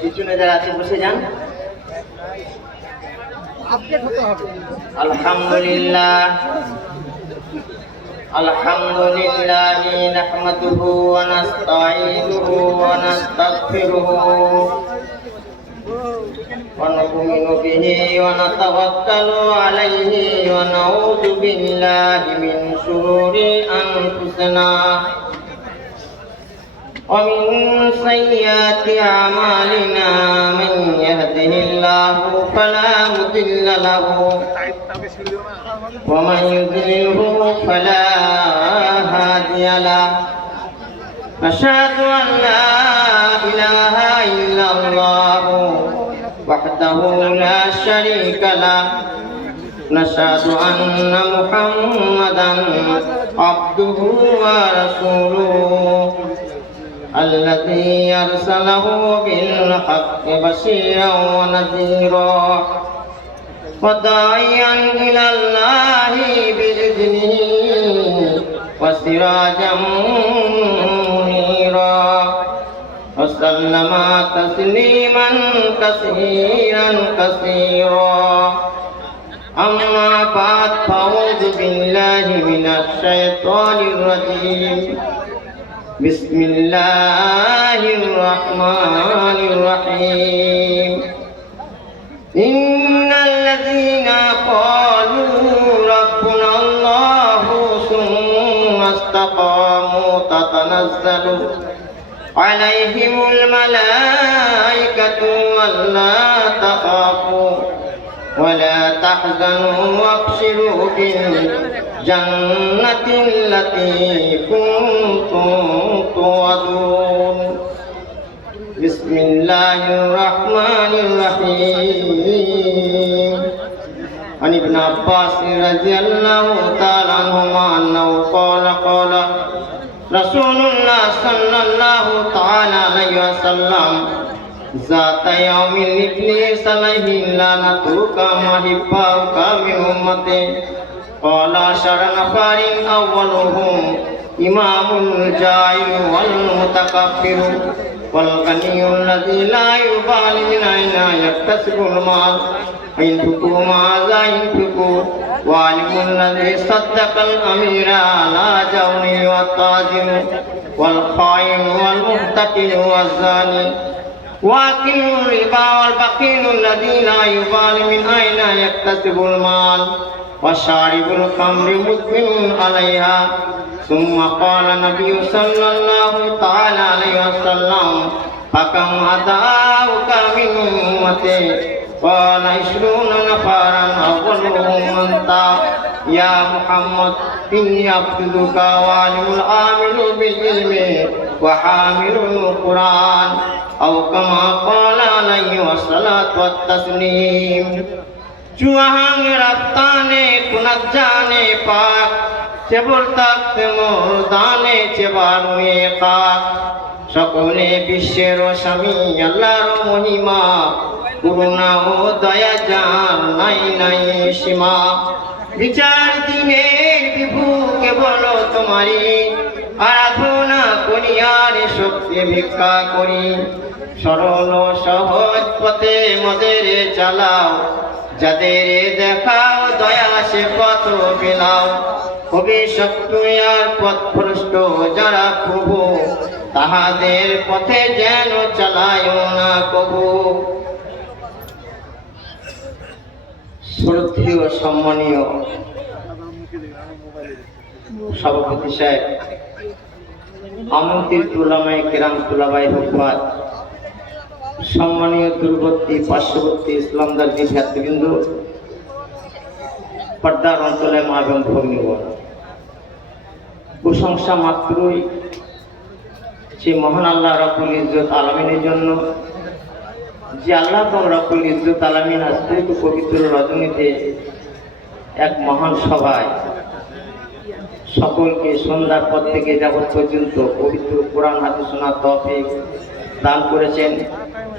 পিছনে যারা আছে বসে যান। আলহামদুলিল্লাহ আলহামদুলিল্লাহি নাহমাদুহু ওয়া নাস্তাঈনুহু ওয়া নাস্তাগফিরুহু ওয়া নু'মিনু বিহি ওয়া নাতাওয়াক্কালু আলাইহি ওয়া নাউযু বিল্লাহি মিন শুরুরি আনফুসিনা ومن سيئات أعمالنا من يهده الله فلا مضل له ومن يضلله فلا هادي له أشهد أن لا إله إلا الله وحده لا شريك له نشهد أن محمدا عبده ورسوله الذي أرسله بالحق بشيرا ونذيرا وداعيا إلى الله بإذنه وسراجا منيرا وسلم تسليما كثيرا كثيرا أما بعد فأعوذ بالله من الشيطان الرجيم بسم الله الرحمن الرحيم إن الذين قالوا ربنا الله ثم استقاموا تتنزل عليهم الملائكة ألا تخافوا ولا تحزنوا وابشروا بالجنة التي كنتم توعدون بسم الله الرحمن الرحيم عن ابن عباس رضي الله تعالى عنهما أنه قال قال رسول الله صلى الله تعالى عليه وسلم ذات يوم لابليس عليه اللعنة كما حباك من أمته قال 10 نفر أولهم إمام الجاهل والمتكبر والغني الذي لا يبالي من أين يكتسب المال ينفقوا ماذا ينفقوا وعلم الذي صدق الأمير على جونه والتاجر والخائن والمحتكر والزاني واكل الربا والبخيل الذي لا يبالي من أين يكتسب المال وشارب الخمر مدمن عليها ثم قال النبي صلى الله تعالى عليه وسلم فكم أداؤك من أمتي قال 20 نفرا أولهم أنت يا محمد إني عبدك وعلم العامل بالعلم وحامل القرآن أو كما قال عليه الصلاة والتسليم چوہاں رفتانے کنت جانے پاک চেবর থাকতে মর্দানে চেবানুয়ে কাক সকলে বিশ্বের স্বামী আল্লাহর মহিমা করুণা ও দয়া যার নাই নাই সীমা বিচার দিনের বিভু কেবল তোমারি আরাধনা করি আর শক্তি ভিক্ষা করি সরল সহজ পথে মদের চালাও যাদের দেখাও দয়া সে পথ বিলাও অভিশপ্ত আর পথভ্রষ্ট যারা প্রভু তাহাদের পথে যেন চালায় না কবু। শ্রদ্ধেয় সম্মানীয় সভাপতি সাহেব, আমন্ত্রিত উলামায়ে কেরাম, তুলাবায়ে হুফাত, সম্মানীয় দূরবর্তী পার্শ্ববর্তী ইসলামদারী ছাত্রবৃন্দ, পর্দার অঞ্চলে মা এবং ভগ্নীগণ, প্রশংসা মাত্রই সে মহান আল্লাহ রাব্বুল ইজ্জত আলামিনের জন্য, যে আল্লাহ রাব্বুল ইজ্জত আলামিন আজকে পবিত্র রজনীতে এক মহান সভায় সকলকে সন্ধ্যার পর থেকে যাবৎ পর্যন্ত পবিত্র কোরআন হাদিস শোনার তৌফিক দান করেছেন।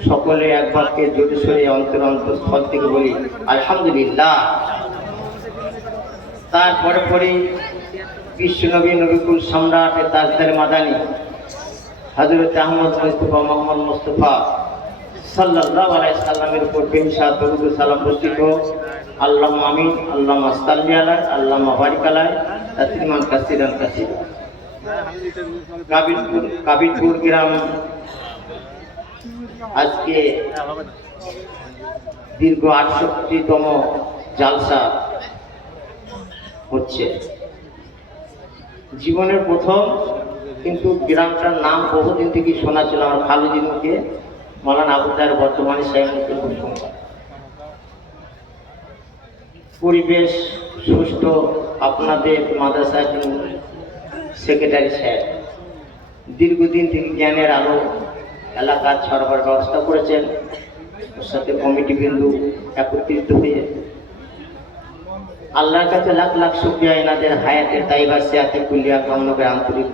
সকলে এক বাক্যে জোরে সোরে অন্তরস্থল থেকে বলি আলহামদুলিল্লাহ। তারপরে পরে বিশ্বনবী নবিকুল সম্রাট তাজদার মাদানী হযরত আহমদ মুস্তাফা মোহাম্মদ মুস্তাফা সাল্লাল্লাহু আলাইহি সাল্লামের উপর বেশা দরুদ ও সালাম বর্ষিত হোক। আল্লাহুম্মা আমিন। আল্লাহুম্মা সাল্লি আলা, আল্লাহুম্মা বারিক আলা তাসলিমান কাসীরান কাসীরা। কাবিলপুর গ্রাম আজকে দীর্ঘ ৬৮তম জালসা হচ্ছে। জীবনের প্রথম, কিন্তু গ্রামটার নাম বহুদিন থেকে শোনা ছিল আমার খালুজির মুখে, মাওলানা আবু তাহের বর্তমানে সাহেবের খুব সংখ্যা। পরিবেশ সুষ্ঠু, আপনাদের মাদ্রাসার সেক্রেটারি সাহেব দীর্ঘদিন থেকে জ্ঞানের আলো এলাকার ছড়াবার ব্যবস্থা করেছেন। ওর সাথে কমিটি বিন্দু একত্রিত হয়ে আল্লাহর কাছে লাখ লাখ শুকরিয়া, এনাদের হায়াতের তাইবা সিয়াতে কুলিয়া কামনা করে আন্তরিক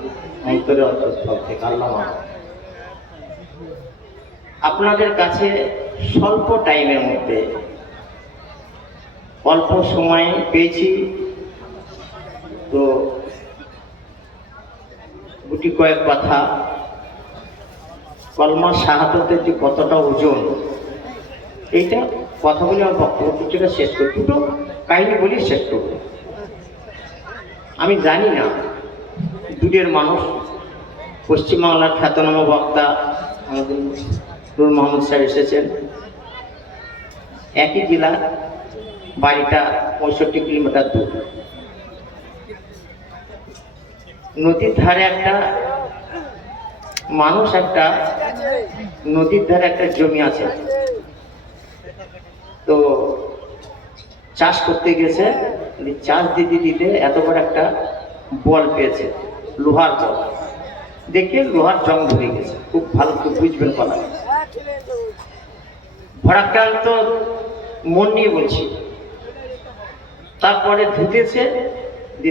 অন্তরে অন্তঃস্থল থেকে আল্লাহ। আপনাদের কাছে স্বল্প টাইমের মধ্যে অল্প সময় পেয়েছি, তো গুটি কয়েক কথা কলমা শাহাদাতের যে কতটা ওজন, এইটা কথা বলে আমার বক্তব্য কিছুটা শেষ করব। দুটো কাহিনী বলি শেষ করব। আমি জানি না দূরের মানুষ, পশ্চিমবাংলার খ্যাতনামা বক্তা আমাদের নূর মোহাম্মদ সাহেব এসেছেন। একই জেলা, বাড়িটা 65 কিলোমিটার দূর। নদীর ধারে একটা মানুষ, একটা নদীর ধারে একটা জমি আছে, তো চাষ করতে গেছে। চাষ দিতে দিতে এত বড় একটা বল পেয়েছে, লোহার বল। দেখে লোহার জং ধরে গেছে। খুব ভালো, খুব বুঝবেন কথা। ভরাকাল তো মন নিয়ে বলছি। তারপরে ধুতেছে,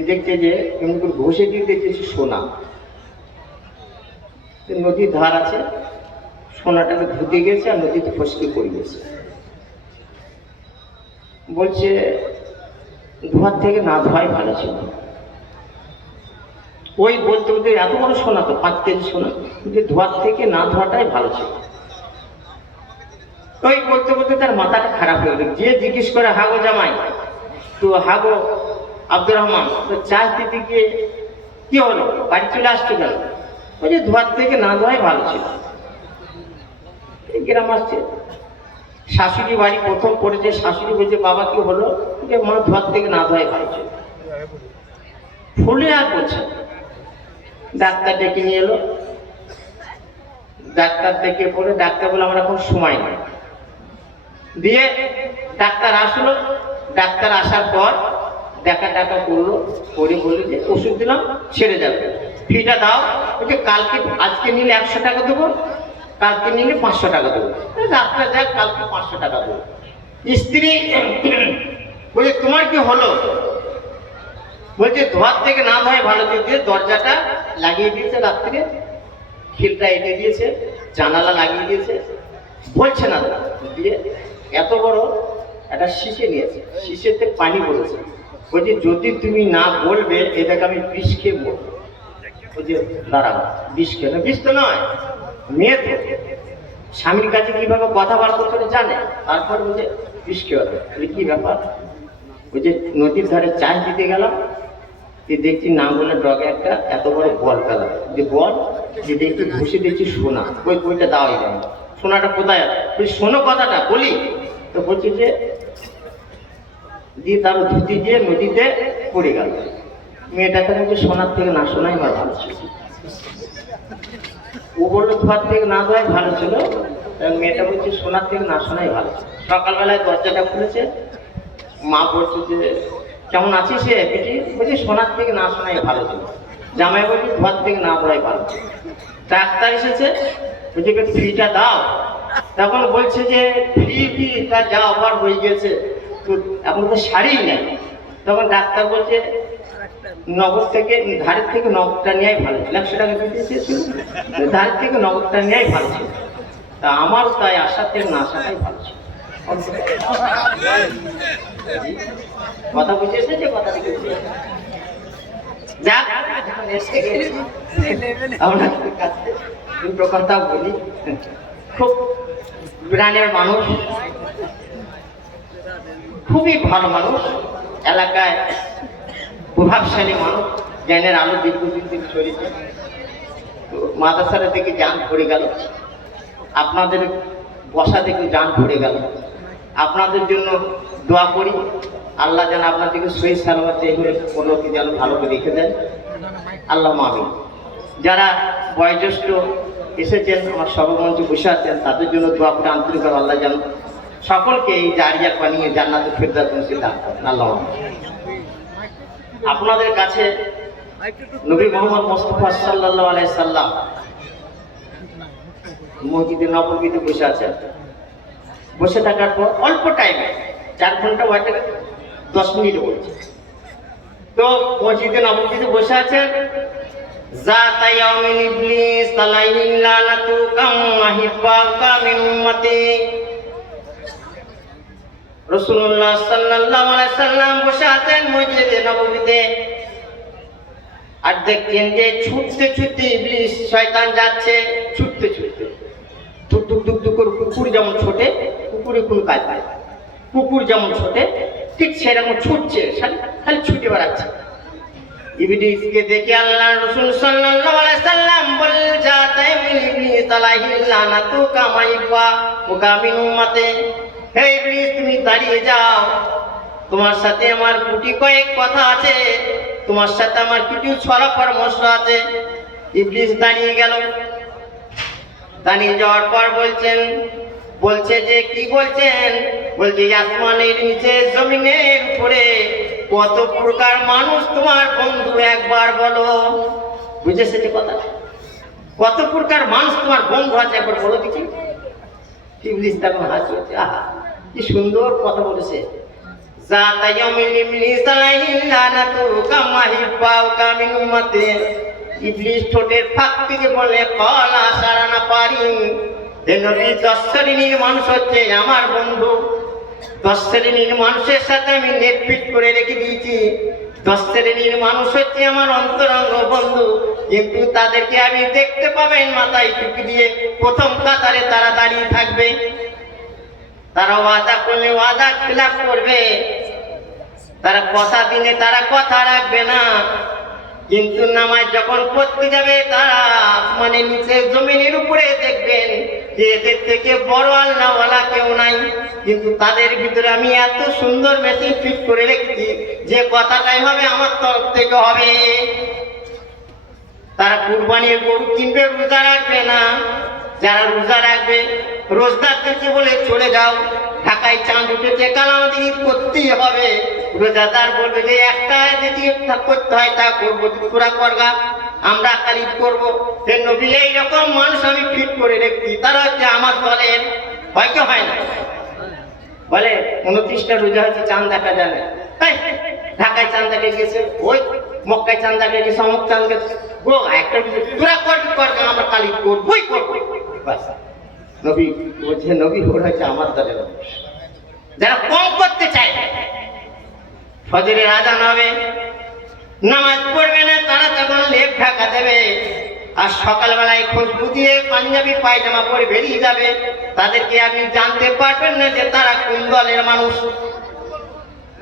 দেখছে যে এমনি করে ঘষে দিয়ে দেখতেছি সোনা। নদীর ধার আছে, সোনাটাকে ধুতে গেছে আর নদীতে ফসকে পড়ে গেছে। বলছে ধোয়ার থেকে না ধোয়াই ভালো ছিল। ওই বলতে বলতে এত বড় সোনা, তো 5 কেজি সোনা, কিন্তু ধোয়ার থেকে না ধোয়াটাই ভালো ছিল। ওই বলতে বলতে তার মাথাটা খারাপ হয়ে গেল। যে জিজ্ঞেস করে হাগো জামাই, তো হাগো আব্দুর রহমান, তো চাষ দিতে গিয়ে কি হলো, বাড়ি চলে আসতে গেল। ওই যে ধোয়ার থেকে না ধোয়াই ভালো ছিল। গ্রাম আসছে, শাশুড়ি বাড়ি প্রথম পড়েছে। শাশুড়ি বলছে বাবা কি হলো, যে মা ধোয়ার থেকে না ধোয়াই ভালো ছিল। ফুলে আর বলছে, ডাক্তার ডেকে নিয়ে এলো। ডাক্তার ডেকে পড়ে ডাক্তার বলে আমার এখন সময় নেই। দিয়ে ডাক্তার আসলো। ডাক্তার আসার পর দেখা টাকা করলো, করে বললো যে ওষুধ দিলাম, ছেড়ে যাবে, ফিটা দাও। ওই যে কালকে, আজকে নিলে 100 টাকা দেবো, কালকে নিলে 500 টাকা দেবো। ডাক্তার যাক, কালকে 500 টাকা দেবো। স্ত্রী বলছে তোমার কি হলো, বলছে ধোয়ার থেকে না ধোয়াই ভালো ছিল। দিয়ে দরজাটা লাগিয়ে দিয়েছে, রাত্রে খিলটা এঁটে দিয়েছে, জানালা লাগিয়ে দিয়েছে, বলছে না। দিয়ে এত বড় একটা শিশে নিয়েছে, শিশেতে পানি পড়েছে। বলছে যদি তুমি না বলবে এটাকে আমি বিষ খেয়ে মরবো। বলছে দাঁড়াবো, বিষ খেয়ে না, বিষ তো নয়, মেয়ে তো স্বামীর কাছে কিভাবে কথাবার্তা করে জানে। তারপর বলছে বিষ খেয়ে হবে। কি ব্যাপার, ওই যে নদীর ধারে চাষ দিতে গেলাম, দেখছি না বলে ডগে একটা এত বড় বল পেলাম। যে বল, যে দেখছি ঘুষে দেখছি সোনা। ওই বইটা দেওয়াই যায়, সোনাটা কোথায় আছে, শোনো কথাটা বলি। তো বলছি যে দিয়ে তারও ধুতি দিয়ে নদীতে পড়ে গেল। মেয়েটা তো যে সোনার থেকে না শোনাই আমার ভালো ছিল। ও বললো ধোয়ার থেকে না ধোয়াই ভালো ছিল, মেয়েটা বলছে সোনার থেকে না শোনাই ভালো ছিল। সকালবেলায় দরজাটা খুলেছে, মা বলছে যে কেমন আছিস সে বেটি, বলছে সোনার থেকে না শোনাই ভালো ছিল। জামাই বলছে ধোয়ার থেকে না ধোয়াই ভালো ছিল। ডাক্তার এসেছে, বলছে ফিটা দাও। তখন বলছে যে ফি তার যা অফার হয়ে গেছে, তো এখন তো শাড়ি নেই। তখন ডাক্তার বলছে নগদ থেকে, ধারের থেকে নগদটা নেওয়াই ভালো ছিল। 100 টাকা দিতে চেয়েছিল, ধারের থেকে নগদটা নেওয়াই ভালো ছিল। তা আমার তাই আশা থেকে না আসাটাই ভালো ছিল। কথা বুঝে এসেছে, কথা যাক, আপনাদের কাছে দুটো কথা বলি। খুব প্রাণের মানুষ, খুবই ভালো মানুষ, এলাকায় প্রভাবশালী মানুষ, জ্ঞানের আলো দীর্ঘদিন থেকে ছড়িয়েছে। মাদ্রাসাটা থেকে যান পড়ে গেল, আপনাদের বসা থেকে যান পড়ে গেল। আপনাদের জন্য দোয়া করি, আল্লাহ যেন আপনাদেরকে সহি সালামতে কোনোকে যেন ভালো করে রেখে দেন, আল্লাহ আমিন। যারা বয়োজ্যেষ্ঠ এসেছেন, আমার সর্বমঞ্চে বসে আছেন, তাদের জন্য দোয়া করে আন্তরিকভাবে আল্লাহ যেন সকলকে এই জারিয়া বানিয়ে জান্নাতুল ফেরদাউস নসিব দান করেন, আল্লাহ আমিন। আপনাদের কাছে নবী মুহাম্মদ মুস্তাফা সাল্লাল্লাহু আলাইহি সাল্লাম মসজিদে নববীতে বসে আছেন। বসে থাকার পর অল্প টাইমে 4 ঘন্টা 10 মিনিট বলছে, তো মসজিদে নববীতে বসে আছেন। যাতা ইয়াউমিন ইবলিস আলাইহি লানাতু কামা হিব্বাকা মিন উম্মতি। রাসূলুল্লাহ সাল্লাল্লাহু আলাইহি সাল্লাম বসে আছেন মসজিদে নববীতে, আর দেখছেন যে ছুটতে ছুটতে ইবলিস শয়তান যাচ্ছে, ছুটতে ছুটতে ধুক ধুক ধুক ধুক করে কুকুর যেমন ছোটে, কুকুরে কোনো কাজ পায়, কুকুর যেমন ছোটে ঠিক সেরকম ছুটছে, খালি ছুটে বেড়াচ্ছে। ইবলিসকে দেখে আল্লাহ রাসূল সাল্লাল্লাহু আলাইহি সাল্লাম বললেন, যাতা ইবলিস আলাইহি লানাতু কামা হিব্বাকা মিন উম্মতি। হে ইবলিস, তুমি দাঁড়িয়ে যাও, তোমার সাথে আমার গুটি কয়েক কথা আছে, তোমার সাথে আমার কিছু ছড়া পরামর্শ আছে। ইবলিস দাঁড়িয়ে গেল, দাঁড়িয়ে যাওয়ার পর বলছে যে কি বলছেন? বলছে আসমানের নিচে জমিনের উপরে কত প্রকার মানুষ তোমার বন্ধু, একবার বলো। বুঝেছে যে কথা? কত প্রকার মানুষ তোমার বন্ধু আছে একবার বলো দেখি। ইবলিস তখন হাসি হচ্ছে, আহা কি সুন্দর কথা বলেছে। যাতা ইয়াউমিন ইবলিস আলাইহি লানাতু কামা হিব্বাকা মিন উম্মতি। ইবলিস ঠোঁটের ফাঁক থেকে বলে, কলা সারানা পারি, এ নবী 10 শ্রেণীর মানুষ হচ্ছে আমার বন্ধু। 10 শ্রেণীর মানুষের সাথে আমি নেটপিট করে রেখে দিয়েছি। 10 শ্রেণীর মানুষ হচ্ছে আমার অন্তরঙ্গ বন্ধু, কিন্তু তাদেরকে আমি দেখতে পাবেন মাথায় টুপি দিয়ে প্রথম কাতারে তারা দাঁড়িয়ে থাকবে। তারা ওয়াদা করলে ওয়াদা খিলাফ করবে, তারা কথা দিলে তারা কথা রাখবে না, কিন্তু নামাজ যখন পড়তে যাবে তারা আসমানের নিচে জমিনের উপরে দেখবেন যে এদের থেকে বড় আল্লাহওয়ালা কেউ নাই। কিন্তু তাদের ভিতরে আমি এত সুন্দর মেশিন ফিট করে রেখেছি যে কথাটাই হবে আমার তরফ থেকে হবে। তারা কুরবানির গরু কিনবে, রোজা রাখবে না। যারা রোজা রাখবে, রোজদারদেরকে বলে চলে যাও, ঢাকায় চাঁদ উঠেছে, কাল আমাদের ঈদ করতেই হবে। রোজাদার বলবে যে একটা যদি করতে হয় তা করবো, তোরা করগা, আমরা কাল ঈদ করবো। নবী এইরকম মানুষ আমি ফিট করে রেখেছি, তারা হচ্ছে আমার দলের। হয়তো হয় না, বলে 29টা রোজা হচ্ছে, চাঁদ দেখা যায় না। ঢাকায় চাঁদ দেখে গেছে, ওই মক্কায় চাঁদ দেখে গেছে, অমুক চাঁদ গেছে, একটা তোরা করবি করগা, আমরা কাল ঈদ করবোই করবো। নবী বলছে, নবী ওরা হচ্ছে আমার দলের মানুষ। যারা কম করতে চায়, ফজরের আজান হবে, নামাজ পড়বে না, তারা তখন লেপ ঢাকা দেবে, আর সকালবেলায় খুশবু দিয়ে পাঞ্জাবি পায়জামা পরে বেরিয়ে যাবে। তাদেরকে আপনি জানতে পারবেন না যে তারা কোন দলের মানুষ।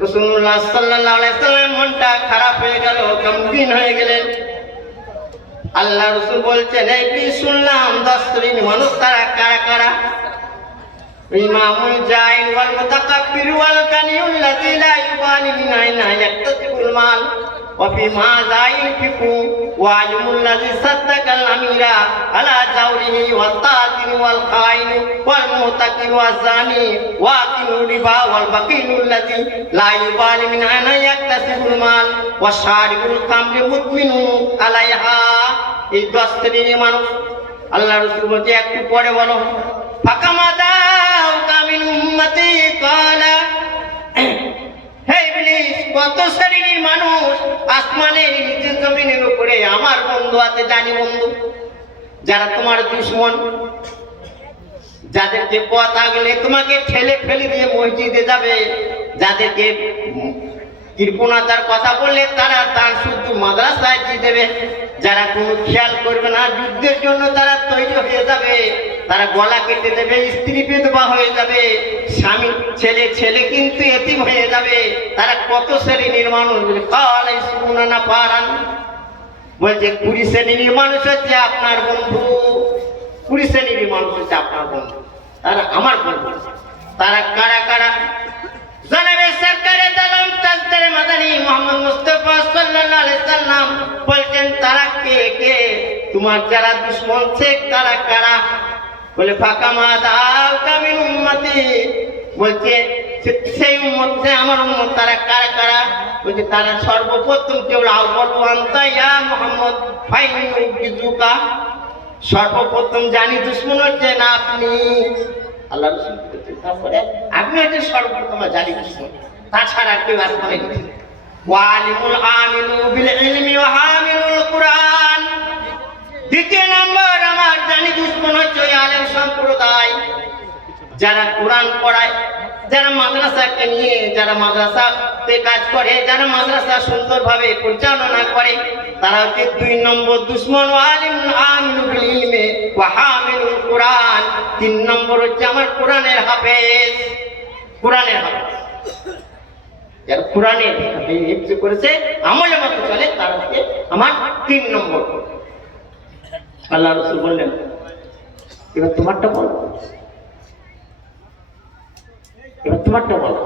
রাসূলুল্লাহ সাল্লাল্লাহু আলাইহি সাল্লাম মনটা খারাপ হয়ে গেল, গমগীন হয়ে গেলেন। আল্লাহ রাসূল বলছেন, এই কি শুনলাম 10 শ্রেণীর মানুষ, তারা কারা কারা? ইমামুল জাইন ওয়াল মুতাকাব্বির ওয়াল কানিউল লাযী লা ইউবালি মিন আইনা ইয়াকতাসিবুল মাল ওয়া ফি মা যায়িনফিকু ওয়া আলিমুল লাযী সাদ্দাকাল আমিরা আলা জাওরিহি ওয়া তাজিন ওয়াল খাইন ওয়াল মুতাকির ওয়া জানি ওয়া কিনুর রিবা ওয়াল বাকিলুল লাযী লা ইউবালি মিন আইনা ইয়াকতাসিবুল মাল ওয়া শারিবুল খামরি মুদমিনু আলাইহা। এই 10 শ্রেণীর মানুষ। আল্লাহ রাসূল বলতে একটু পরে বলো, ফাকামা দাও কামিন উম্মতি কালা। হে ইবলিস, কত শ্রেণীর মানুষ আসমানের নিচে জমিনের উপরে আমার বন্ধু আছে, জানি বন্ধু, যারা তোমার দুশমন, যাদেরকে পথ আগলে তোমাকে ঠেলে ফেলে দিয়ে মসজিদে যাবে, যাদেরকে কৃপণতার কথা বললে তারা দান শুধু মাদ্রাসায় দিয়ে দেবে, যারা কোনো খেয়াল করবে না যুদ্ধের জন্য তারা তৈরি হয়ে যাবে, তারা গলা কেটে দেবে, স্ত্রী বিধবা হয়ে যাবে, স্বামী ছেলে ছেলে কিন্তু এতিম হয়ে যাবে। তারা কত শ্রেণীর মানুষ না পারান বলছে 20 শ্রেণীর মানুষ হচ্ছে আপনার বন্ধু, 20 শ্রেণীর মানুষ হচ্ছে আপনার বন্ধু, তারা আমার বন্ধু। তারা কারা কারা? জনাবে সরকারে দালাম তাজদারে মাদানী মুহাম্মদ মুস্তাফা সাল্লাল্লাহু আলাইহি সাল্লাম বলতেন তারা কে কে? তোমার যারা দুশমন সে কারা কারা? বলে ফাকামা দাও কামিন উম্মতি, বলছে সেই উম্মত যে আমার উম্মত, তারা কারা কারা? বলছে তারা সর্বপ্রথম কেউ আউয়ালু আনতা ইয়া মুহাম্মদ ফাইনুকা, সর্বপ্রথম জানি দুশমন হচ্ছে না আপনি। আল্লাহ রাসূল বলতেন তারপরে আপনি হচ্ছে সর্বপ্রথম জানি দুশমন, তাছাড়া কেউ আসবে না। ওয়ালিমুল আমিলু বিল ইলমি ওয়া হামিলুল কুরআন, দ্বিতীয় নম্বর আমার জানি দুশমন হচ্ছে ওই আলেম সম্প্রদায়, যারা কোরআন পড়ায়, যারা মাদ্রাসাকে নিয়ে, যারা মাদ্রাসাতে কাজ করে, যারা মাদ্রাসা সুন্দরভাবে পরিচালনা করে, তারা হচ্ছে 2 নম্বর দুশমন। ওয়ালিমুল আমিলু বিল ইলমি ওয়া হামিলুল কুরআন, 3 নম্বর হচ্ছে আমার কোরআনের হাফেজ, কোরআনের হাফেজ, যারা কোরআনের হিফজ করেছে, আমলের মতো চলে, তারা হচ্ছে আমার 3 নম্বর। আল্লাহ রাসূল বললেন এবার তোমারটা বলো, এবার তোমারটা বলো।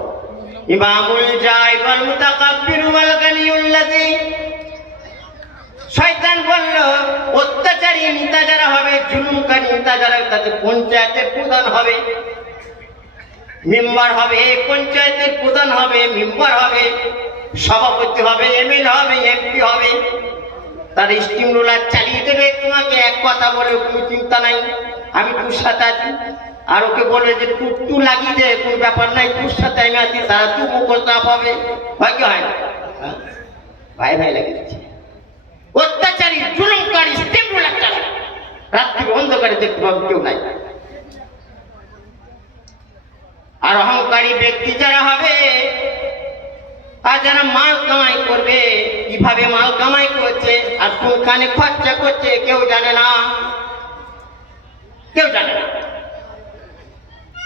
ইমামুল জাহিদ ওয়াল মুতাকাব্বির ওয়াল গানিউল্লাযী, শয়তান বলল অত্যাচারী নেতা যারা হবে, জুলুমকারী নেতা যারা, তাদের পঞ্চায়েতের প্রধান হবে, মেম্বার হবে, পঞ্চায়েতের প্রধান হবে, মেম্বার হবে, সভাপতি হবে, এমএলএ হবে, এমপি হবে, তার স্টিম রোলার চালিয়ে দেবে। তোমাকে এক কথা বলে কোনো চিন্তা নাই, আমি তোর সাথে আছি, আর ওকে বলবে যে টুকটু লাগিয়ে দে, কোনো ব্যাপার নাই, তোর সাথে আমি আছি, তারা তুই মুখোশ না পাবে, হয় কি হয় না? ভাই ভাই লাগিয়ে দিচ্ছে। অত্যাচারী জুলুমকারী স্টিম রোলার চালায়, রাত্রি অন্ধকারে দেখতে পাবে কেউ নাই। আর অহংকারী ব্যক্তি যারা হবে, আর যারা মাল কামাই করবে, কিভাবে মাল কামাই করছে আর কোনখানে খরচা করছে কেউ জানে না, কেউ জানে না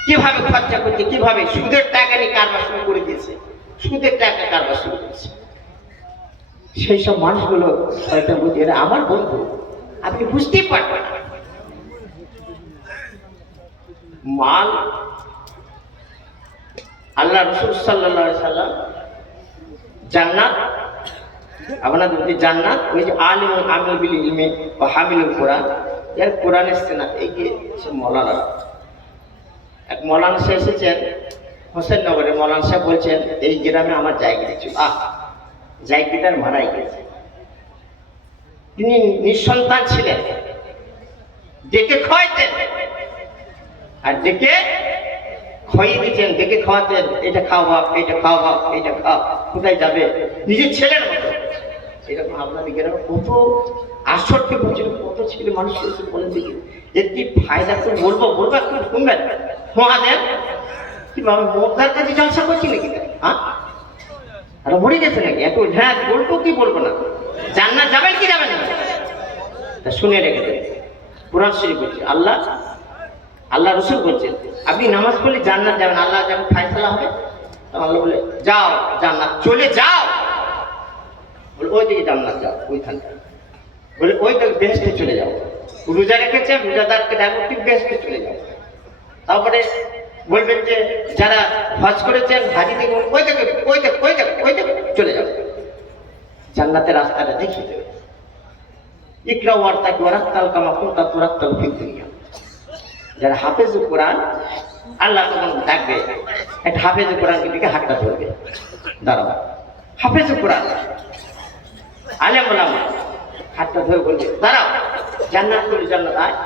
কিভাবে খরচা করছে, কিভাবে সুদের টাকা নিয়ে কারবার শুরু করে দিয়েছে, সুদের টাকা কারবার শুরু করেছে। সেই সব মানুষগুলো শয়তান বলছে এরা আমার বন্ধু, আপনি বুঝতেই পারবেন না। মাল আল্লাহ রাসূল সাল্লাল্লাহু আলাইহি সাল্লাম জান্নাত, আপনাদের যে জান্নাত, ওই যে আলিমুল আমিল বিল ইলমি ওয়া হামিলুল কুরআন, এর কোরআনের সেনা এগিয়ে সে মৌলানা, এক মৌলানা সাহেব এসেছেন হোসেননগরে। মৌলানা সাহেব বলছেন এই গ্রামে আমার জায়গা দিচ্ছি, জায়গাটার মারাই গেছে। তিনি নিঃসন্তান ছিলেন, ডেকে খাওয়াইতেন আর ডেকে খাইয়ে দিচ্ছেন, ডেকে খাওয়াতেন, এটা খাও বাপ, এটা খাও বাপ, এটা খাও, কোথায় যাবে, নিজের ছেলের মতো। এরকম আপনাদের গ্রামে কত 68 বছর কত ছেলে মানুষ এসে বলেন দেখি এর কি ফায়দা, তো বলবো বলবো একটু শুনবেন। মহাদেব কি বাবা মোদ্দার কাছে জলসা করছি নাকি? হ্যাঁ, আর মরে গেছে নাকি? এত হ্যাঁ বলবো কি বলবো না, জান্নাত যাবেন কি যাবেন না? তা শুনে রেখে দেন, কোরআন শরীফ বলছে, আল্লাহ রাসূল বলছেন আপনি নামাজ পড়লে জান্নাত যাবেন, আল্লাহ যখন ফায়সালা হবে তখন আল্লাহ বলে যাও জান্নাত চলে যাও, বলে ওই দিকে জান্নাত যাও, ওইখানটা বলে ওই দিকে বেহেশতে চলে যাও। রোজা রেখেছে, রোজাদারকে ডাকো ঠিক বেহেশতে চলে যাও। তারপরে বলবেন যে যারা হজ করেছেন হাজি থেকে ওই দিকে ওই দিকে ওই দিকে ওই দিকে চলে যাও, জান্নাতের রাস্তাটা দেখিয়ে দেবে। ইকরা ওয়ারতাকি ওয়ারাত্তাল কামা কুনতা তুরাত্তাল ফিদ দুনিয়া, যারা হাফেজ কোরআন আল্লাহ তখন ডাকবে, একটা হাফেজ কোরআনকে দিকে হাতটা ধরবে, দাঁড়াও হাফেজ কোরআন আলেম ওলামা হাতটা ধরে বলবে দাঁড়াও, জান্নাত করে জান্নাত আয়,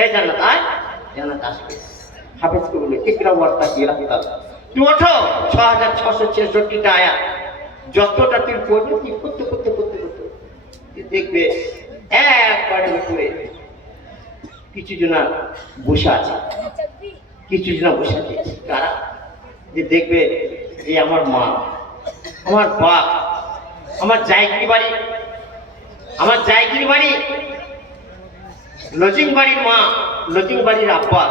এই জান্নাত আয়, জান্নাত আসবে। হাফেজকে বলবে ইকরা ওয়ারতাকি ওয়ারাত্তাল, তুই ওঠো 6666টা আয়াত, যতটা তুই পড়বে কি করতে করতে করতে করতে দেখবে একবারে উপরে কিছু জনা বসে আছে, কিছু জনা বসে আছে, কারা যে দেখবে এই আমার মা, আমার বাপ, আমার জায়গির বাড়ি, আমার জায়গির বাড়ি, লজিং বাড়ির মা, লজিং বাড়ির আব্বা,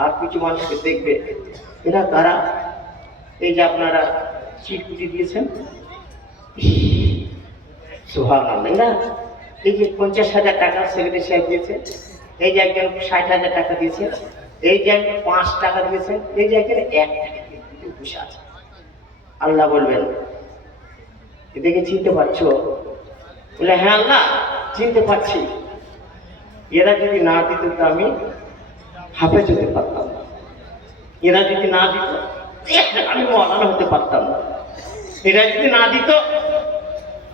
আর কিছু মানুষকে দেখবে এরা তারা। এই যে আপনারা চিটকুটি দিয়েছেন, সুবহানাল্লাহ, না এই যে 50,000 টাকা সেক্রেটারি সাহেব দিয়েছে, এই যে একজন 60,000 টাকা দিয়েছে, এই যে একজন 5 টাকা দিয়েছেন, এই যে একজন 1 টাকা দিয়ে বসে আছে। আল্লাহ বলবেন এদেরকে চিনতে পারছো? বলে হ্যাঁ আল্লাহ চিনতে পারছি। এরা যদি না দিত তো আমি হাফেজ হতে পারতাম না, এরা যদি না দিত আমি মওলানা হতে পারতাম না, এরা যদি না দিত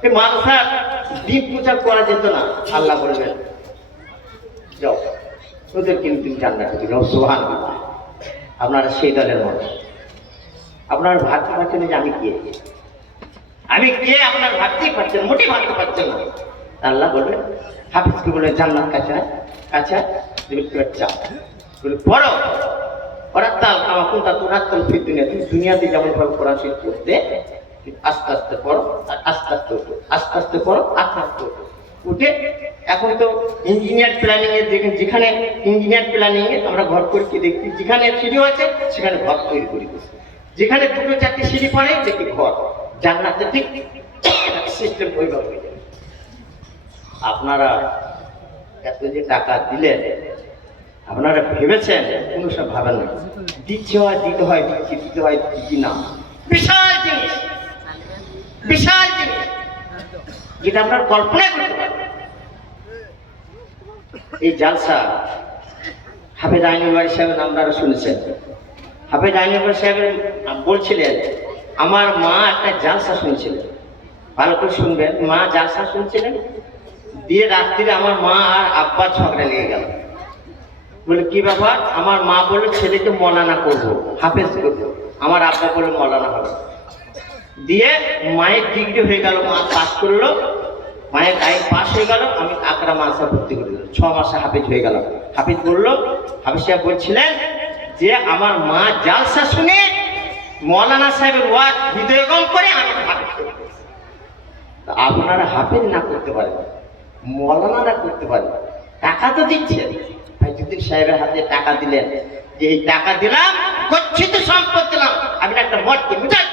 এই মাদ্রাসার দ্বীপ প্রচার করা যেত না। আল্লাহ বলবেন যাও ওদের কিন্তু জান্নাতে দিল। সুবহানাল্লাহ। আপনারা সেই দলের মানুষ, আপনারা ভাবতে পারছেন যে আমি কে, আমি কে আপনার ভাবতেই পারছেন, মোটেই ভাবতে পারছেন না। আল্লাহ বলবেন হাফিজকে বলে জান্নাত কাছে, আচ্ছা চাও বলে পড়ো, পড়াতাল আমার কোনটা তোরাতাল ফির দুনিয়া, তুমি দুনিয়াতে যেমন ভাবে কোরআন শরীফ পড়তে আস্তে আস্তে পড়ো, আর আস্তে আস্তে উঠো, আস্তে আস্তে পড়ো, আস্তে আস্তে উঠো। উঠে এখন তো ইঞ্জিনিয়ার প্ল্যানিং এর যেখানে ইঞ্জিনিয়ার প্ল্যানিং এ আমরা ঘর করে কি দেখি, যেখানে সিঁড়ি আছে সেখানে ঘর তৈরি করে দিচ্ছি, যেখানে 2-4টি সিঁড়ি পড়ে দেখি ঘর। জান্নাতে ঠিক সিস্টেম ওইভাবে হয়ে যাবে। আপনারা এত যে টাকা দিলেন, আপনারা ভেবেছেন? কোনো সব ভাবেন না, দিচ্ছে হয় দিতে হয়, দিতে হয় দিচ্ছি না। বিশাল জিনিস, বিশাল জিনিস, যেটা আপনার কল্পনা করতে পারবেন। এই জালসা হাফেজ আইনুল বারী সাহেবের নাম আপনারা শুনেছেন। হাফেজ আইনুল বারী সাহেবের বলছিলেন আমার মা একটা জালসা শুনছিলেন, ভালো করে শুনবেন, মা জালসা শুনছিলেন, দিয়ে রাত্রিরে আমার মা আর আব্বা ঝগড়া লেগে গেল। বলে কি ব্যাপার? আমার মা বললো ছেলেকে মৌলানা করবো, হাফেজ করবো, আমার আব্বা বললো মৌলানা হবে। দিয়ে মায়ের ডিগ্রি হয়ে গেল, মা পাস করলো, মায়ের আইন পাস হয়ে গেল, আমি আকরা মাদ্রাসা ভর্তি করে দিলাম, 6 মাসে হাফেজ হয়ে গেল। হাফেজ বললো, হাফেজ সাহেব বলছিলেন যে আমার মা জালসা শুনে মৌলানা সাহেবের ওয়াজ হৃদয়ঙ্গম করে আমি হাফেজ করে দিয়েছি। আপনারা হাফেজ না করতে পারেন, মৌলানারা করতে পারেন, টাকা তো দিচ্ছেন। ভাইজুদ্দিন সাহেবের হাতে টাকা দিলেন, যে এই টাকা দিলাম গচ্ছিত সম্পদ দিলাম, আমি একটা মঠকে বুঝাই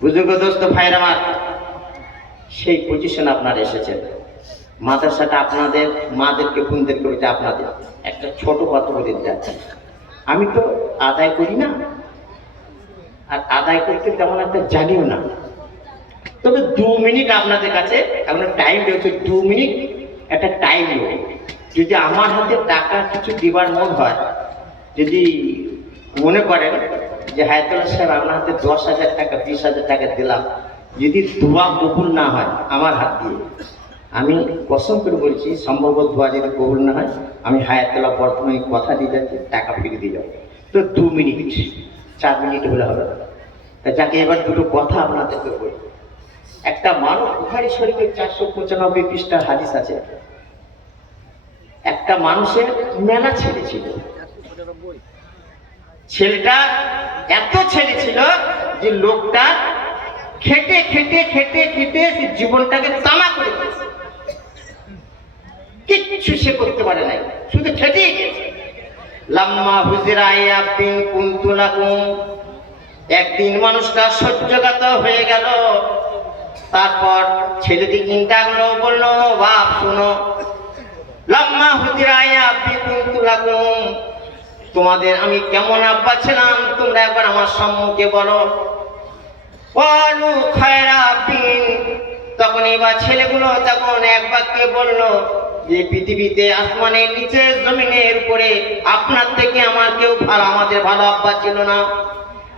বুজুর্গ দোস্ত ভাইয়ের আমার, সেই পজিশন আপনারা এসেছেন। মাদ্রাসাটা আপনাদের, মাদেরকে বোনদেরকে ওইটা আপনাদের। একটা ছোট কথা বলে যাচ্ছে, আমি তো আদায় করি না, আর আদায় করতে তেমন একটা জানিও না, তবে 2 মিনিট আপনাদের কাছে আপনার টাইম রয়েছে, 2 মিনিট একটা টাইম নেব। যদি আমার হাতে টাকা কিছু দিবার মন হয়, যদি মনে করেন যে হায়াতুল্লাহ সাহেব আপনার হাতে 10,000 টাকা 20,000 টাকা দিলাম, যদি দোয়া কবুল না হয় আমার হাত দিয়ে, আমি কসম করে বলছি সম্ভবত দোয়া যদি কবুল না হয়, আমি হায়াতুল্লাহ বর্তমানে কথা দিয়ে যাচ্ছি, টাকা ফিরে দিয়ে যাবো। তো 2 মিনিট 4 মিনিট হলে হবে না। যাকে এবার দুটো কথা আপনাদেরকে বলি। একটা মানুষ, বুখারী শরীফের 495 পৃষ্ঠার হাদিস আছে, একটা মানুষের মেলা ছেলে ছিল, ছেলেটা এত ছেলে ছিল যে লোকটা খেটে খেটে খেটে খেটে জীবনটাকে তামা করে দিয়েছে, কিচ্ছু সে করতে পারে নাই, শুধু খেটেই গেছে। লাম্মা হুজরা ইয়াবিন কুনতু লাকুম, একদিন মানুষটা সহ্যগত হয়ে গেল। তারপর ছেলেটি চিন্তা করলো, বললো বাপ শোনো, লাম্মা হুজরা ইয়াবিন কুনতু লাকুম, তোমাদের আমি কেমন আব্বা ছিলাম তোমরা একবার আমার সম্মুখে বলো। বলু খায়রা বিন, তখন এবার ছেলেগুলো তখন এক বাক্যে বললো যে পৃথিবীতে আসমানের নিচে জমিনের উপরে আপনার থেকে আমার কেউ ভালো, আমাদের ভালো আব্বা ছিল না।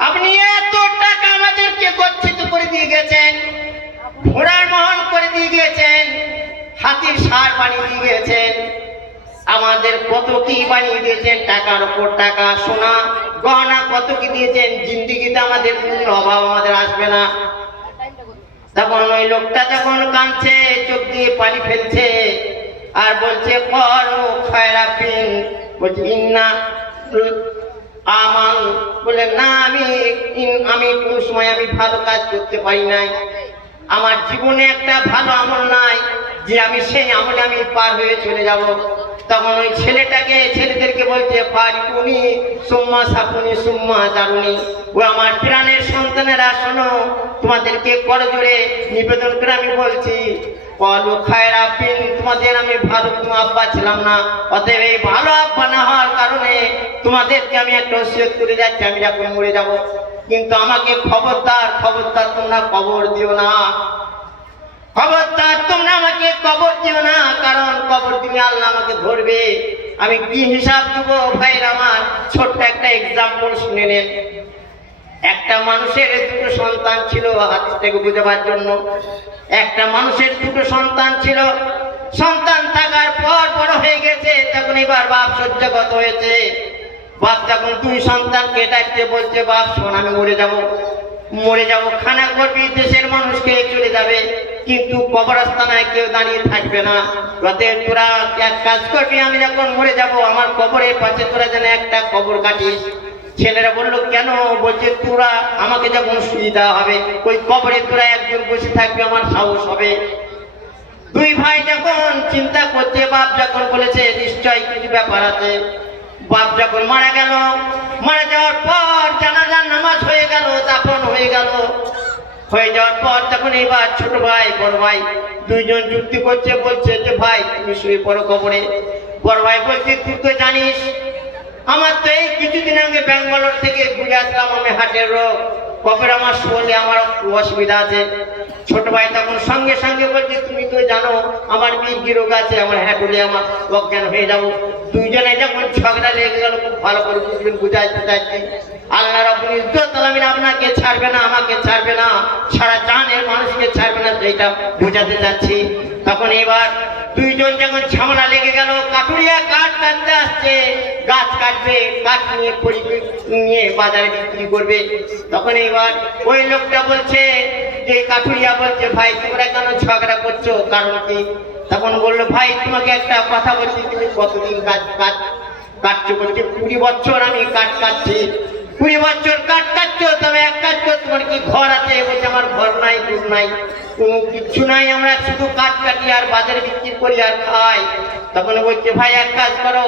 আপনি এত টাকা আমাদেরকে গচ্ছিত করে দিয়ে গেছেন, ঘোড়ার মহল করে দিয়ে গিয়েছেন, হাতির ষাঁড় বানিয়ে দিয়ে গিয়েছেন, আমাদের কত কি বানিয়ে দিয়েছেন, টাকার উপর টাকা, সোনা গহনা কত কি দিয়েছেন, জিন্দিগিতে আমাদের কোনো অভাব আমাদের আসবে না। তখন ওই লোকটা যখন কাঁদছে, চোখ দিয়ে পানি ফেলছে আর বলছে বলছে ইন্না আমার বলে না, আমি কোন সময় আমি ভালো কাজ করতে পারি নাই, আমার জীবনে একটা ভালো আমল নাই যে আমি সেই আমলে আমি পার হয়ে চলে যাব। তখন ওই ছেলেদেরকে বলছে পারিকুনি সুম্মা সাকুনি সুম্মা জারুনি, ও আমার প্রাণের সন্তানেরা শোনো, তোমাদেরকে করজোড়ে নিবেদন করে আমি বলছি, বলো খায়ের আব্বিন, তোমাদের আমি ভালো কোনো আব্বা ছিলাম না, অতএব এই ভালো আব্বা না হওয়ার কারণে তোমাদেরকে আমি একটা ওসিয়ত করে যাচ্ছি, আমি যখন মরে যাব, কিন্তু আমাকে খবরদার তোমরা কবর দিও না, খবরদার তোমরা আমাকে কবর দিও না, কারণ কবর দিলে আল্লাহ আমাকে ধরবে, আমি কি হিসাব দেবো? ভাইয়ের আমার, ছোট্ট একটা এক্সাম্পল শুনে নেন। একটা মানুষের দুটো সন্তান ছিল, হাদিস থেকে বুঝাবার জন্য, একটা মানুষের দুটো সন্তান ছিল, সন্তান থাকার পর বড় হয়ে গেছে, তখন এবার বাপ শয্যাগত হয়েছে। বাপ যখন দুই সন্তানকে ডাকতে বলছে, বাপ শোন, আমি মরে যাব, খানা করবি, দেশের মানুষকে চলে যাবে, কিন্তু কবরস্থানায় কেউ দাঁড়িয়ে থাকবে না, তোরা এক কাজ করবি, আমি যখন মরে যাব আমার কবরের পাশে তোরা যেন একটা কবর কাটিস। ছেলেরা বললো কেন? বলছে তোরা আমাকে যখন সুবিধা হবে ওই কবরে তোরা একজন বসে থাকবে, আমার সাহস হবে। দুই ভাই যখন চিন্তা করছে, বাপ যখন বলেছে নিশ্চয়ই কিছু ব্যাপার আছে, বাপ যখন মারা গেল, মারা যাওয়ার পর জানাজার নামাজ হয়ে গেল, দাফন হয়ে যাওয়ার পর তখন এবার ছোট ভাই বড় ভাই দুইজন যুক্তি করছে, বলছে যে ভাই তুমি শুয়ে পড়ো কবরে। বড় ভাই বলছে তুই তো জানিস আমার তো এই কিছুদিন আগে ব্যাঙ্গালোর থেকে ঘুরে আসলাম, আমি হার্টের রোগ, কবরে আমার শুলে আমার অসুবিধা আছে। ছোট ভাই তখন সঙ্গে সঙ্গে বলছে তুমি তো জানো আমার বীর্য রোগ আছে, আমার হাঁটুলে আমার অজ্ঞান হয়ে যাবো। দুইজনে যখন ঝগড়া লেগে গেল, খুব ভালো করে বুঝবেন, বুঝাইতে চাইছি, আল্লাহ রাব্বুল ইজ্জত আলামিন আপনাকে ছাড়বে না, আমাকে ছাড়বে না, সারা জাহানের মানুষকে ছাড়বে না, সেইটা বোঝাতে চাচ্ছি। তখন এবার দুইজন যখন ঝামেলা লেগে গেল, কাঠুরিয়া কাঠ কাটতে আসছে, গাছ কাটবে, কাঠ নিয়ে বাজারে বিক্রি করবে। তখন এবার ওই লোকটা বলছে, যে কাঠুরিয়া বলছে ভাই তোমরা কেন ঝগড়া করছো, কারণ কি? তখন বললো ভাই তোমাকে একটা কথা বলছি, তুমি কতদিন কাটছো? বলছে 20 বছর আমি কাঠ কাটছি। 20 বছর কাঠ কাটছো, তবে এক কাজ করো, তোমার কি ঘর আছে? বলছে আমার ঘর নাই, দুধ নাই, কোনো কিচ্ছু নাই, আমরা শুধু কাঠ কাটি আর বাজারে বিক্রি করি আর খাই। তখন বলছে ভাই এক কাজ করো,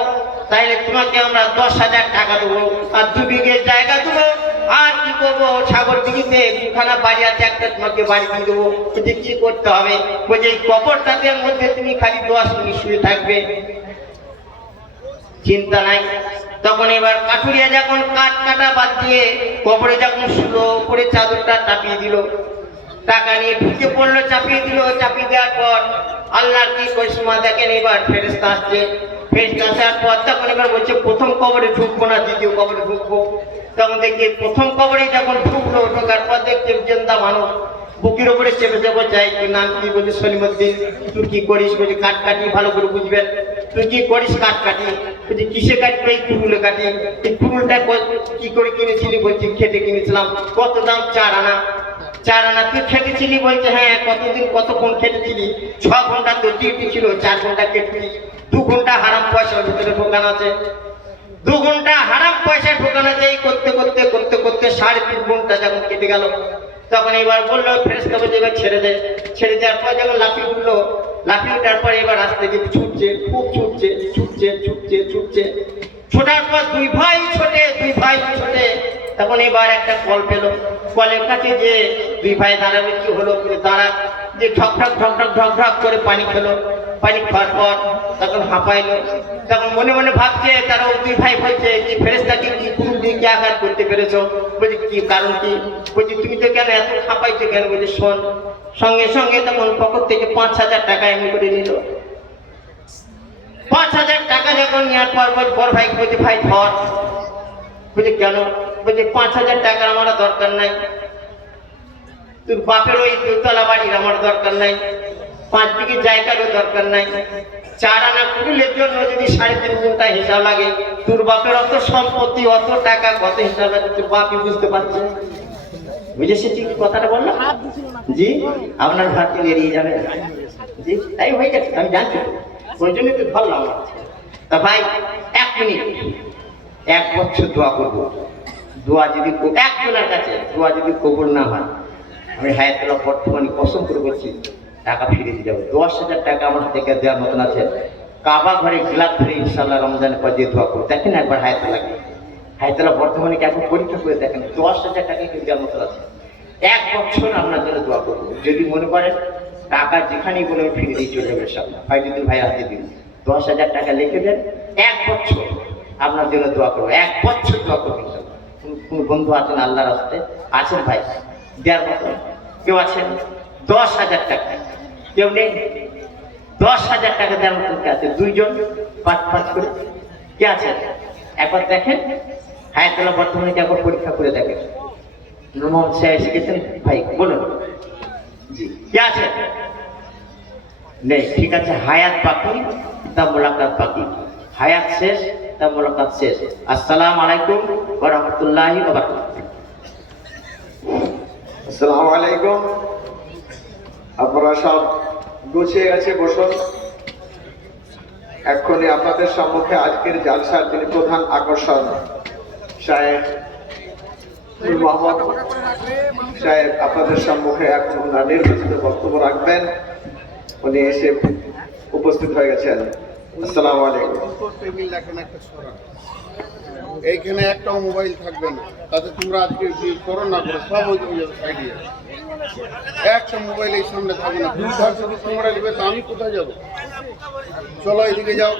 তাহলে তোমাকে আমরা 10,000 টাকা দেবো আর 2 বিঘে জায়গা দেবো, আর কি করবো সাগর দিঘিতে 2খানা বাড়ি আছে, একটা তোমাকে বাড়ি দিয়ে দেবো। বলছে কি করতে হবে? বলছে এই কবরটাদের মধ্যে তুমি খালি 10 মিনিট শুয়ে থাকবে, চিন্তা নাই। তখন এবার কাঠুরিয়া যখন কাঠ কাটা বাদ দিয়ে কবরে যখন শুলো, উপরে চাদরটা চাপিয়ে দিল, টাকা নিয়ে ঢুকে পড়লো, চাপিয়ে দিল। চাপিয়ে দেওয়ার পর আল্লাহর কি করিশ্মা দেখেন, এবার ফেরেশতা আসছে। ফেরেশতা আসার পর তখন এবার বলছে প্রথম কবরে ঢুকবো না দ্বিতীয় কবরে ঢুকবো। তখন দেখি প্রথম কবরে যখন ঢুকলো, ঢোকার পর দেখছে জিন্দা মানুষ, বুকের উপরে চেপে চেপে চাই, কি নাম কি? বলছে সলিমুদ্দিন। তুই কি করিস? বলছে কাঠ কাটি, ভালো করে বুঝবেন। তুই কি করিস? কাঠ কাটি। বলছে কিসে কাটবে? এই কুড়ুলে কাটি। এই কুড়ুলটা কি করে কিনেছিলি? বলছি খেটে কিনেছিলাম। কত দাম? 4 আনা। 4 আনা তুই খেটেছিলি? বলছে হ্যাঁ। কতদিন কতক্ষণ খেটেছিলি? 6 ঘন্টা তোর ডিউটি ছিল, 4 ঘন্টা খেটেছিস। 2 ঘন্টা হারাম পয়সার ভিতরে ঢোকানো আছে, 2 ঘন্টা হারাম পয়সা ঢোকানো আছে। এই করতে করতে 3.5 ঘন্টা যখন কেটে গেল, তখন এবার বললো ফেরেশতা বলছে এবার ছেড়ে দে। ছেড়ে দেওয়ার পর যখন লাফিয়ে উঠলো, লাফিয়ে ওঠার পর এবার আসতে গিয়ে ছুটছে, খুব ছুটছে, ছোটার পর দুই ভাই ছোটে। তখন এবার একটা কল পেলো, কলের কাছে যে দুই ভাই দাঁড়াবে, কি হলো? দাঁড়া, যে ঢক ঢক করে পানি খেলো। পানি খাওয়ার পর তখন হাঁপাইলো। তখন মনে মনে ভাবছে, তারা দুই ভাই বলছে যে ফেরেশতাকে কি কুড়ুল দিয়ে কি আঘাত করতে পেরেছো? বলছে কি কারণ কি? বলছি তুমি তো কেন এত হাঁপাইছো কেন? বলছে শোন। সঙ্গে সঙ্গে তখন পকেট থেকে 5,000 টাকা এমনি করে নিল। 5,000 টাকা যখন নেওয়ার পর বড় ভাই বলছে ভাই ধর। বলছে কেন? বলছে 5,000 টাকার আমার দরকার নাই, তোর বাপের ওই 2তলা বাড়ির আমার দরকার নাই, 5 বিঘে জায়গারও দরকার নাই, 4 আনা কুড়ুলের জন্য যদি 3.5 ঘন্টা হিসাব লাগে, তোর বাপের অত সম্পত্তি, অত টাকা, কত হিসাব লাগে তোর বাপই বুঝতে পারছে। বুঝেছি ঠিক কথাটা বললাম? জি, আপনার ভাবতে এড়িয়ে যাবে। জি তাই হয়ে গেছে, আমি জানছি, ওই জন্যই তো ধরলাম। তা ভাই 1 মিনিট 1 বছর দোয়া করবো। দোয়া যদি একজনের কাছে দোয়া যদি কবুল না হয়, আমি হায়াতুল্লাহ বর্তমানে কসম করে বলছি টাকা ফিরে দিয়ে যাবো। 10,000 টাকা আমার থেকে দেওয়ার মতন আছে। কাবা ঘরে গিলাপ ধরে ইনশাল্লাহ রমজানের পর দিয়ে দোয়া করবো। দেখেন একবার হায়াতুল্লাহকে, হায়াতুল্লাহ বর্তমানে এখন পরীক্ষা করে দেখেন 10,000 টাকা কিন্তু দেওয়ার মতন আছে। 1 বছর আপনার জন্য দোয়া করবো। যদি মনে করেন টাকা যেখানেই বলে আমি ফিরে দিয়ে চলে যাবে ইনশাল্লাহ। ভাই যদি ভাই হাতে দিন 10,000 টাকা লিখে দেন, 1 বছর আপনার জন্য দোয়া করবো। 1 বছর দোয়া করবো ইনশাল্লাহ। কোন বন্ধু আছেন আল্লাহর রাস্তে আছেন ভাই দেওয়ার মতো? কেউ আছেন? 10,000 টাকা কেউ নেই? 10,000 টাকা দেওয়ার মতো কে আছে? 2 জন 5 করে কে আছেন? একবার দেখেন হায়াতুল্লাহ বর্তমানে একবার পরীক্ষা করে দেখেন। মোহাম্মদ সাহেব শিখেছেন ভাই বলুন জি কে আছে? নেই, ঠিক আছে। হায়াত বাকি তা মোলাকাত বাকি। হায়াত শেষ তা মোলাকাত শেষ। আসসালামু আলাইকুম ওয়া রাহমাতুল্লাহি ওয়া বারাকাতুহু। আসসালামু আলাইকুম। আপনারা সব গুছিয়ে গেছে, বসুন। এক্ষুনি আপনাদের সম্মুখে আজকের জালসার যিনি প্রধান আকর্ষণ শায়েখ নূর মোহাম্মদ সাহেব আপনাদের সম্মুখে এখন ওনার নির্বাচিত বক্তব্য রাখবেন। উনি এসে উপস্থিত হয়ে গেছেন। আসসালামু আলাইকুম। এইখানে একটাও মোবাইল থাকবে না, তাতে তোমরা আজকে যে করো না করো সব ওই সাইডে একটা মোবাইল এই সামনে থাকবে না। যদি তোমরা নেবে তো আমি কোথায় যাবো? চলো এদিকে যাও।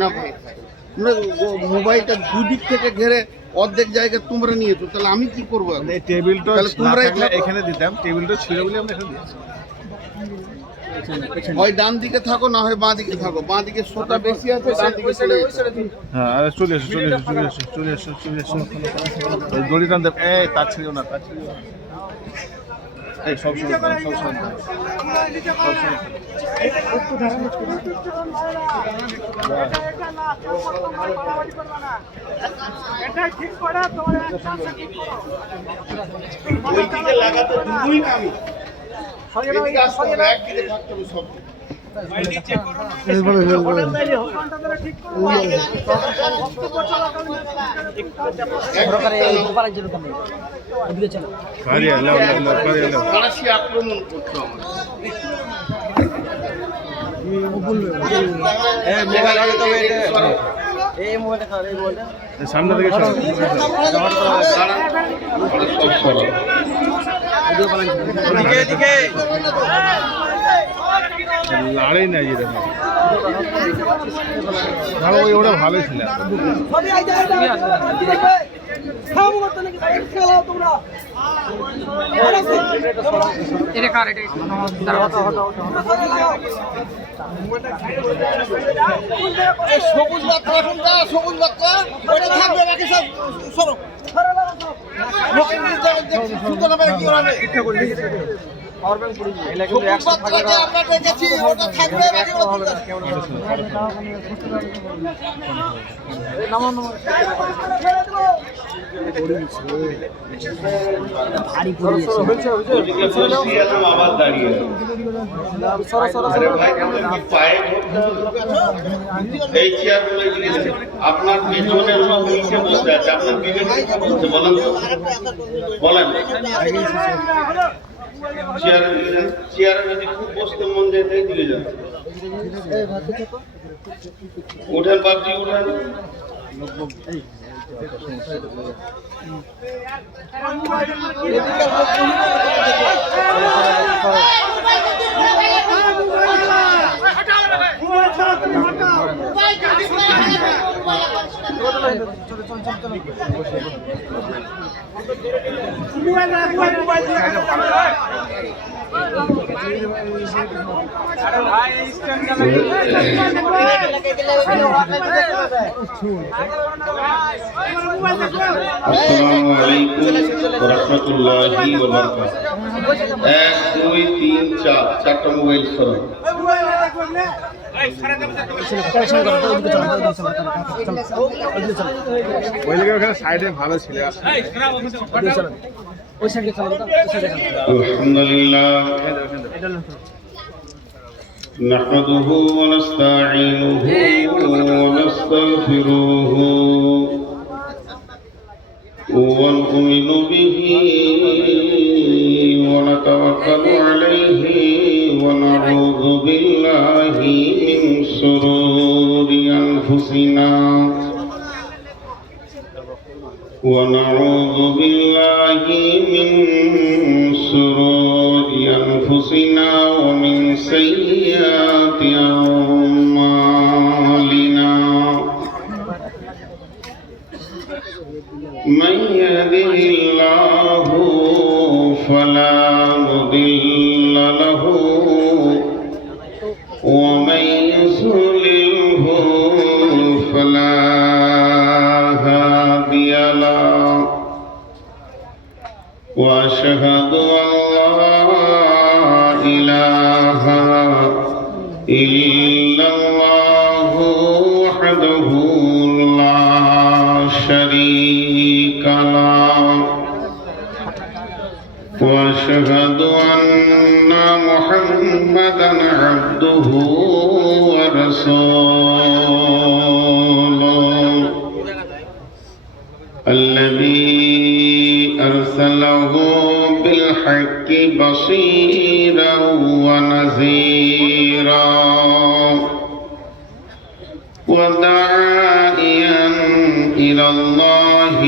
না ভাই, তোমরা মোবাইলটা দুদিক থেকে ঘেরে অর্ধেক জায়গা তোমরা নিয়েছো, তাহলে আমি কি করবো? টেবিলটা তোমরা এখানে দিতাম, টেবিলটা ছিল বলে আমরা এখানে দিয়েছি। হয় ডান দিকে থাকো না হয় বাঁ দিকে থাকো। বাঁ দিকে সোটা বেশি আছে, ডান দিকে চলে যেতে। হ্যাঁ, আরে চলে এসো। এই দড়ি টান দেব। এই তার ছিল না। এই সব সময়। ওইদিকে লাগাতে দুই না আমি। এদিকে আসতে হবে, একদিকে থাকতে হবে সব। ফরাসি আক্রমণ করতো সামনে থেকে লড়াই নাই যেরকম ভালো, ওটা ভালোই ছিল। সবুজ বার্তা, সবুজ বার্তা ওইটা থাকবে, বাকি সব সরো। আপনার পেছনে সব নিচে বসে আছে, আপনার বিবেক বলছে বলেন তো, বলেন। চেয়ারে যদি খুব বসতে মন যায় দিকে যান। উঠেন বাবজি, উঠেন। আসসালামু আলাইকুম ওয়া রাহমাতুল্লাহি ওয়া বারাকাতুহু। 1 2 3 4 চারটা মোবাইল সরান। ওখানে সাইডে ভালো ছিল। আলহামদুলিল্লাহ। نحمده ونستعينه ونستغفره ونؤمن به ونتوكل عليه ونعوذ بالله من شرور أنفسنا ونعوذ بالله من شرور أنفسنا ومن سيئات أعمالنا من يهده الله فلا مضل له ومن يضلله فلا هادي له وأشهد أن لا إله إلا الله وحده لا شريك له وأشهد أن محمدا عبده ورسوله الذي أرسله بالحق بصيرا ونذيرا وداعيا إلى الله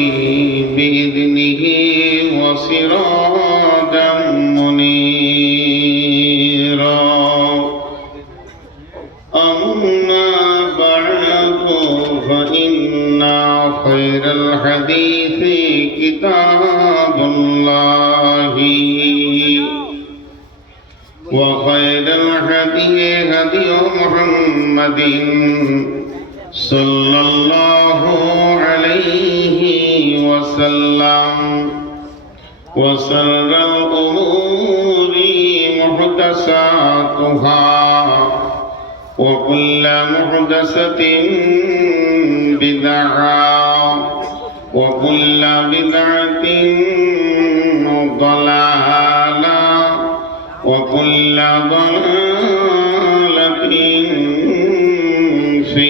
بإذنه وسراجا منيرا أما بعد فإن خير الحديث كتاب الله وخير الهدي هدي محمد صلى الله عليه وسلم وشر الأمور محدثاتها وكل محدثة بدعة وكل بدعة ضلالة وكل ضلالة في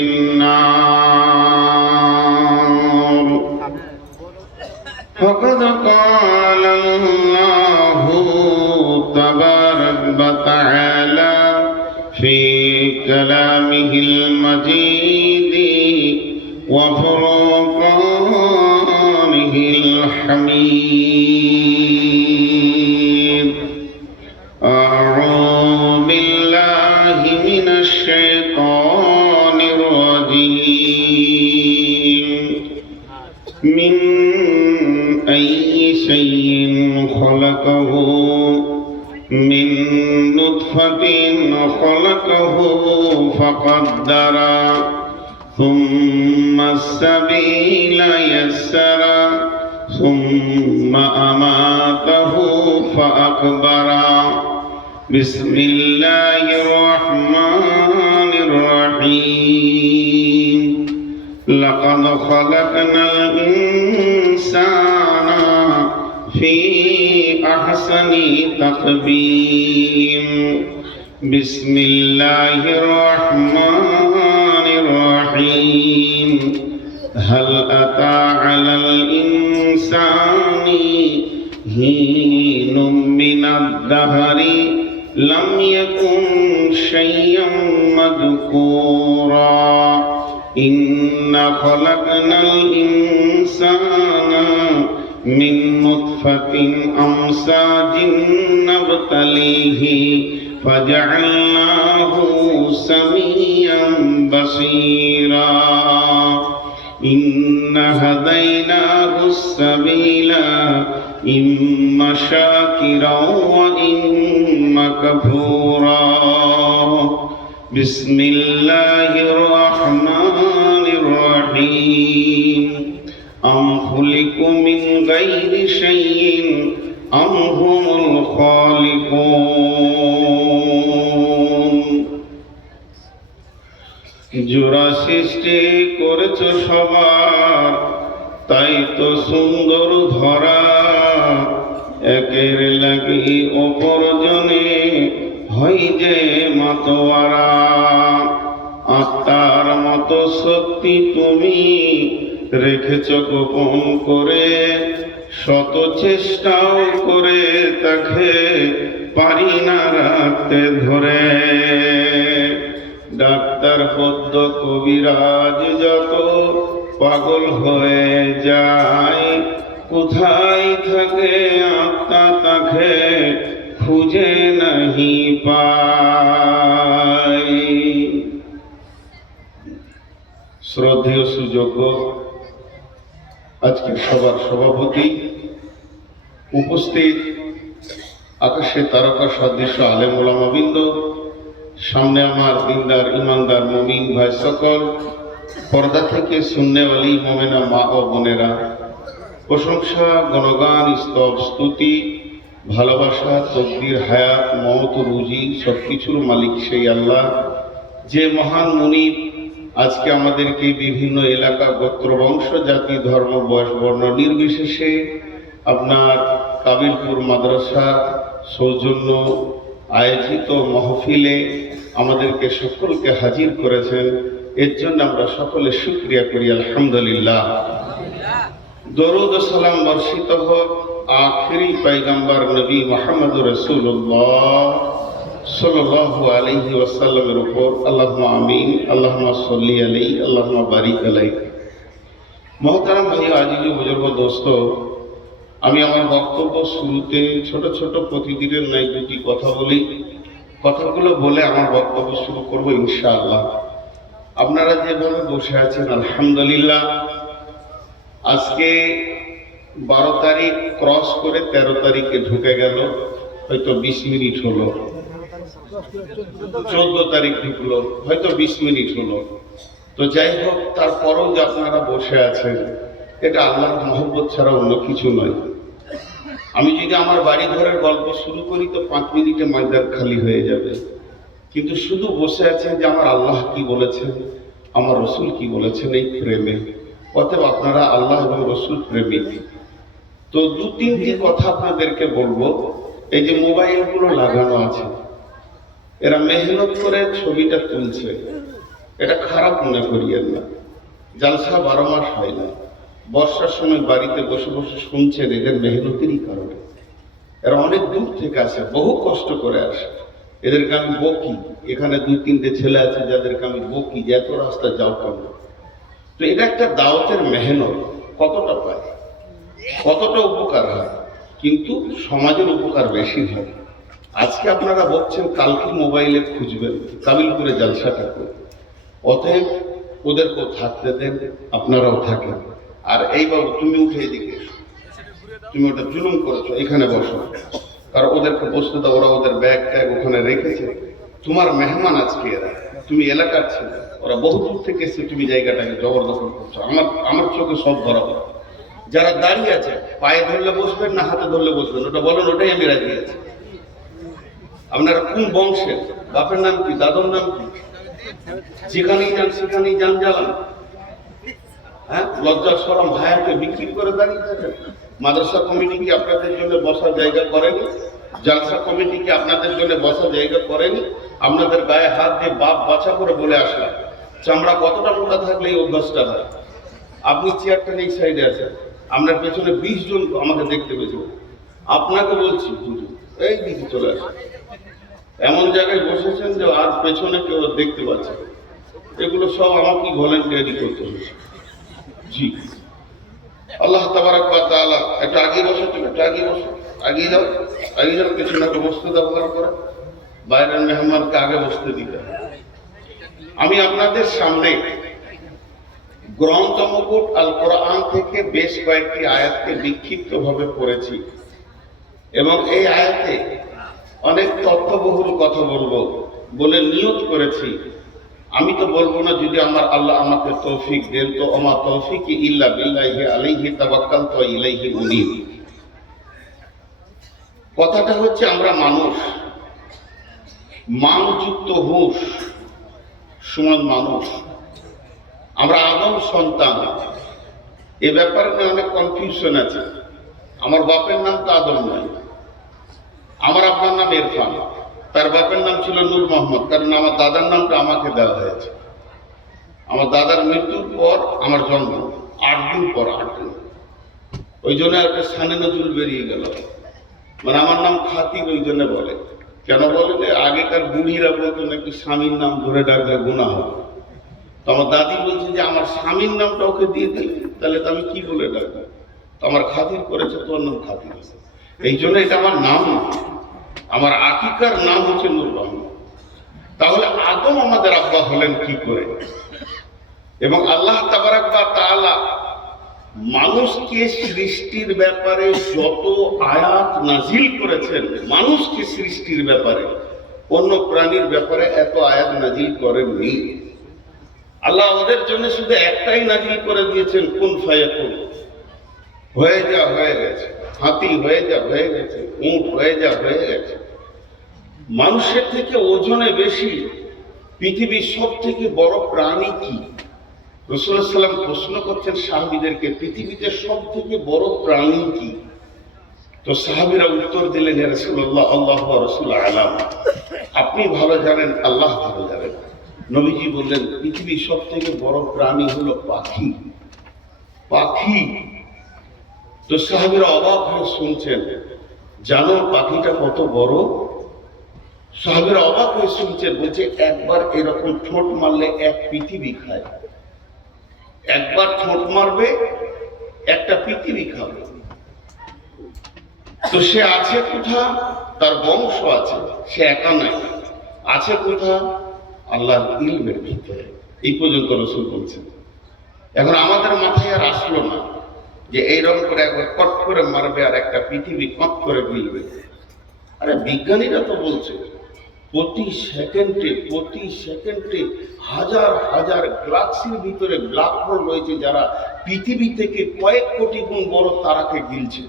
النار فقد قال الله تبارك وتعالى في كلامه المجيد وفرقانه الحميد أعوذ بالله من الشيطان الرجيم من أي شيء خلقه من نطفة خلقه فقدر ثم السبيل يسر ثم أماته فأقبر بسم الله الرحمن الرحيم لقد خلقنا الإنسان في أحسن تقويم بسم الله الرحمن الرحيم هل أتى على الإنسان حين من الدهر لم يكن شيئا مذكورا إنا خلقنا الإنسان من نطفة أمشاج نبتليه فجعلناه سميعا بصيرا إن هديناه السبيل إما شاكرا وإما كفورا بسم الله الرحمن الرحيم أم خلقوا من غير شيء أم هم الخالقون জোড়া সৃষ্টি করেছ সবার, তাই তো সুন্দর ধরা। একের লাগি অপরজনে হই যে মাতোয়ারা। আত্মার মতো শক্তি তুমি রেখেছ গোপন করে, শত চেষ্টাও করে তাকে পারি না রাখতে ধরে। ডাক্তার বৈদ্য কবিরাজ যত পাগল হয়ে যায়, কোথায় থাকে আত্মা তাকে খুঁজে নাহি পায়। শ্রদ্ধেয় সুযোগ্য আজকে সবার সভাপতি, উপস্থিত আকাশে তারকা সদৃশ্য আলেম ওলামাবৃন্দ, সামনে আমার দিনদার ইমানদার মুমিন ভাই সকল, পর্দা থেকে সুন্নেওয়ালি মোমেনা মা ও বোনেরা, প্রশংসা গণগান স্তব স্তুতি ভালোবাসা তকদির হায়াত মওত রুজি সবকিছুর মালিক সেই আল্লাহ, যে মহান মুনিব আজকে আমাদেরকে বিভিন্ন এলাকা গোত্র বংশ জাতি ধর্ম বয়স বর্ণ নির্বিশেষে আপনার কাবিলপুর মাদ্রাসা সৌজন্য আয়োজিত মাহফিলে আমাদেরকে সকলকে হাজির করেছেন। এর জন্য আমরা সকলে শুকরিয়া করি আলহামদুলিল্লাহ। দরুদ ও সালাম বর্ষিত হোক আখিরি পয়গম্বর নবী মুহাম্মদ রাসূলুল্লাহ সাল্লাল্লাহু আলাইহি ওয়াসাল্লামের উপর। আল্লাহুম্মা আমিন, আল্লাহুম্মা সাল্লি আলাইহি, আল্লাহুম্মা বারিক আলাইহি। মহতারাম ভাই, আজিজ বুজুর্গ দোস্ত, আমি আমার বক্তব্য শুরুতে ছোট ছোট প্রতিদিনের ন্যায় দুটি কথা বলি। কথাগুলো বলে আমার বক্তব্য শুরু করব ইনশাআল্লাহ। আপনারা যেভাবে বসে আছেন আলহামদুলিল্লাহ, আজকে 12 তারিখ ক্রস করে 13 তারিখে ঢুকে গেল, হয়তো 20 মিনিট হলো, 14 তারিখ ঢুকলো, হয়তো 20 মিনিট হলো। তো যাই হোক, তারপরেও যে আপনারা বসে আছেন, এটা আল্লাহর মহব্বত ছাড়া অন্য কিছু নয়। আমি যদি আমার বাড়ি ঘরের গল্প শুরু করি তো 5 মিনিটে ময়দান খালি হয়ে যাবে, কিন্তু শুধু বসে আছেন যে আমার আল্লাহ কি বলেছেন, আমার রসুল কি বলেছেন, এই প্রেমে। অতএব আপনারা আল্লাহ এবং রসুল প্রেমিক। তো 2-3টি কথা আপনাদেরকে বলবো। এই যে মোবাইলগুলো লাগানো আছে, এরা মেহনত করে ছবিটা তুলছে, এটা খারাপ মনে করিয়েন না। জালসা 12 মাস হয় না। বর্ষার সময় বাড়িতে বসে বসে শুনছেন, এদের মেহনতেরই কারণে। এরা অনেক দূর থেকে আসে, বহু কষ্ট করে আসে। এদেরকে আমি বকি, এখানে 2-3টে ছেলে আছে যাদেরকে আমি বকি যে এত রাস্তা যাও কেন। তো এটা একটা দাওয়াতের মেহনত। কতটা পায়, কতটা উপকার হয়, কিন্তু সমাজের উপকার বেশি হয়। আজকে আপনারা বলছেন, কালকে মোবাইলে খুঁজবেন কাবিলপুরে জালসাটা করে। অতএব ওদেরকেও থাকতে দেন, আপনারাও থাকেন। আর এই বাবু, তুমি উঠে এদিকে এসো, তুমি ওটা জুলুম করেছো, এখানে বসো। কারণ ওদেরকে বসতে দাও, ওরা ওদের ব্যাগ ট্যাগ ওখানে রেখেছে। তোমার মেহমান আজকে এরা, তুমি এলাকার ছেলে, ওরা বহু দূর থেকে এসে তুমি জায়গাটাকে জবরদখল করছো। আমার চোখে সব বরাবর। যারা দাঁড়িয়ে আছে, পায়ে ধরলে বসবেন না হাতে ধরলে বসবেন, ওটা বলেন, ওটাই আমি রাজি আছি। আপনারা কোন বংশের, বাপের নাম কি, দাদুর নাম কি? যেখানেই যান সেখানেই যান জ্বালান। হ্যাঁ, লজ্জা শরম হায়াকে বিক্রি করে দাঁড়িয়ে থাকেন। মাদ্রাসা কমিটি কি আপনাদের জন্য বসার জায়গা করেনি? জালসা কমিটি কি আপনাদের জন্য বসার জায়গা করেনি? আপনাদের গায়ে হাত দিয়ে বাপ বাছা করে বলে আসলাম, চামড়া কতটা মোটা থাকলে এই অভ্যাসটা হয়। আপনি চেয়ারটা এই সাইডে আছেন, আপনার পেছনে 20 জন আমাকে দেখতে পেয়েছিল। আপনাকে বলছি, এই দিকে চলে আসে, এমন জায়গায় বসেছেন যে আর পেছনে কেউ দেখতে পাচ্ছে। এগুলো সব আমাকে ভলেন্টিয়ারি করতে হয়েছে। জি, আল্লাহ তাবারাক ওয়া তাআলা। একটা আগে বসো, তুমি একটা আগে বসো, আগে যাও, আগে যাও, পেছনে বসতে দাও ভালো করে। বাইরের মেহমানকে আগে বসতে দিতে। আমি আপনাদের সামনে গ্রন্থ মুকুট আল কোরআন থেকে বেশ কয়েকটি আয়াতকে বিক্ষিপ্তভাবে পড়েছি, এবং এই আয়াতে অনেক তথ্যবহুল কথা বলবো বলে নিয়ত করেছি। আমি তো বলবো না, যদি আমার আল্লাহ আমাকে তৌফিক দেন, তো আমার তৌফিক ইল্লা বিল্লাহি আলাইহি তাওয়াক্কালতু ওয়া ইলাইহি উনীব। কথাটা হচ্ছে, আমরা মানুষ, মানযুক্ত হুঁশ সমান মানুষ, আমরা আদম সন্তান। এ ব্যাপারে অনেক কনফিউশন আছে। আমার বাপের নাম তো আদম নয়, আমার আপনার নাম ইরফান। তার বাপের নাম ছিল নূর মোহাম্মদ, কারণ আমার দাদার নামটা আমাকে দেওয়া হয়েছে। আমার দাদার মৃত্যুর পর আমার জন্ম, 8 দিন পর, 8 দিন। ওই জন্য একটা সানে নজরুল বেরিয়ে গেল, মানে আমার নাম খাতির ওই জন্য বলে। কেন বলে যে আগেকার বুড়িরা বলতো নাকি স্বামীর নাম ধরে ডাকলে গুনাহ হবে। তো আমার দাদি বলছে যে আমার স্বামীর নামটা ওকে দিয়ে দিলে তাহলে তো আমি কি বলে ডাকবো, তো আমার খাতির করেছে, তোর নাম খাতির। এই জন্য এটা আমার নাম না, আমার আকিকার নাম হচ্ছে নূর মোহাম্মদ। তাহলে আদম আমাদের আব্বা হলেন কি করে? এবং আল্লাহ তাবারাক ওয়া তাআলা মানুষকে সৃষ্টির ব্যাপারে যত আয়াত নাজিল করেছেন, মানুষকে সৃষ্টির ব্যাপারে, অন্য প্রাণীর ব্যাপারে এত আয়াত নাজিল করেননি। আল্লাহ ওদের জন্য শুধু একটাই নাজিল করে দিয়েছেন, কুন ফায়াকুন, হয়ে যা হয়ে গেছে। হাতি হয়ে যা হয়ে গেছে, উট হয়ে যা হয়ে গেছে। মানুষের থেকে ওজনে বেশি পৃথিবীর সব থেকে বড় প্রাণী কি? রাসূলুল্লাহ সাল্লাল্লাহু আলাইহি ওয়াসাল্লাম প্রশ্ন করছেন সাহাবীদেরকে, পৃথিবীতে সব থেকে বড় প্রাণী কি? তো সাহাবীরা উত্তর দিলেন, ইয়া রাসূলুল্লাহ, আল্লাহু ওয়া রাসূলুহু আ'লাম, আপনি ভালো জানেন, আল্লাহ ভালো জানেন। নবীজি বললেন, পৃথিবীর সব থেকে বড় প্রাণী হলো পাখি। পাখি। তো সাহাবীরা অবাক হয়ে শুনছেন, জানো পাখিটা কত বড়? সাহাবীরা অবাক হয়ে শুনছেন, বলছে একবার এরকম ঠোঁট মারলে এক পৃথিবী খায়। একবার ঠোঁট মারবে একটা পৃথিবী খাবে। তো সে আছে কোথা? তার বংশ আছে, সে একা নাই। আছে কোথা? আল্লাহর ইলমের ভিতরে। এই পর্যন্ত রাসূল বলছেন। এখন আমাদের মাথায় আর আসলো না যে এইরকম করে একবার কট করে মারবে আর একটা পৃথিবী কট করে গিলবে। আরে বিজ্ঞানীরা তো বলছে প্রতি সেকেন্ডে হাজার হাজার গ্যালাক্সির ভিতরে ব্ল্যাক হোল রয়েছে, যারা পৃথিবী থেকে কয়েক কোটি গুণ বড় তারাকে গিলছে।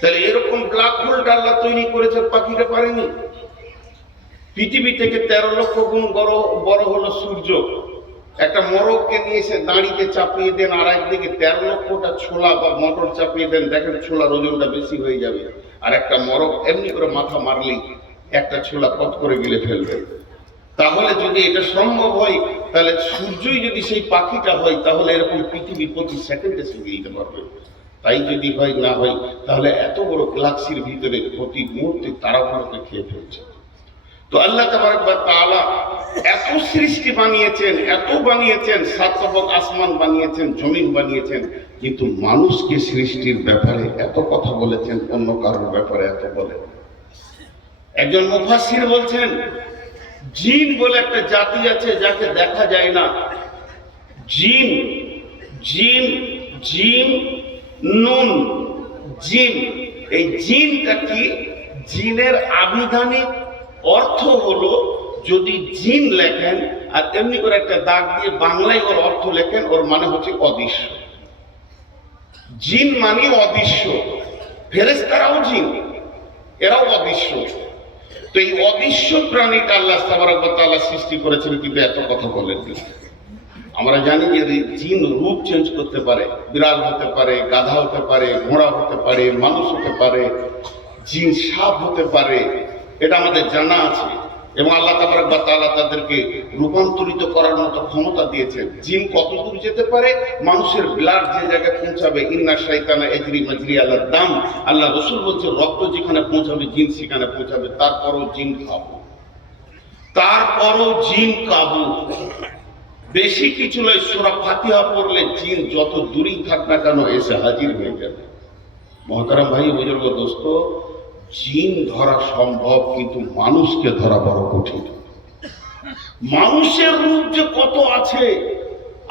তাহলে এরকম ব্ল্যাক হোলটা আল্লাহ তৈরি করেছে, পাখিরা পারেনি। পৃথিবী থেকে 13 লক্ষ গুণ বড় হলো সূর্য। একটা মরককে নিয়ে এসে দাঁড়িতে চাপিয়ে দেন, আর একদিকে 13 লক্ষটা ছোলা বা মটর চাপিয়ে দেন, দেখেন ছোলার ওজনটা বেশি হয়ে যাবে। আর একটা মরক এমনি করে মাথা মারলেই একটা ছোলা কত করে গিলে ফেলবে। তাহলে যদি এটা সম্ভব হয়, তাহলে সূর্যই যদি সেই পাখিটা হয়, তাহলে এরকম পৃথিবী প্রতি সেকেন্ডে সে গিলতে পারবে। তাই যদি হয় না হয়, তাহলে এত বড় গ্যালাক্সির ভিতরে প্রতি মুহূর্তে তারাগুলোকে খেয়ে ফেলছে। তো আল্লাহ তাবারক ওয়া তাআলা এত সৃষ্টি বানিয়েছেন, এত বানিয়েছেন, 7 তবক আসমান বানিয়েছেন, জমিন বানিয়েছেন, কিন্তু মানুষকে সৃষ্টির ব্যাপারে এত কথা বলেছেন, অন্য কারোর ব্যাপারে এত বলেন। একজন মুফাসসির বলছেন, জিন বলে একটা জাতি আছে যাকে দেখা যায় না। জিন, জিন, জিন, নুন, জিন। এই জিনটা কি? জিনের আবিধানিক অর্থ হলো, যদি জিন লেখেন আর এমনি করে একটা দাগ দিয়ে বাংলায় ওর অর্থ লেখেন, ওর মানে হচ্ছে অদৃশ্য। জিন মানে অদৃশ্য। ফেরেশতারাও জিন, এরাও অদৃশ্য। তো এই অদৃশ্য প্রাণীটা আল্লাহ তাবারক ওয়া তাআলা সৃষ্টি করেছেন, কিন্তু এত কথা বলেননি। আমরা জানি যে জিন রূপ চেঞ্জ করতে পারে, বিড়াল হতে পারে, গাধা হতে পারে, ঘোড়া হতে পারে, মানুষ হতে পারে, জিন সাপ হতে পারে, এটা আমাদের জানা আছে। এবং আল্লাহ তাবারক ওয়া তাআলা তাদেরকে রূপান্তরিত করার মতো ক্ষমতা দিয়েছেন। জিন কত দূর যেতে পারে, মানুষের ব্লাড যে জায়গায় পৌঁছাবে, ইন্না শাইতানা ইয়াজরি মাজরি আলাদ দাম, আল্লাহ রাসূল বলছে রক্ত যেখানে পৌঁছাবে জিন সেখানে পৌঁছাবে। তারপরও জিন কাবু। বেশি কিছু নয়, সূরা ফাতিহা পড়লে জিন যত দূরেই থাক না কেন এসে হাজির হয়ে যাবে। মহতারাম ভাই, বুজুর্গ দোস্ত, জিন ধরা সম্ভব, কিন্তু মানুষকে ধরা বড় কঠিন। মানুষের রূপ যে কত আছে,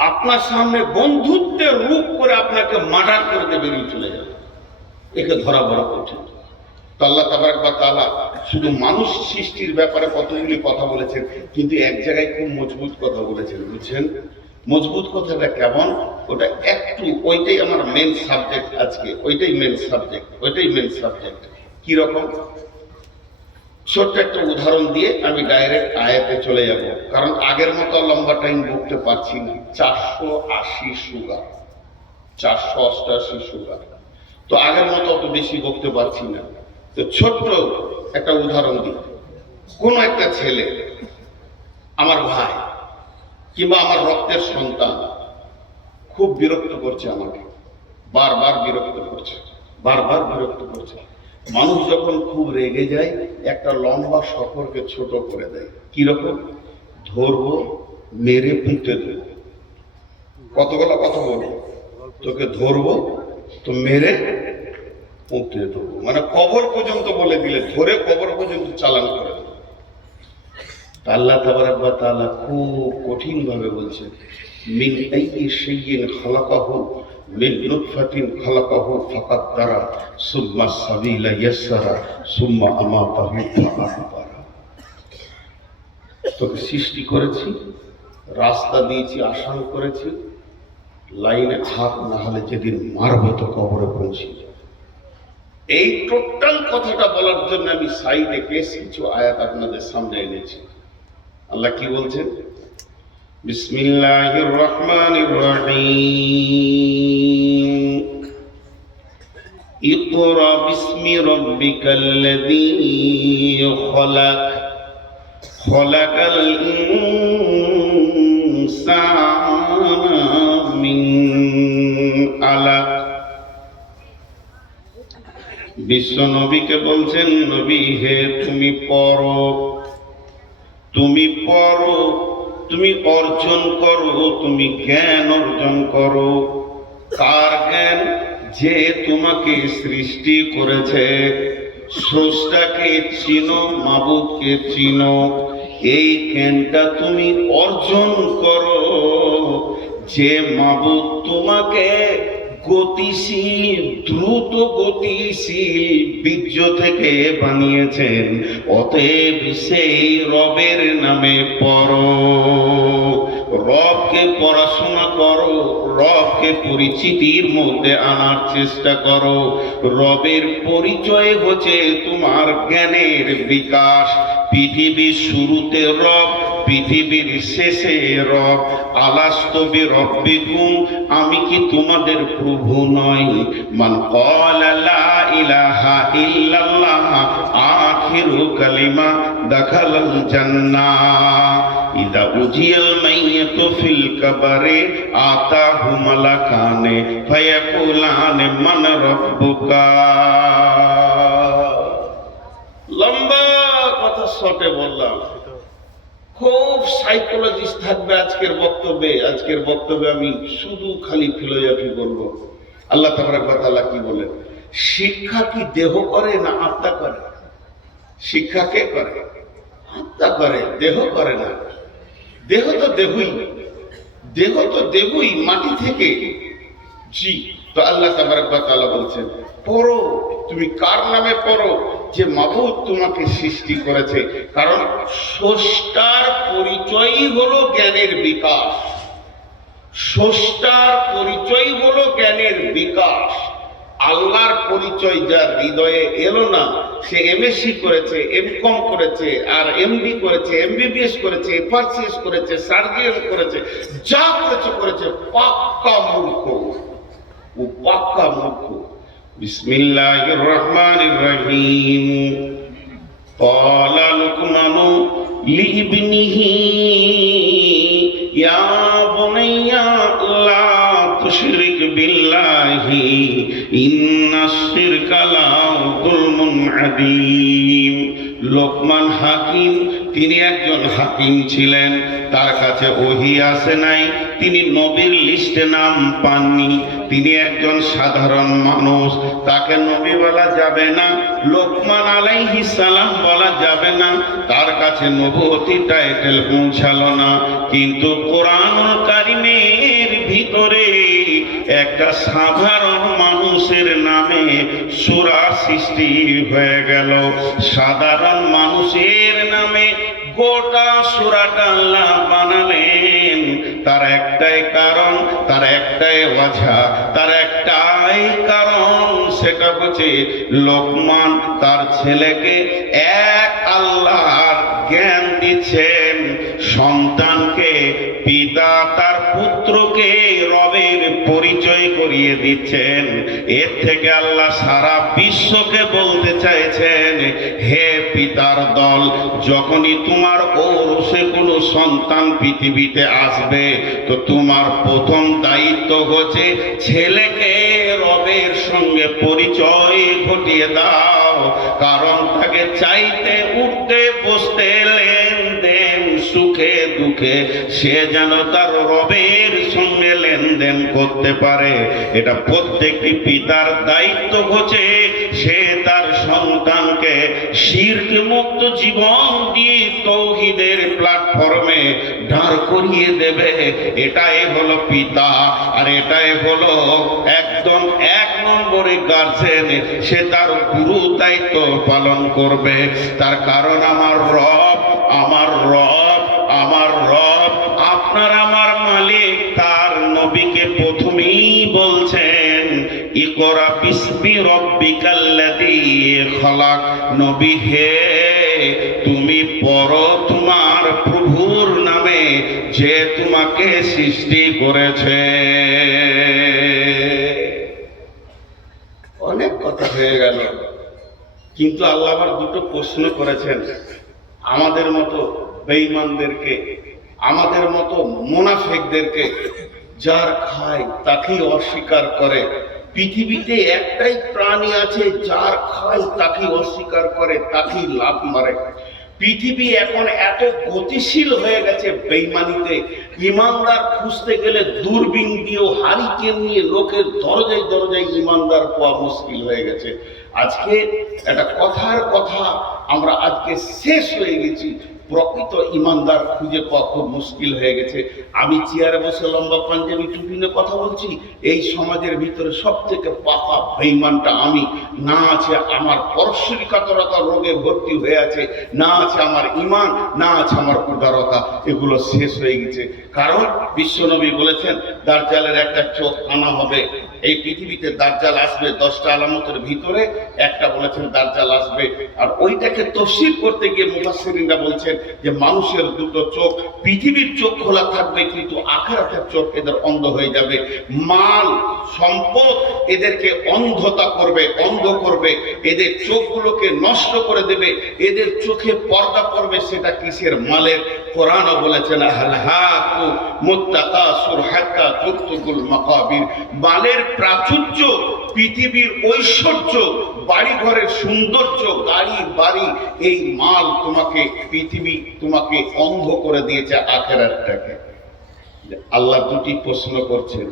আপনার সামনে বন্ধুত্বের রূপ করে আপনাকে মার্ডার করে দিয়ে বেরিয়ে চলে যাবে, একে ধরা বড় কঠিন। তো আল্লাহ তাবারক ওয়া তাআলা শুধু মানুষ সৃষ্টির ব্যাপারে কতগুলি কথা বলেছেন, কিন্তু এক জায়গায় খুব মজবুত কথা বলেছেন। বুঝছেন মজবুত কথাটা কেমন? ওটা একটু, ওইটাই আমার মেন সাবজেক্ট আজকে, ওইটাই মেন সাবজেক্ট। কি রকম? ছোট্ট একটা উদাহরণ দিয়ে আমি ডাইরেক্ট আয়াতে চলে যাব, কারণ আগের মতো লম্বা টাইম বলতে পারছি না। 480 সুগার, 488 সুগার, তো আগের মতো অত বেশি বলতে পারছি না। তো ছোট্ট একটা উদাহরণ দিই। কোনো একটা ছেলে, আমার ভাই কিংবা আমার রক্তের সন্তান খুব বিরক্ত করছে আমাকে, বারবার বিরক্ত করছে, বারবার বিরক্ত করছে। মানুষ যখন খুব রেগে যায় একটা লম্বা সফরকে ছোট করে দেয়। কিরকম? ধরবো, মেরে পুঁতে দেবো। কতগুলো কথা বলবো, তোকে ধরবো তো মেরে পুঁতে দেবো, মানে কবর পর্যন্ত বলে দিলে, ধরে কবর পর্যন্ত চালান করে দেবো। আল্লাহ তাবারাক ওয়া তাআলা খুব কঠিন ভাবে বলছেন, মিন আইয়ি শাইইন খালাকাহু মিন নুতফাতিন খালাকাহু ফাকাদ্দারা সুম্মা সাবিলা ইয়াসসারা সুম্মা আমাতাহু ফাআকবারা। তোকে সৃষ্টি করেছি, রাস্তা দিয়েছি, আসান করেছি, লাইনে থাক, না হলে যেদিন মারবো তো কবরে পৌঁছি। এই টোটাল কথাটা বলার জন্য আমি সাইডে বেশ কিছু আয়াত আপনাদের সামনে এনেছি। আল্লাহ কি বলছেন? বিসমিল্লাহির রহমানির রহিম। ইকরা বিসমি রাব্বিকাল্লাযী খলাক খলাকাল ইনসানা মিন আলাক। বিশ্ব নবীকে বলছেন, নবী হে তুমি পড়ো, তুমি পড়ো, তুমি অর্জন করো, তুমি জ্ঞান অর্জন করো। কার জ্ঞান? যে তোমাকে সৃষ্টি করেছে, স্রষ্টাকে চিনো, মাবুদকে চিনো। এই জ্ঞানটা তুমি অর্জন করো, যে মাবুদ তোমাকে গতিশীল, দ্রুত গতিশীল বীর্য থেকে বানিয়েছেন। অতএব সেই রবের নামে পড়ো, রবকে পড়াশোনা করো, রবকে পরিচিতির মধ্যে আনার চেষ্টা করো। রবের পরিচয় হচ্ছে তোমার জ্ঞানের বিকাশ। পৃথিবীর শুরুতে রব, পৃথিবীর শেষে রব। আলাস্তু বিরব্বিকুম, আমি কি তোমাদের প্রভু নই? মান ক্বালা লা ইলাহা ইল্লাল্লাহ আখিরু কালিমা দাখালাল জান্নাহ। ইদা উজিয়াল মাইয়াতু ফিল কবরে আতাহু মালাকানে ফায়াকুলানে মান রাব্বুকা। লম্বা কথা শর্টে বললাম। খুব সাইকোলজিস্ট থাকবে আজকের বক্তব্যে। আজকের বক্তব্যে আমি শুধু খালি ফিলোসফি বলবো। আল্লাহ তাবারাক ওয়া তাআলা কি বলেন? শিক্ষা কি দেহ করে না আত্মা করে? শিক্ষা কে করে? আত্মা করে, দেহ করে না। দেহ তো দেহই, দেহ তো দেহই মাটি থেকে। জি, তো আল্লাহ তাবারাক ওয়া তাআলা বলছেন পড়ো। তুমি কার নামে পড়ো? যে মাবুদ তোমাকে সৃষ্টি করেছে। কারণ স্রষ্টার পরিচয়ই হলো জ্ঞানের বিকাশ। স্রষ্টার পরিচয় হলো জ্ঞানের বিকাশ। আল্লাহর পরিচয় যার হৃদয়ে এলো না, সে এমএসসি করেছে, এমকম করেছে, আর এমডি করেছে, এমবিবিএস করেছে, এফআরসিএস করেছে, সার্জিক্যাল করেছে, যা করেছে করেছে, পাক্কা মূর্খ। ও পাক্কা মূর্খ। বিসমিল্লাহির রহমানির রহিম। ক্বালা লুকমানু লিইবনিহি ইয়া বুনাইয়া লা তুশরিক বিল্লাহি ইন্নাশ শিরকা লা যুলমুন আযীম। লোকমান হাকিম, তিনি একজন হাকিম ছিলেন। তার কাছে ওহী আসে নাই, তিনি নবীর লিস্টে নাম পাননি। তিনি একজন সাধারণ মানুষ, তাকে নবী বলা যাবে না, লোকমান আলাইহিস সালাম বলা যাবে না। তার কাছে নবুয়তি টাইটেল পৌঁছালো না। কিন্তু কোরআনুল কারীমের ভিতরে একটা সাধারণ মানুষের নামে সূরা সৃষ্টি হয়ে গেল। সাধারণ মানুষের নামে গোটা সূরাটা আল্লাহ বানালেন। তার একটাই কারণ, তার একটাই ওয়াজহ, তার একটাই কারণ, সেটা হচ্ছে লোকমান তার ছেলেকে এক আল্লাহর জ্ঞান দিচ্ছেন। সন্তানকে, পিতা তার পুত্রকে রবের পরিচয় করিয়ে দিচ্ছেন। এর থেকে আল্লাহ সারা বিশ্বকে বলতে চাইছেন, হে পিতার দল, যখনই তোমার ঔরসে কোনো সন্তান পৃথিবীতে আসবে তো তোমার প্রথম দায়িত্ব হচ্ছে ছেলেকে রবের সঙ্গে পরিচয় ঘটিয়ে দাও, কারণ তাকে চাইতে উঠতে বসতে লেনদেন সুখে দুঃখে সে যেন তার রবের সঙ্গে লেনদেন করতে পারে। এটা প্রত্যেকটি পিতার দায়িত্ব হচ্ছে সে তার সন্তানকে শিরক মুক্ত জীবন দিয়ে তৌহিদের প্ল্যাটফর্মে দাঁড় করিয়ে দেবে। এটাই হলো পিতা, আর এটাই হলো একদম 1 নম্বরে গার্জেন, সে তার গুরু দায়িত্ব পালন করবে। তার কারণ আমার রব আপনার আমার মালিক তার নবীকে প্রথমেই বলছেন ইকরা বিসমি রব্বিকাল্লাযী খলাক, নবী হে তুমি পড়ো তোমার প্রভুর নামে যে তোমাকে সৃষ্টি করেছে। অনেক কথা হয়ে গেল, কিন্তু আল্লাহ আবার দুটো প্রশ্ন করেছেন আমাদের মতো বেঈমানদেরকে, আমাদের মতো মুনাফিকদেরকে, যার খায় তাকেই অস্বীকার করে। পৃথিবীতে একটাই প্রাণী আছে যার খায় তাকেই অস্বীকার করে, তাকেই লাভ মারে। পৃথিবী এখন এত গতিশীল হয়ে গেছে বেঈমানিতে, ইমানদার খুঁজতে গেলে দূরবীন দিয়েও হারিকেন নিয়ে লোকের দরজায় দরজায় ইমানদার পাওয়া মুশকিল হয়ে গেছে। আজকে একটা কথার কথা আমরা আজকে শেষ হয়ে গেছি, প্রকৃত ইমানদার খুঁজে পাওয়া খুব মুশকিল হয়ে গেছে। আমি চেয়ারে বসে লম্বা পাঞ্জাবি টুপি নিয়ে কথা বলছি, এই সমাজের ভিতরে সব থেকে পাকা বেঈমানটা আমি। না আছে আমার পরশ্বরিকাতরতা রোগে ভর্তি হয়ে আছে, না আছে আমার ইমান, না আছে আমার উদারতা, এগুলো শেষ হয়ে গেছে। কারণ বিশ্বনবী বলেছেন দাজ্জালের একটা চোখ আনা হবে। এই পৃথিবীতে দাজ্জাল আসবে 10টা আলামতের ভিতরে একটা বলেছেন দাজ্জাল আসবে, আর ওইটাকে তফসির করতে গিয়ে মুফাসসিরিনরা বলছেন যে মানুষের দুটো চোখ, পৃথিবীর চোখ খোলা থাকবে কিন্তু আখিরাতের চোখ এদের অন্ধ হয়ে যাবে। মাল সম্পদ এদেরকে অন্ধতা করবে, অন্ধ করবে, এদের চোখগুলোকে নষ্ট করে দেবে, এদের চোখে পর্দা পড়বে। সেটা কিসের? মালের। কোরআনও বলেছেন আলহাকু মুত্তাকাসুর হাত্তা যুরতুল মাকাবির, মালের প্রাচুর্য, পৃথিবীর ঐশ্বর্য, বাড়ি ঘরের সৌন্দর্য, গাড়ি বাড়ি, এই মাল তোমাকে পৃথিবী তোমাকে অন্ধ করে দিয়েছে আখিরাতটাকে। আল্লাহ দুটি প্রশ্ন করছেন,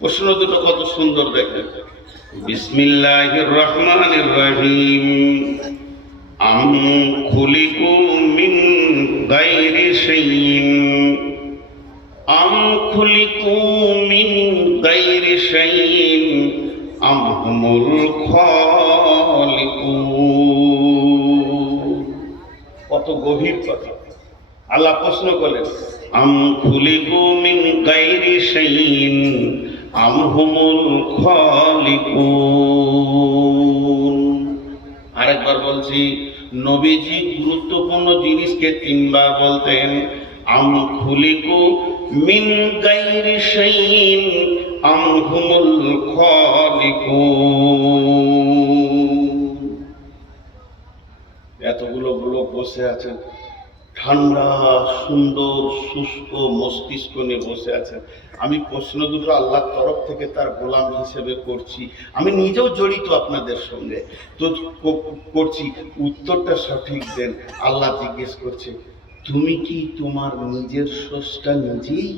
প্রশ্ন দুটো কত সুন্দর দেখেন। বিসমিল্লাহির রহমানির রহিম, আম খুলিকু মিন গায়রি শাইইন, আম খুলিকু মিন গায়রি শাইইন আম হুমুল খালিকুন। কত গভীর কথা। আল্লাহ প্রশ্ন করলেন আম খুলিকু মিন গায়রি শাইইন আম হুমুল খালিকুন। আরেকবার বলছি, নবীজি গুরুত্বপূর্ণ জিনিসকে 3 বার বলতেন। আম খুলিকু মিন গায়রি শাইইন আম হুমুল খালিকুন। এতগুলো লোক বসে আছেন, ঠান্ডা সুন্দর শুষ্ক মস্তিষ্ক নিয়ে বসে আছেন। আমি প্রশ্ন দুটো আল্লাহর তরফ থেকে তার গোলাম হিসেবে করছি, আমি নিজেও জড়িত আপনাদের সঙ্গে তো করছি, উত্তরটা সঠিক দেন। আল্লাহ জিজ্ঞেস করছে তুমি কি তোমার নিজের স্রষ্টা নিজেই,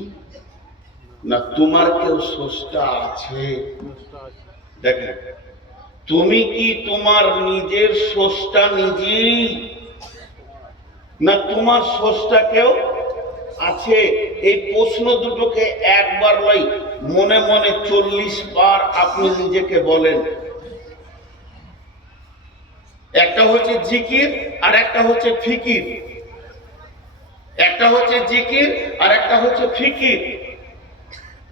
না তোমার কেউ স্রষ্টা আছে? দেখেন, তুমি কি তোমার নিজের স্রষ্টা নিজেই, না তোমার স্রষ্টা কেউ আছে? এই প্রশ্ন দুটোকে একবার নয়, মনে মনে 40 বার আপনি নিজেকে বলেন। একটা হচ্ছে জিকির আর একটা হচ্ছে ফিকির, একটা হচ্ছে জিকির আর একটা হচ্ছে ফিকির।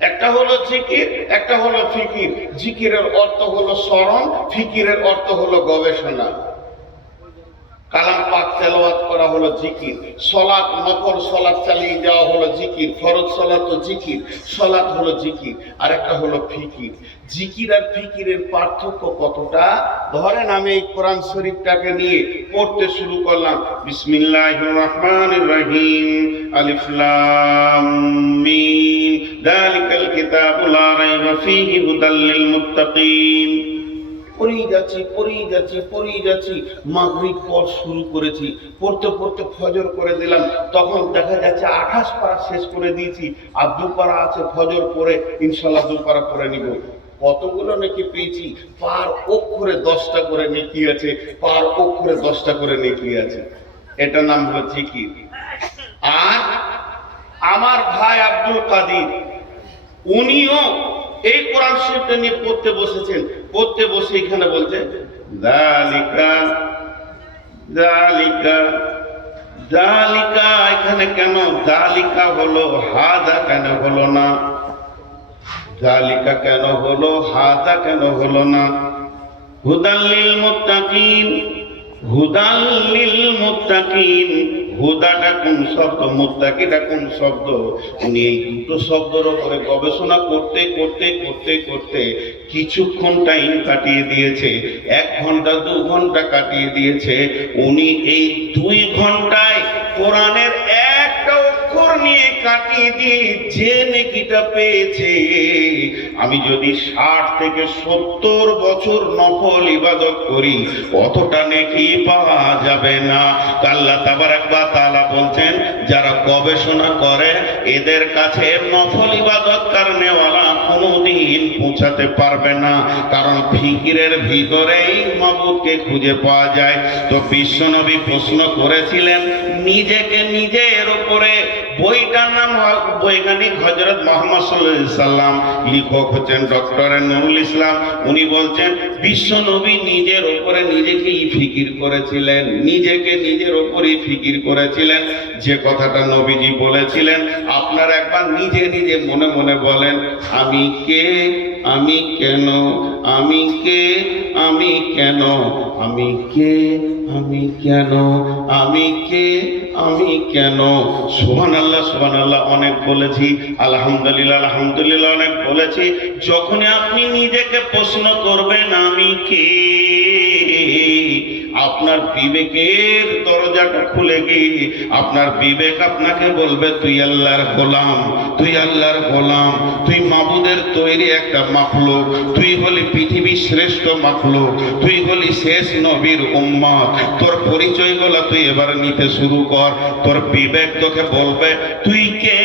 একটা হলো জিকির, একটা হলো ফিকির। জিকিরের অর্থ হলো স্মরণ, ফিকিরের অর্থ হলো গবেষণা। কালাম পাক তেলাওয়াত করা হলো জিকির, সলাত নফল সলাত চালিয়ে দেওয়া হলো জিকির, ফরজ সলাত তো জিকির, সলাত হলো জিকির, আর একটা হলো ফিকির। জিকির আর ফিকিরের পার্থক্য কতটা? ধরেন আমি এই কোরআন শরীফটাকে নিয়ে পড়তে শুরু করলাম, বিসমিল্লাহির রহমানির রহিম, আলিফ লাম মিম, যালিকাল কিতাবু লা রাইবা ফীহি হুদাল লিল মুত্তাকিন। পড়েই যাচ্ছি, মাগরিব পড় শুরু করেছি, পড়তে পড়তে ফজর করে দিলাম, তখন দেখা যাচ্ছে 28 পারা শেষ করে দিয়েছি, আর 2 পারা আছে ফজর পরে, ইনশাল্লাহ 2 পারা পরে নিব। কতগুলো নেকি পেয়েছি? পার অক্ষরে 10টা করে নেকি আছে, পার অক্ষরে 10টা করে নেকি আছে। এটা নাম হলো জিকির। আর আমার ভাই আব্দুল কাদির, উনিও এই কোরআন শরীফটা নিয়ে পড়তে বসেছেন, পড়তে বসে এখানে বলছেন যালিকা যালিকা যালিকা। এখানে কেন যালিকা হলো, হাদা কেন হলো না? যালিকা কেন হলো, হাদা কেন হলো না? হুদাল লিল মুত্তাকিন, হুদাল লিল মুত্তাকিন। হুদাটা কোন শব্দ, মুত্তাকিটা কোন শব্দ? উনি এই দুটো শব্দের উপরে গবেষণা করতে করতে করতে করতে কিছুক্ষণ টাইম কাটিয়ে দিয়েছে, 1 ঘন্টা 2 ঘন্টা কাটিয়ে দিয়েছে। উনি এই 2 ঘন্টায় কোরআনের একটা অক্ষর নিয়ে কাটিয়ে দিয়ে যে নেকিটা পেয়েছে, আমি যদি 60 থেকে 70 বছর নফল ইবাদত করি অতটা নেকি পাওয়া যাবে না। আল্লাহ তাবারাক ওয়া তাআলা বলছেন, যারা গবেষণা করে এদের কাছে নফল ইবাদত করনেওয়ালা কোনোদিন পৌঁছাতে পারবে না, কারণ ফিকিরের ভিতরেই মাবুদকে খুঁজে পাওয়া যায়। তো বিশ্বনবী প্রশ্ন করেছিলেন নিজেকে নিজের উপরে। বইটার নাম বৈজ্ঞানিক হযরত মুহাম্মদ সাল্লাল্লাহু আলাইহি সাল্লাম, লেখক হচ্ছেন ডক্টর নুরুল ইসলাম। উনি বলছেন বিশ্বনবী নিজের উপরে নিজেকেই ফিকির করেছিলেন, নিজেকে নিজের উপরেই ফিকির করেছিলেন। যে কথাটা নবীজি বলেছিলেন, আপনারা একবার নিজে নিজে মনে মনে বলেন, আমি কে, আমি কেন, আমি কে, আমি কেন, আমি কে, আমি কেন, আমি কে, আমি কেন। সুবহানাল্লাহ সুবহানাল্লাহ অনেক বলেছি, আলহামদুলিল্লাহ আলহামদুলিল্লাহ অনেক বলেছি। যখনই আপনি নিজেকে প্রশ্ন করবেন আমি কে, আপনার বিবেকের দরজাটা খুলে গিয়ে আপনার বিবেক আপনাকে বলবে তুই আল্লাহর গোলাম, তুই আল্লাহর গোলাম, তুই মাবুদের তৈরি একটা মাখলুক, তুই হলি পৃথিবীর শ্রেষ্ঠ মাখলুক, তুই হলি শেষ নবীর উম্মত। তোর পরিচয়গুলো তুই এবার নিতে শুরু কর। তোর বিবেক তোকে বলবে তুই কে,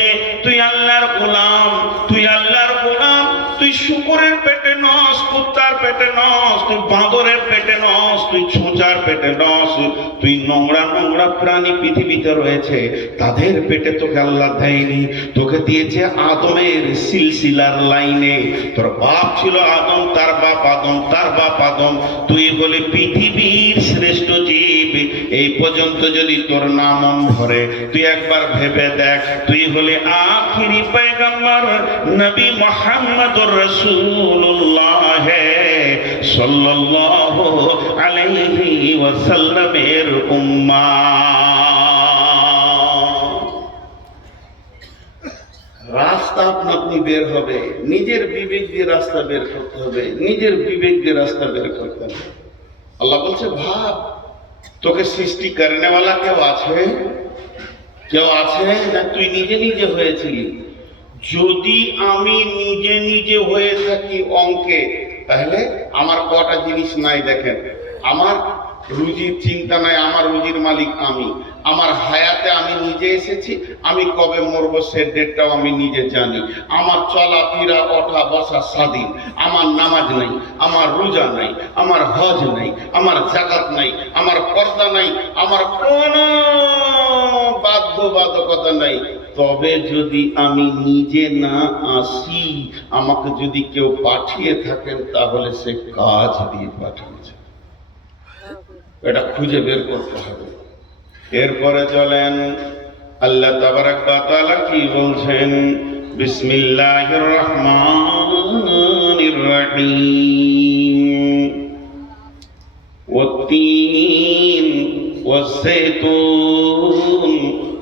তুই আল্লাহর গোলাম, তুই আল্লাহর গোলাম। তুই শুকরের পেটে নস, কুত্তার পেটে নস, তুই বাঁদরের পেটে নস, তুই ছোঁচার পেটে নস, তুই নোংরা নোংরা প্রাণী পৃথিবীতে রয়েছে তাদের পেটে তোকে আল্লাহ দেয়নি, তোকে দিয়েছে আদমের সিলসিলার লাইনে। তোর বাপ ছিল আদম, তার বাপ আদম, তার বাপ আদম। তুই বলে পৃথিবীর শ্রেষ্ঠ জীব। এই পর্যন্ত যদি তোর না মন ভরে, তুই একবার ভেবে দেখ, তুই হলে আখিরি পয়গম্বর নবী মুহাম্মদুর রাসূলুল্লাহ সাল্লাল্লাহু আলাইহি ওয়াসাল্লামের উম্মাহ। রাস্তা আপনি বের হবে, নিজের বিবেক দিয়ে রাস্তা বের করতে হবে, নিজের বিবেক দিয়ে রাস্তা বের করতে হবে। আল্লাহ বলছে ভাব, তোকে সৃষ্টি করনেওয়ালা কেউ আছে? কেউ আছে না তুই নিজে নিজে হয়েছিলি? যদি আমি নিজে নিজে হয়ে থাকি অঙ্কে, তাহলে আমার কটা জিনিস নাই দেখেন। আমার রুজির চিন্তা নাই, আমার রুজির মালিক আমি। আমার হায়াতে আমি নিজে এসেছি, আমি কবে মরবো সে ডেটটাও আমি নিজে জানি। আমার চলাফেরা ওঠা বসা স্বাধীন। আমার নামাজ নাই, আমার রোজা নাই, আমার হজ নাই, আমার যাকাত নাই, আমার পর্দা নাই, আমার কোনো বাধ্যবাধকতা নাই। তবে যদি আমি নিজে না আসি, আমাকে যদি কেউ পাঠিয়ে থাকেন তাহলে সে কাজ দিয়ে পাঠিয়েছে, এটা খুঁজে বের করতে হবে। এরপরে চলেন আল্লাহ তাবারাক ওয়া তাআলা কি বলছেন, বিসমিল্লাহির রহমানির রহিম, ওয়াত-তিন والزيتون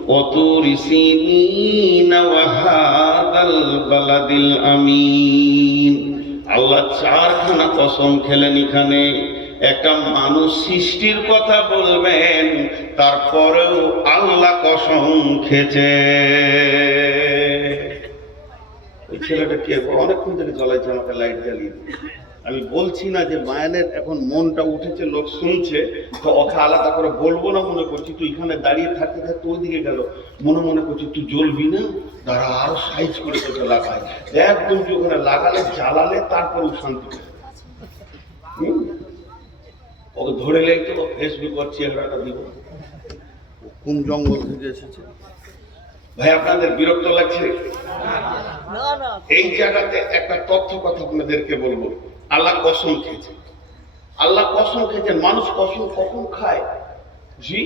وطور سينين وهذا البلد الأمين আল্লাহ চারখানা কসম খেলেন এখানে। একটা মানুষ সৃষ্টির কথা বলবেন, তারপরেও আল্লাহ কসম খেয়েছে। ওই ছেলেটা কে অনেকক্ষণ থেকে জ্বলাইছে, আমাকে লাইট জ্বালিয়ে। আমি বলছি না যে মায়ানের এখন মনটা উঠেছে, লোক শুনছে, তো ওকে আলাদা করে বলবো না মনে করছি। তুই এখানে দাঁড়িয়ে থাকতে থাকতে ওইদিকে গেল, মনে করছি তুই জ্বলবি না, তারা আরো সাইজ করে তোকে লাগায়। একদম তুই ওখানে লাগালে, জ্বালালে, তারপরে শান্তি পায়। ওকে ধরে লেগে তো ফেসবুক আর চেহারাটা দিব। কোন জঙ্গল থেকে এসেছে? ভাই আপনাদের বিরক্ত লাগছে? এই জায়গাতে একটা তথ্য কথা আপনাদেরকে বলবো। আল্লাহ কসম খেয়েছে, আল্লাহ কসম খেয়েছেন। মানুষ কসম কখন খায়? জি,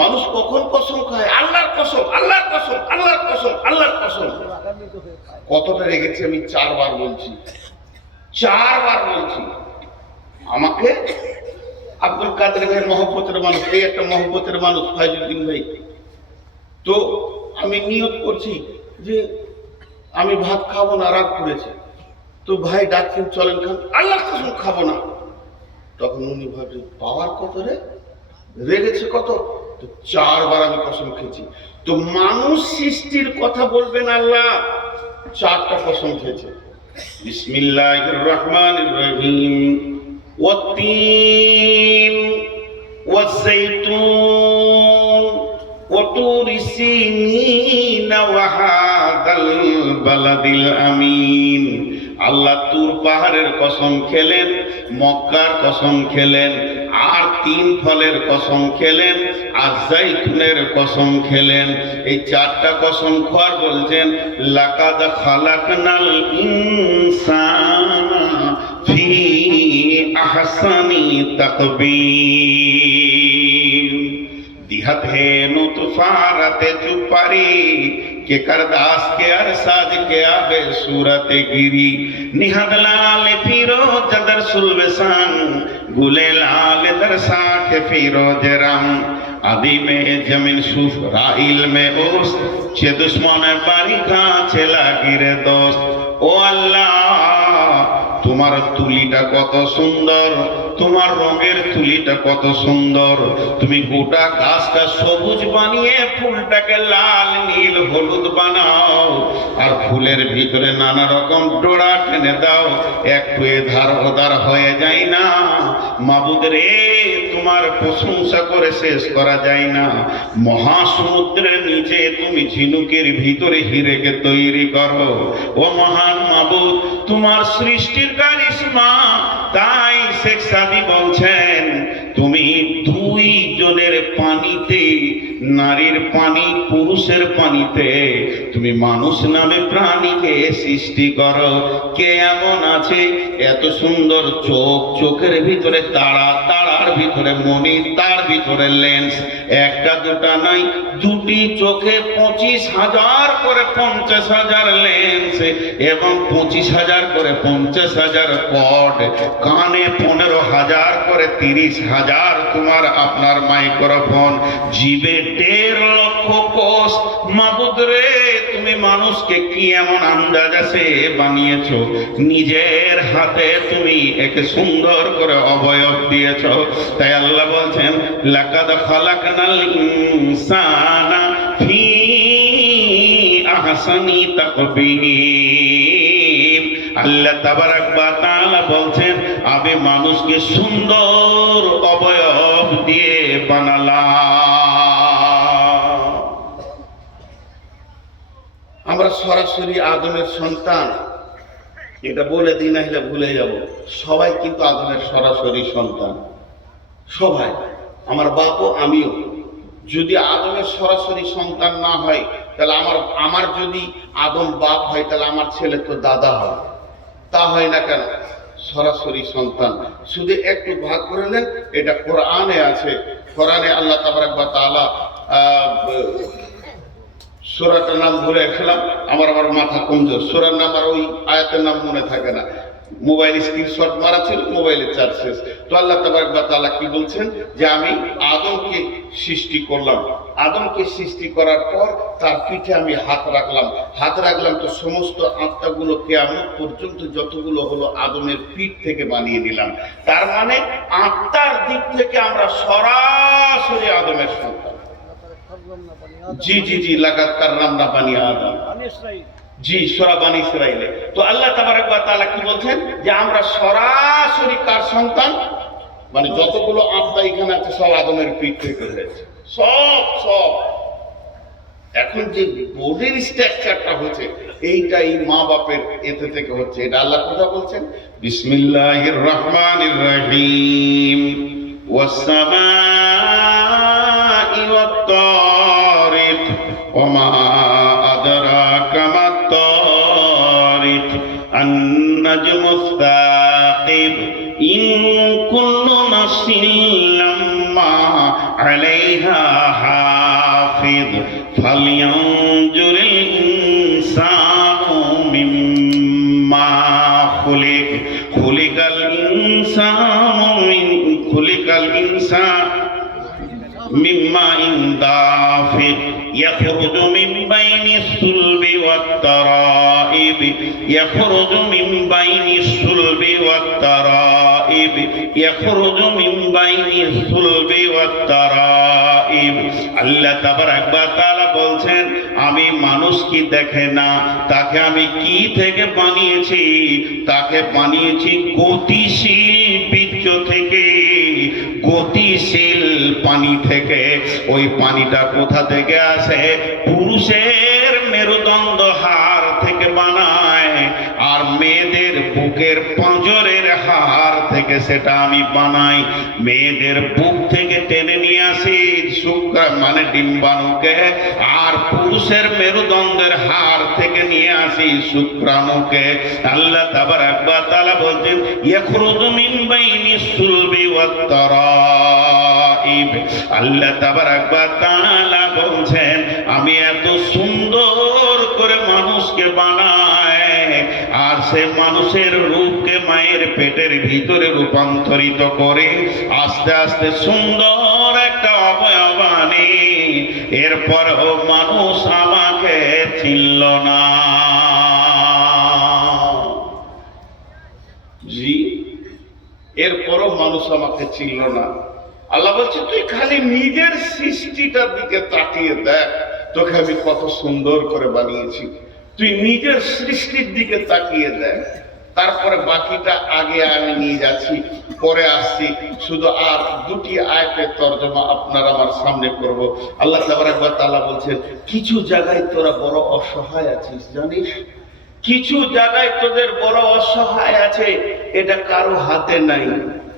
মানুষ কখন কসম খায়? আল্লাহর কসম, আল্লাহর কসম, আল্লাহর কসম, আল্লাহর কসম। কতটা রেগেছি আমি 4 বার বলছি, 4 বার বলছি। আমাকে আব্দুল কাদের ভাই মহব্বতের মানুষ, এই একটা মহব্বতের মানুষ ফাইজুদ্দিন ভাই। তো আমি নিয়ত করছি যে আমি ভাত খাবো না, রাগ করেছে। তো ভাই ডাকছেন চলেন খান, আল্লাহর কসম খাবো না। তখন উনি ভাবছেন পাওয়ার কত রে, রেগেছে কত। তো 4 বার আমি কসম খেয়েছি। তো মানুষ সৃষ্টির কথা বলবেন আল্লাহ, 4টা কসম খেয়েছে। বিসমিল্লাহির রহমানির রহিম। ওয়াত্তিন ওয়াজ্জাইতুন ওয়াতুরি সিনিন ওয়া হাদাল বালাদিল আমিন। আল্লাহ তুর পাহাড়ের কসম খেলেন, মক্কার কসম খেলেন, আর 3 ফলের কসম খেলেন, আর জাইতুনের কসম খেলেন। এই 4টা কসম খোয়ার বলছেন লাকাদ খালাকনাল ইনসানা ফি আহসানি তাকবীর। दिहत है नुतफारते चुपारी के करदास के अरसाज के आबे सूरत गिरी। निहद लाल फिरोज दर सुलबसान गुले लाल दर साख फिरोज राम। आदि में जमीन सुफ राइल में ओस चे दुश्मन बारी खा चला गिरे दोस्त। ओ अल्लाह তোমার তুলিটা কত সুন্দর, তোমার রঙের তুলিটা কত সুন্দর। তুমি গোটা গাছটা সবুজ বানিয়ে ফুলটাকে লাল নীল হলুদ বানাও, আর ফুলের ভিতরে নানা রকম ডোরা টেনে দাও, একটু এধার ওধার হয়ে যায় না। মাবুদ রে, তোমার প্রশংসা করে শেষ করা যায় না। মহাসমুদ্রের নিচে তুমি ঝিনুকের ভিতরে হিরেকে তৈরি করো। ও মহান মাবুদ, তোমার সৃষ্টির কারিশমা। তাই শেখ সাদি বলছেন তুমি 2 জনের পানিতে, নারীর পানি পুরুষের পানিতে, তুমি মানুষ নামে প্রাণীকে সৃষ্টি করো। কে এমন আছে এত সুন্দর চোখ, চোখের ভিতরে তারা, তারার ভিতরে মণি, তার ভিতরে লেন্স, একটা দুটা নাই, 2টি চোখে 25,000 করে 50,000 লেন্স, এবং 25,000 করে 50,000 কর্ড, কানে 15,000 করে 30,000 তোমার আপনার মাইক্রোফোন, জিবে 1.5 লক্ষ কোষ। মাবুদ রে, তুমি মানুষকে কি এমন আন্দাজে বানিয়েছো? নিজের হাতে তুমি একে সুন্দর করে অবয়ব দিয়েছো। তাই আল্লাহ বলছেন লাকাদ খালাকনাল ইনসানা ফি আহসানি তাকবীর। আল্লাহ তাবারাক ওয়া তাআলা বলছেন আমি মানুষকে সুন্দর অবয়ব দিয়ে বানালাম। আমরা সরাসরি আদমের সন্তান, এটা বলে দিই না হলে ভুলে যাব। সবাই কিন্তু আদমের সরাসরি সন্তান, সবাই, আমার বাপও আমিও। যদি আদমের সরাসরি সন্তান না হয়, তাহলে আমার যদি আদম বাপ হয়, তাহলে আমার ছেলে তো দাদা হয়। তা হয় না কেন? সরাসরি সন্তান। শুধু একটু ভাগ করে নেন, এটা কোরআনে আছে। কোরআনে আল্লাহ তাবারাক ওয়া তাআলা সূরাটার নাম ভুলে গেলাম, আমার মাথা কমজোর। সূরার নাম আর ওই আয়াতের নাম মনে থাকে না। মোবাইলে স্ক্রিনশট মারা ছিল, মোবাইলের চার্জ শেষ। তো আল্লাহ তাবারক ওয়া তাআলা কি বলছেন যে আমি আদমকে সৃষ্টি করলাম, আদমকে সৃষ্টি করার পর তার পিঠে আমি হাত রাখলাম তো সমস্ত আত্মাগুলো কিয়ামত পর্যন্ত যতগুলো হলো আদমের পিঠ থেকে বানিয়ে দিলাম। তার মানে আত্মার দিক থেকে আমরা সরাসরি আদমের সন্তান। জি জি জি, লাকাদ কাররামনা বানি আদম, জি সূরা বানী ইসরাঈলে। তো আল্লাহ তাবারক ওয়া তাআলা কি বলছেন যে আমরা সরাসরি কার সন্তান, মানে যতগুলো আত্মা এখানে আছে সব আদমের পিঠ থেকে হয়েছে, সব। এখন যে বডির স্ট্রাকচারটা হচ্ছে এইটাই মা বাপের এতে থেকে হচ্ছে। এটা আল্লাহ কথা বলছেন, বিসমিল্লাহির রহমানির রহিম, ওয়াস সামাই ওয়াত তারিক ওয়া মা আদরাকা মাত তারিক আন-নাজমুস সাকিব ইন কুল্লু নাফসিন লাম্মা আলাইহা হাফিজ ফালইয়ানজুরিল ইনসানু মিম্মা খুলিকাল ইনসানু মিম্মা দাফিক ইয়াখরুজু মিন বাইনিস সুলবি ওয়াত তারাইব ইয়াখরুজু মিন বাইনিস সুলবি ওয়াত তারাইব ইয়াখরুজু মিন বাইনিস সুলবি ওয়াত তারাইব। আল্লাহ তাবারক ওয়া তাআলা বলছেন আমি মানুষ কি দেখে না, তাকে আমি কি থেকে বানিয়েছি, তাকে বানিয়েছি গতিশীল বীর্য থেকে, গতিশীল পানি থেকে। ওই পানিটা কোথা থেকে আসে? পুরুষের মেরুদণ্ড হাড় থেকে বানায়, আর মেয়েদের বুকের পাঁজরের হাড় থেকে সেটা আমি বানাই। মেয়েদের বুক থেকে টেনে নিয়ে আসি মানে ডিম্বাণুকে, আর পুরুষের মেরুদণ্ডের হাড় থেকে নিয়ে আসি শুক্রাণুকে। আল্লাহ তাবারক ওয়া তাআলা বলছেন ইয়াখরুজু মিন বাইনিস সুলবি ওয়াত তারাইব। আল্লাহ তাবারক ওয়া তাআলা বলছেন আমি এত সুন্দর করে মানুষকে বানাই, আর সে মানুষের রূপকে মায়ের পেটের ভিতরে রূপান্তরিত করে আস্তে আস্তে সুন্দর একটা অবয়ব আনি। এরপরও মানুষ আমাকে চিনল না। জি, এরপরও মানুষ আমাকে চিনল না। আল্লাহ বলছে তুই খালি নিজের সৃষ্টিটার দিকে তাকিয়ে দেখ, তোকে আমি কত সুন্দর করে বানিয়েছি। তুই নিজের সৃষ্টির দিকে তাকিয়ে দেখ, তারপরে বাকিটা আগে আমি নিয়ে যাচ্ছি, পরে আসছি। শুধু আর দুটি আয়াতের তরজমা আপনার আমার সামনে করব। আল্লাহ তাবারক ওয়া তাআলা বলছেন কিছু জায়গায় তোরা বড় অসহায় আছিস জানিস, কিছু জায়গায় তোদের বড় অসহায় আছে, এটা কারো হাতে নাই,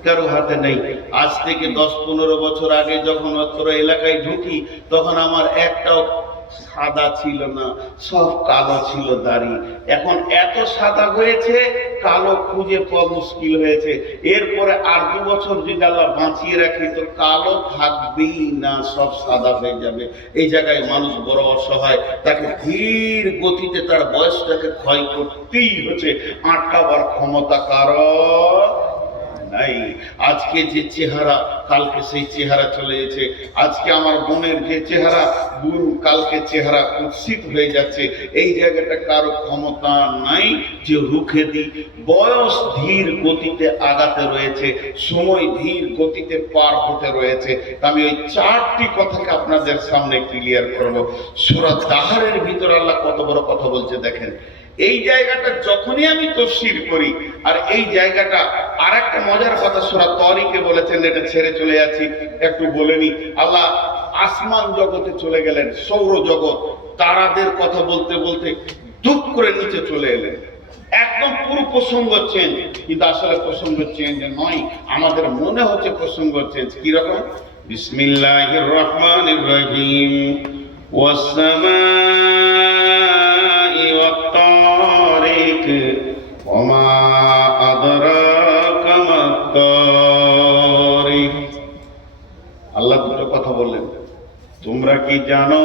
কারো হাতে নেই। আজ থেকে 10-15 বছর আগে যখন অত্র এলাকায় ঢুকি তখন আমার একটাও সাদা ছিল না, সব কালো ছিল দাড়ি। এখন এত সাদা হয়েছে কালো খুঁজে পাওয়া মুশকিল হয়েছে। এরপরে আর 2 বছর যদি আল্লাহ বাঁচিয়ে রাখি তো কালো থাকবেই না, সব সাদা হয়ে যাবে। এই জায়গায় মানুষ বড় অসহায়, তাকে ধীর গতিতে তার বয়সটাকে ক্ষয় করতেই হচ্ছে, আটকাবার ক্ষমতা কারো নাই। আজকে যে চেহারা কালকে সেই চেহারা চলে গেছে। আজকে আমার বোনের যে চেহারা, বোন কালকে চেহারা কুৎসিত হয়ে যাচ্ছে। এই জায়গাটা কারো ক্ষমতা নাই যে রুখে দিই। বয়স ধীর গতিতে আগাতে রয়েছে, সময় ধীর গতিতে পার হতে রয়েছে। আমি ওই 4টি কথাকে আপনাদের সামনে ক্লিয়ার করব। সূরা দাহরের ভিতর আল্লাহ কত বড় কথা বলছে দেখেন। এই জায়গাটা যখনই আমি তাফসীর করি, আর এই জায়গাটা আর একটা মজার কথা সূরা তারিকে বলেছেন, এটা ছেড়ে চলে যাচ্ছি, একটু বলে নি। আল্লাহ আসমান জগতে চলে গেলেন, সৌর জগৎ, তারাদের কথা বলতে বলতে দুপ করে নিচে চলে এলেন। একদম পুরো প্রসঙ্গ চেঞ্জ, কিন্তু আসলে প্রসঙ্গ চেঞ্জ নয়, আমাদের মনে হচ্ছে প্রসঙ্গ চেঞ্জ। কিরকম? বিসমিল্লাহির রহমানির রহিম, ওয়াস সামাই ওয়াত তারিক ওয়া মা আদরাকা মাত তারিক। আল্লাহ দুটো কথা বললেন, তোমরা কি জানো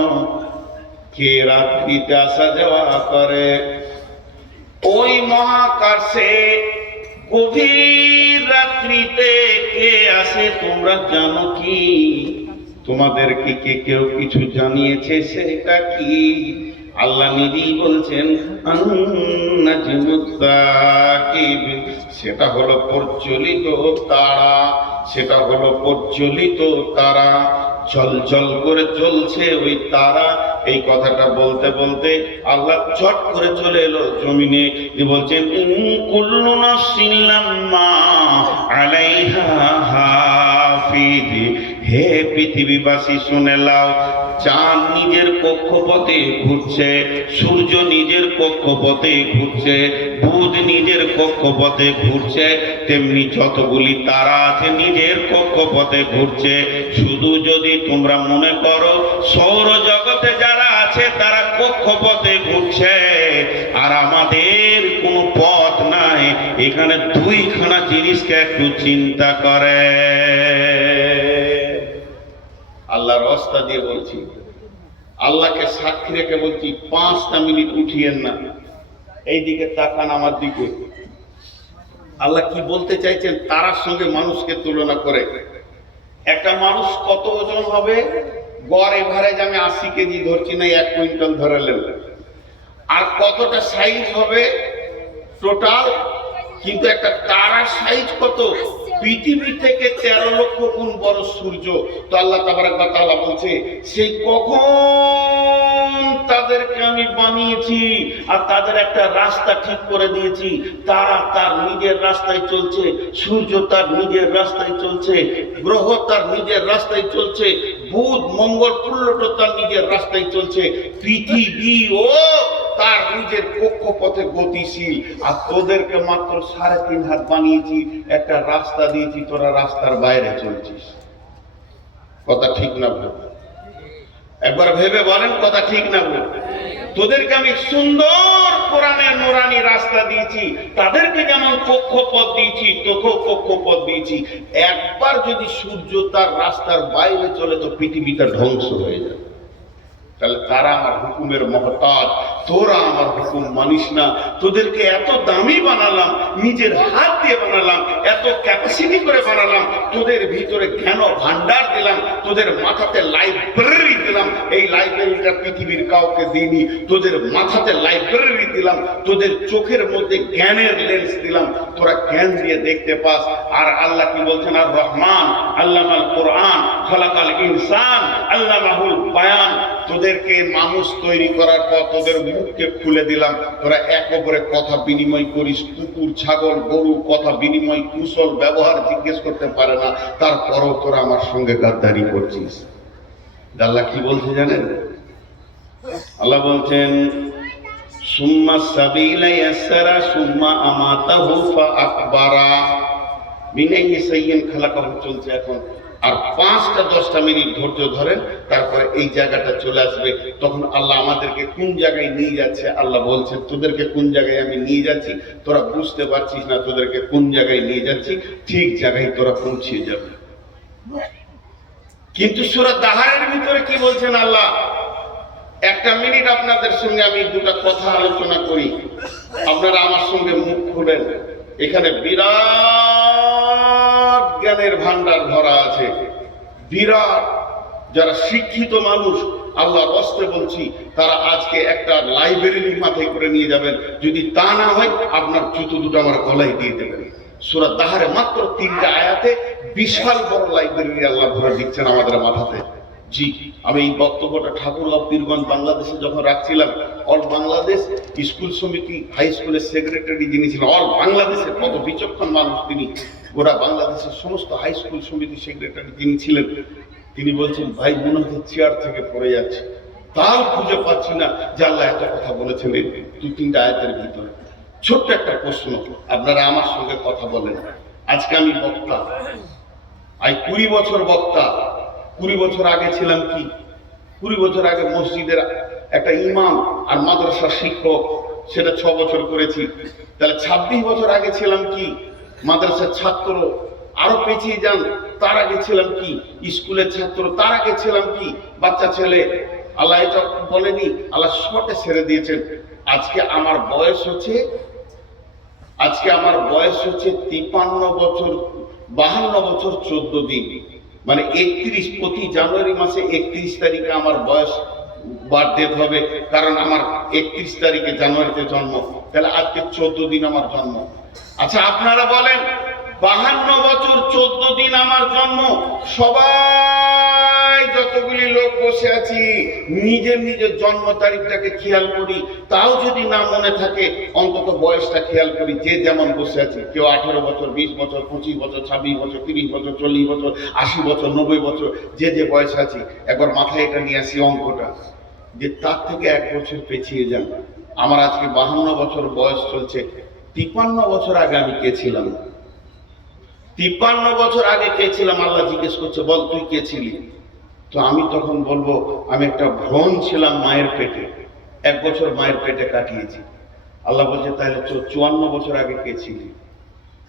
কে রাত্রিতে আসা যাওয়া করে? ওই মহাকাশে গভীর রাত্রিতে কে আসে তোমরা জানো কি? তোমাদেরকে কে কেউ কিছু জানিয়েছে সেটা কি? আল্লাহ নিজেই বলছেন সেটা হলো প্রজ্বলিত তারা, সেটা হলো প্রজ্বলিত তারা, জল জল করে জ্বলছে ওই তারা। এই কথাটা বলতে বলতে আল্লাহ চট করে চলে এলো জমিনে, বলছেন কুল্লু নাফসিন লাম্মা আলাইহা হাফিজ। হে পৃথিবীবাসী শুনে লাও, চাঁদ নিজের কক্ষপথে ঘুরছে, সূর্য নিজের কক্ষপথে ঘুরছে, বুধ নিজের কক্ষপথে ঘুরছে, তেমনি যতগুলি তারা আছে নিজের কক্ষপথে ঘুরছে। শুধু যদি তোমরা মনে করো সৌরজগতে যারা আছে তারা কক্ষপথে ঘুরছে আর আমাদের কোনো পথ নাই, এখানে দুইখানা জিনিসকে একটু চিন্তা করে। আল্লাহর রাস্তা দিয়ে বলছি, আল্লাহকে সাক্ষী রেখে বলছি, 5টা মিনিট উঠিয়েন না, এই দিকে তাকান আমার দিকে। আল্লাহ কি বলতে চাইছেন তারার সঙ্গে মানুষকে তুলনা করে? একটা মানুষ কত ওজন হবে? গড় এভারেজ আমি 80 কেজি ধরছি না, 1 কুইন্টাল ধরালেন। আর কতটা সাইজ হবে টোটাল? কিন্তু একটা তারার সাইজ কত? পৃথিবী থেকে 13 লক্ষ গুণ বড় সূর্য। তো আল্লাহ তাবারক ওয়া তাআলা বলছে সেই কখন তাদেরকে আমি বানিয়েছি আর তাদের একটা রাস্তা ঠিক করে দিয়েছি। তারা তার নিজের রাস্তায় চলছে, সূর্য তার নিজের রাস্তায় চলছে, গ্রহ তার নিজের রাস্তায় চলছে, বুধ মঙ্গল প্লুটো তার নিজের রাস্তায় চলছে, পৃথিবীও তার নিজের কক্ষপথে গতিশীল। আর তোদেরকে মাত্র 3.5 হাত বানিয়েছি, একটা রাস্তা দিয়েছি, তোরা রাস্তার বাইরে চলছিস। কথা ঠিক না ভুল? একবার ভেবে বলেন কথা ঠিক না ভুল? তোদেরকে আমি সুন্দর কোরআনের নুরানি রাস্তা দিয়েছি, তাদেরকে যেমন কক্ষপথ দিয়েছি তোকেও কক্ষপথ দিয়েছি। একবার যদি সূর্য তার রাস্তার বাইরে চলে তো পৃথিবীটা ধ্বংস হয়ে যাবে। তাহলে তারা আমার হুকুমের মহতাজ, তোরা আমার হুকুম মানিস না। তোদেরকে এত দামি বানালাম, নিজের হাত দিয়ে বানালাম, এত ক্যাপাসিটি করে বানালাম, তোদের ভিতরে জ্ঞান ভান্ডার দিলাম, তোদের মাথাতে লাইব্রেরি দিলাম। এই লাইব্রেরিটা পৃথিবীর কাউকে দিইনি। তোদের মাথাতে লাইব্রেরি দিলাম, তোদের চোখের মধ্যে জ্ঞানের লেন্স দিলাম, তোরা জ্ঞান দিয়ে দেখতে পাস। আর আল্লাহ কি বলছেন? আর রহমান আল্লামাল কোরআন খালাকাল ইনসান আল্লামাহুল বায়ান। তোদেরকে মানুষ তৈরি করার পর তোদের মুখকে খুলে দিলাম, তোরা এক অপরে কথা বিনিময় করিস। কুকুর ছাগল গরু কথা বিনিময় কুশল ব্যবহার জিজ্ঞেস করতে পারে না, তারপরও তোরা আমার সঙ্গে গাদ্দারি করছিস। আল্লাহ কি বলছে জানেন? আল্লাহ বলছেন সুম্মা সাবিলা ইয়াসরা সুম্মা আমাতাহু ফাআকবারা মিন আইয়ি শাইইন খালাকাহু চলছে এখন। আর 5টা 10টা মিনিট ধৈর্য ধরেন, তারপরে এই জায়গাটা চলে আসবে। তখন আল্লাহ আমাদেরকে কোন জায়গায় নিয়ে যাচ্ছে আল্লাহ বলছেন, তোদেরকে কোন জায়গায় আমি নিয়ে যাচ্ছি তোরা বুঝতে পারছিস না, তোদেরকে কোন জায়গায় নিয়ে যাচ্ছি ঠিক জায়গায় তোরা পৌঁছে যাবে। কিন্তু সূরা দাহারের ভিতরে কি বলছেন আল্লাহ? 1টা মিনিট আপনাদের সঙ্গে আমি 2টা কথা আলোচনা করি, আপনারা আমার সঙ্গে মুখ খুলেন। এখানে বিরাট জ্ঞানের ভান্ডার ভরা আছে, বিরাট। যারা শিক্ষিত মানুষ আল্লাহর রাস্তায় বলছি, তারা আজকে একটা লাইব্রেরি মাথায় করে নিয়ে যাবেন। যদি তা না হয় আপনার জুতো দুটো আমার গলায় দিয়ে দেবেন। সূরা দাহারে মাত্র 3টা আয়াতে বিশাল বড় লাইব্রেরি আল্লাহ ভরে দিচ্ছেন আমাদের মাথাতে। জি, আমি এই বক্তব্যটা ঠাকুরগাঁও পীরগঞ্জ বাংলাদেশে যখন রাখছিলাম, অল বাংলাদেশ স্কুল সমিতি হাই স্কুলের সেক্রেটারি যিনি ছিলেন, অল বাংলাদেশের কত বিচক্ষণ মানুষ তিনি, গোটা বাংলাদেশের সমস্ত হাই স্কুল সমিতি সেক্রেটারি যিনি ছিলেন, তিনি বলছেন ভাই মনে হচ্ছে চেয়ার থেকে পড়ে যাচ্ছে, তাও খুঁজে পাচ্ছি না যে আল্লাহ এত কথা বলেছেন এই 2-3টা আয়াতের ভিতরে। ছোট্ট একটা প্রশ্ন, আপনারা আমার সঙ্গে কথা বলেন। আজকে আমি বক্তা, 20 বছর বক্তা। 20 বছর আগে ছিলাম কি? 20 বছর আগে মসজিদের একটা ইমাম আর মাদ্রাসার শিক্ষক, সেটা 6 বছর করেছি। তাহলে 26 বছর আগে ছিলাম কি? মাদ্রাসার ছাত্র। আরো পেছিয়ে যান, তার আগে ছিলাম কি? স্কুলের ছাত্র। তার আগে ছিলাম কি? বাচ্চা ছেলে। আল্লাহ এটা বলেনি, আল্লাহ শর্টে ছেড়ে দিয়েছেন। আজকে আমার বয়স হচ্ছে আজকে আমার বয়স হচ্ছে 53 বছর 52 বছর 14 দিন, মানে 31 প্রতি জানুয়ারি মাসে 31 তারিখে আমার বয়স বার্থডে হবে, কারণ আমার 31 তারিখে জানুয়ারিতে জন্ম, তাহলে আজকে 14 দিন আমার জন্ম। আচ্ছা আপনারা বলেন, 52 বছর 14 দিন আমার জন্ম, সবাই যতগুলি লোক বসে আছি নিজের নিজের জন্ম তারিখটাকে খেয়াল করি, তাও যদি না মনে থাকে অন্তত বয়সটা খেয়াল করি। যে যেমন বসে আছি, কেউ 18 বছর, 20 বছর, 25 বছর, 26 বছর, 30 বছর, 40 বছর, 80 বছর, 90 বছর, যে যে বয়সে আছি একবার মাথায় এটা নিয়ে আসি অঙ্কটা, যে তার থেকে 1 বছর পেছিয়ে যান। আমার আজকে 52 বছর বয়স চলছে। 53 বছর আগে আমি কে ছিলাম? 53 বছর আগে কে ছিলাম? আল্লাহ জিজ্ঞেস করছে, বল তুই কে ছিলি? তো আমি তখন বলবো, আমি একটা ভ্রণ ছিলাম মায়ের পেটে, 1 বছর মায়ের পেটে কাটিয়েছি। আল্লাহ বলছে, তাহলে 54 বছর আগে কে ছিলি?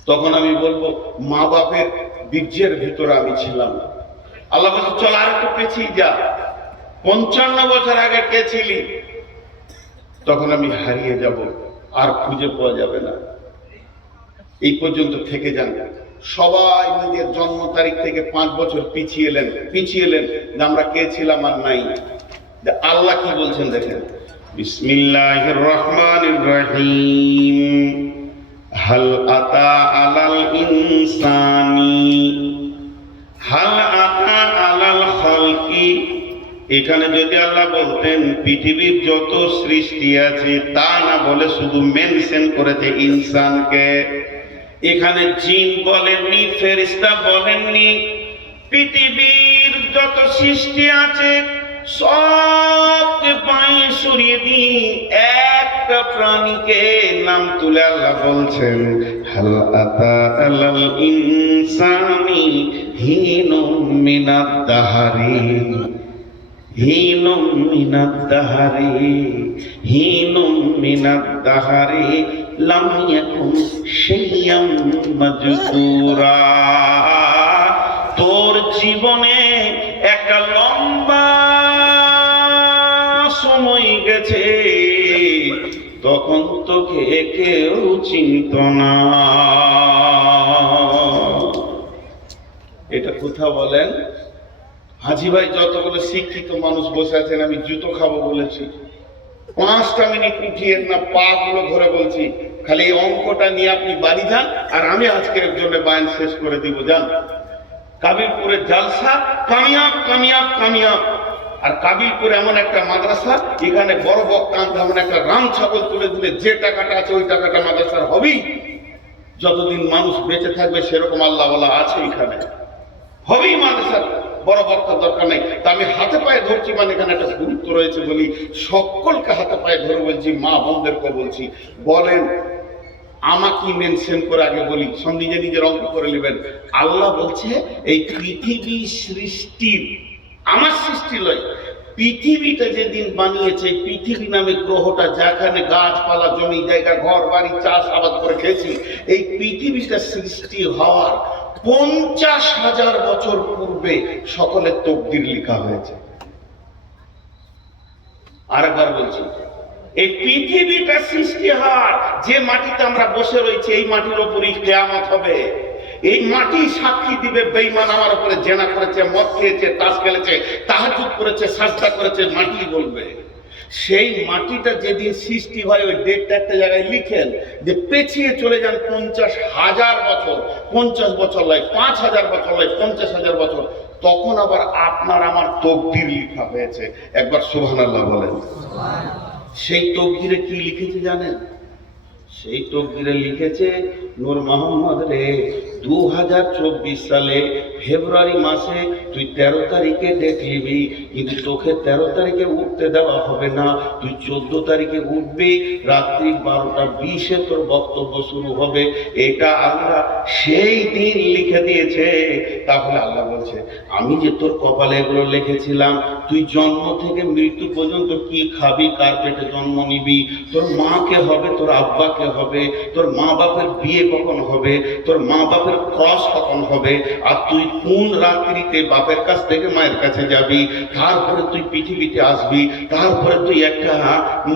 তখন আমি বলবো, মা বাপের বীর্যের ভিতরে আমি ছিলাম। আল্লাহ বলছে, চল আর একটু পেছিয়ে যা, 55 বছর আগে কে ছিলি? তখন আমি হারিয়ে যাব, আর খুঁজে পাওয়া যাবে না। এই পর্যন্ত থেকে যান। সবাই নিজের জন্ম তারিখ থেকে 5 বছর পিছিয়ে এলেন যে আমরা কে ছিলাম আর নাই। আল্লাহ কি বলছেন দেখেন, বিসমিল্লাহির রহমানির রহিম, হাল আতা আলাল ইনসানি, হাল আতা আলাল খালকি। এখানে যদি আল্লাহ বলতেন পৃথিবীর যত সৃষ্টি আছে, তা না বলে শুধু মেনশন করেছে ইনসানকে। এখানে জিন বলেননি, ফেরেশতা বলেননি, পৃথিবীর যত সৃষ্টি আছে সবকে পায়ে সরিয়ে দিয়ে একটা প্রাণীকে নাম তুলে আল্লাহ বলছেন, হাল আতা আলাল ইনসানি হিনুম মিনাদ দাহারি, হিনুম মিনাদ দাহারি, হিনুম মিনাদ দাহারি লাম ইয়াকুন শাইয়াম মাজকুরা। তোর জীবনে একটা লম্বা সময় গেছে, তখন তোকে কেউ চিনত না। এটা কোথা বলেন? হাজি ভাই যতগুলো শিক্ষিত মানুষ বসে আছেন, আমি জুতো খাবো বলেছি, 5টা মিনিট উঠিয়ে না পা গুলো ধরে বলছি, খালি এই অঙ্কটা নিয়ে আপনি বাড়ি যান, আর আমি আজকের জন্য বায়ান শেষ করে দিব। যান, কাবিলপুরের জালসা কামিয়াব কামিয়াব কামিয়াব। আর কাবিলপুরে এমন একটা মাদ্রাসা, এখানে বড় বক্তা আনতে এমন একটা রাম ছাগল তুলে দিলে যে টাকাটা আছে ওই টাকাটা মাদ্রাসার হবেই। যতদিন মানুষ বেঁচে থাকবে সেরকম আল্লাহ ওয়ালা আছে এখানে, হবেই মাদ্রাসার। বড় বক্তার দরকার নেই। তা আমি হাতে পায়ে ধরছি, মানে এখানে একটা গুরুত্ব রয়েছে বলি সকলকে হাতে পায়ে ধরে বলছি, মা বোনদেরকে বলছি। বলেন আমাকে মেনশন করে আগে বলি, সব নিজে নিজের অঙ্ক করে নেবেন। আল্লাহ বলছে এই পৃথিবী সৃষ্টির, আমার সৃষ্টি নয়, পৃথিবীটা যেদিন বানিয়েছে, পৃথিবী নামে গ্রহটা যেখানে গাছপালা, জমি জায়গা, ঘর বাড়ি, চাষ আবাদ করে খেয়েছি, এই পৃথিবীটা সৃষ্টি হওয়ার 50,000 বছর পূর্বে সকলের তকদির লেখা হয়েছে। আরেকবার বলছি, এই পৃথিবীটা সৃষ্টি হওয়ার, যে মাটিতে আমরা বসে রয়েছি এই মাটির উপরই কিয়ামত হবে। এই মাটি সাক্ষী দিবে বেঈমান আমার উপরে জেনা করেছে, মদ খেয়েছে, তাস খেলেছে, তাহাজ্জুদ করেছে, সাজদা করেছে, মাটি বলবে। সেই মাটিটা যেদিন সৃষ্টি হয় ওই ডেটটা একটা জায়গায় লিখেন, যে পেছিয়ে চলে যান 50,000 বছর, 50 বছর নয়, 5,000 বছর নয়, 50,000 বছর, তখন আবার আপনার আমার তকদির লেখা হয়েছে। একবার সুবহানাল্লাহ বলেন। সেই তকদিরে কি লিখেছে জানেন? সেই তকদিরে লিখেছে, নূর মোহাম্মদ রে, 2024 সালে ফেব্রুয়ারি মাসে তুই 13 তারিখে ডেট নিবি, কিন্তু তোকে 13 তারিখে উঠতে দেওয়া হবে না, তুই 14 তারিখে উঠবি, রাত্রি 12:20 তোর বক্তব্য শুরু হবে। এটা আল্লাহ সেই দিন লিখে দিয়েছে। তাহলে আল্লাহ বলছে, আমি যে তোর কপালে এগুলো লিখেছিলাম, তুই জন্ম থেকে মৃত্যু পর্যন্ত কি খাবি, কার পেটে জন্ম নিবি, তোর মাকে হবে, তোর আব্বাকে হবে, তোর মা বাপের বিয়ে কখন হবে, তোর মা বাপের ক্রস কখন হবে, আর তুই কোন রাত্রিতে বাপের কাছ থেকে মায়ের কাছে যাবি, তারপরে তুই পৃথিবীতে আসবি, তারপরে তুই একটা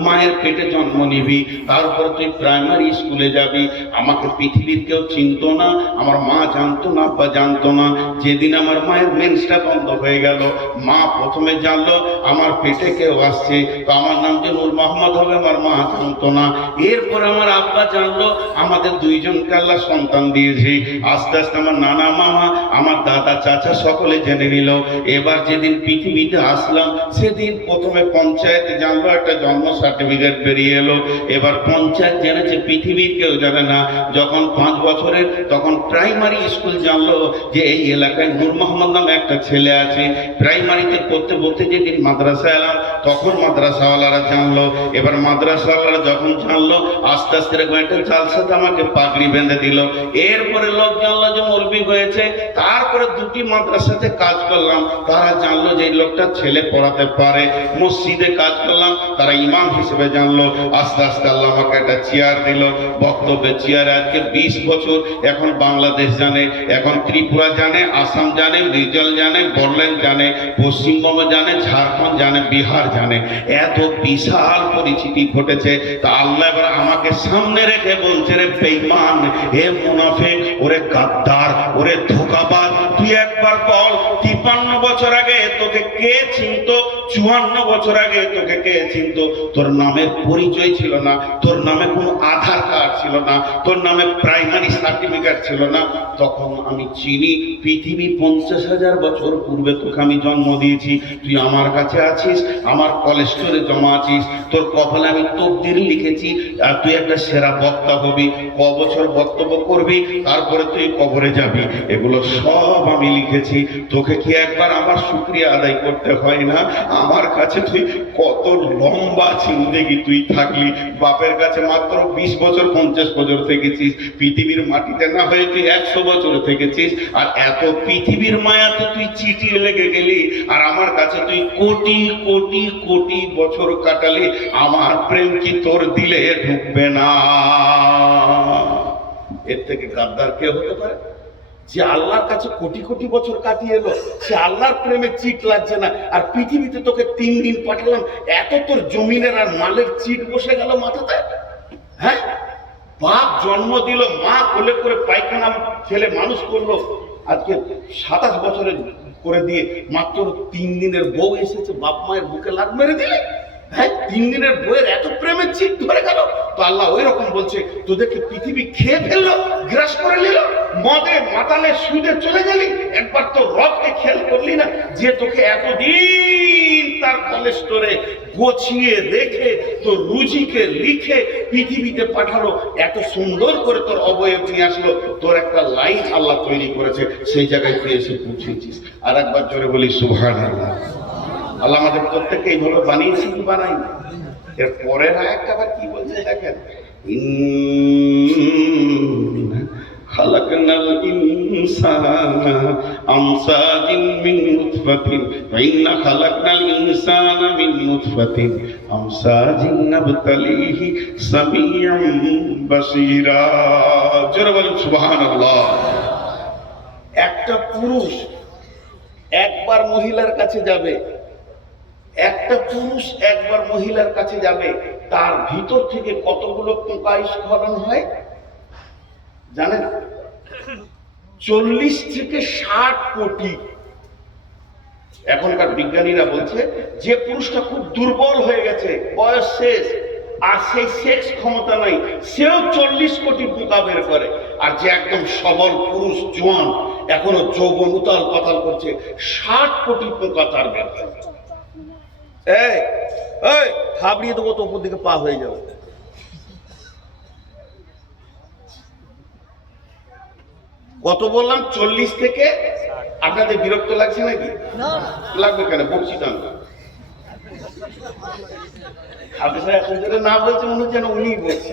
মায়ের পেটে জন্ম নিবি, তারপরে তুই প্রাইমারি স্কুলে যাবি। আমাকে পৃথিবীর কেউ চিনতো না, আমার মা জানতো না, আব্বা জানতো না। যেদিন আমার মায়ের মেন্সটা বন্ধ হয়ে গেল, মা প্রথমে জানলো আমার পেটে কেউ আসছে, তো আমার নাম যে নূর মোহাম্মদ হবে আমার মা জানতো না। এরপরে আমার আব্বা জানলো আমাদের দুইজনকে আল্লাহ সন্তান দিয়েছে। আস্তে আস্তে আমার নানা মামা, আমার দাদা চাচা সকলে জেনে নিল। এবার যেদিন পৃথিবীতে আসলাম সেদিন প্রথমে পঞ্চায়েতে জানলো, একটা জন্ম সার্টিফিকেট বেরিয়ে এলো। এবার পঞ্চায়েত জেনেছে, পৃথিবীর কেউ জানে না। যখন 5 বছরের তখন প্রাইমারি স্কুল জানলো যে এই এলাকায় নূর মোহাম্মদ নামে একটা ছেলে আছে। প্রাইমারিতে পড়তে পড়তে যেদিন মাদ্রাসায় এলাম তখন মাদ্রাসাওয়ালারা জানলো। এবার মাদ্রাসাওয়ালারা যখন জানলো, আস্তে আস্তে এরকম একটা জালসাতে আমাকে পাগড়ি বেঁধে দিল। এরপরে লোক জানলো যে মৌলবি হয়েছে। তারপরে 2টি মাদ্রাসাতে কাজ করলাম, তারা জানলো যে এই লোকটা ছেলে পড়াতে পারে। মসজিদে কাজ করলাম, তারা ইমাম হিসেবে জানলো। আস্তে আস্তে আল্লাহ আমাকে একটা চেয়ার দিল, বক্তব্যের চেয়ারে আজকে 20 বছর। এখন বাংলাদেশ জানে, এখন ত্রিপুরা জানে, আসাম জানে, রিজাল জানে, বড়লেন্ড জানে, পশ্চিমবঙ্গ জানে, ঝাড়খণ্ড জানে, বিহার জানে। এত বিশাল পরিচিতি ঘটেছে। তা আল্লাহ এবার আমাকে সামনে রেখে বলছে, রে বেঈমান, হে মুনাফিক, ওরে গাদ্দার, ওরে ধোঁকাবাজ, তুই একবার বল 53 বছর আগে তোকে কে চিনতো? 54 বছর আগে তোকে কে চিনতো? তোর নামের পরিচয় ছিল না, তোর নামে কোনো আধার কার্ড ছিল না, তোর নামে প্রাইমারি সার্টিফিকেট ছিল না। তখন আমি চিনি পৃথিবী 50,000 বছর পূর্বে তোকে আমি জন্ম দিয়েছি। তুই আমার কাছে আছিস, আমার কলেস্টোরে জমা আছিস, তোর কপালে আমি তকদির লিখেছি। আর তুই একটা সেরা বক্তা হবি, ক বছর বক্তব্য করবি, তারপরে তুই কবরে যাবি, এগুলো সব আমি লিখেছি। তোকে কি একবার আমার শুকরিয়া আদায় করতে হয় না? আমার কাছে তুই কত লম্বা জিন্দেগি তুই থাকলি, বাপের কাছে মাত্র 20 বছর 50 বছর থেকেছিস, পৃথিবীর মাটিতে না হয়ে তুই 100 বছর থেকেছিস। আর এত পৃথিবীর মায়াতে তুই চিটিয়ে লেগে গেলি, আর আমার কাছে তুই কোটি কোটি কোটি বছর কাটালি। আমার প্রেম কি তোর দিলে ঢুকবে না? এর থেকে গাদ্দার কে হতে পারে? যে আল্লাহর কাছে কোটি কোটি বছর কাটিয়ে এলো, সে আল্লাহর প্রেমে চিট লাগছে না। আর পৃথিবীতে তোকে 3 দিন পাঠালাম, এত তোর জমিনের আর মালের চিট বসে গেল মাথাতে? হ্যাঁ, বাপ জন্ম দিল, মা কোলে করে পায়খানা ছেলে মানুষ করলো, আজকে 27 বছরের করে দিয়ে মাত্র 3 দিনের বউ এসেছে, বাপ মায়ের বুকে লাত মেরে দিলে। হ্যাঁ, 3 দিনের বউয়ের এত প্রেমের চিট ধরে গেল। তো আল্লাহ ওই রকম বলছে, তোদেরকে পৃথিবী খেয়ে ফেললো, গ্রাস করে নিল, মদে মাতালে সুদে চলে গেলি, একবার তো রবকে খেয়াল করলি না, যে তোকে এতদিন তার কলেস্টোরে গোছিয়ে রেখে তোর রুজিকে লিখে পৃথিবীতে পাঠালো, এত সুন্দর করে তোর অবয়ব নিয়ে আসলো, তোর একটা লাইফ আল্লাহ তৈরি করেছে, সেই জায়গায় তুই এসে পৌঁছেছিস। আর একবার জোরে বলি সুবহানাল্লাহ। আল্লাহ আমাদের প্রত্যেককে এইভাবে বানিয়েছি কি বানাই না? এর পরের আয়াতটা আবার কি বলছে দেখেন, খালাকনাল ইনসানা আমসাজিন মিন নুতফাতিন ওয়া ইন্না খালাকনাল ইনসানা মিন নুতফাতিন আমসাজিন নাবতালিহি সামিউম বাসীরা। জোরে বলুন সুবহানাল্লাহ। একটা পুরুষ একবার মহিলার কাছে যাবে, একটা পুরুষ একবার মহিলার কাছে যাবে, তার ভিতর থেকে কতগুলো পোকা স্খলন হয় জানেন? 40 থেকে 60 কোটি। এখনকার বিজ্ঞানীরা বলছে যে পুরুষটা খুব দুর্বল হয়ে গেছে, বয়স শেষ, আর সেই সেক্স ক্ষমতা নাই, সেও 40 কোটি পোকা বের করে। আর যে একদম সবল পুরুষ, জোয়ান, এখনো যৌবন উতাল পাতাল করছে, 60 কোটি পোকা তার বের করে। এই খাবড়িয়ে দেবো তো উপর দিকে পা হয়ে যাবে। কত বললাম? 40 থেকে। আপনাদের বিরক্ত লাগছে নাকি? লাগবে কেন? বলছি না, হাফেজরা এখন যেটা না বলছে মনে হচ্ছে উনি বলছে,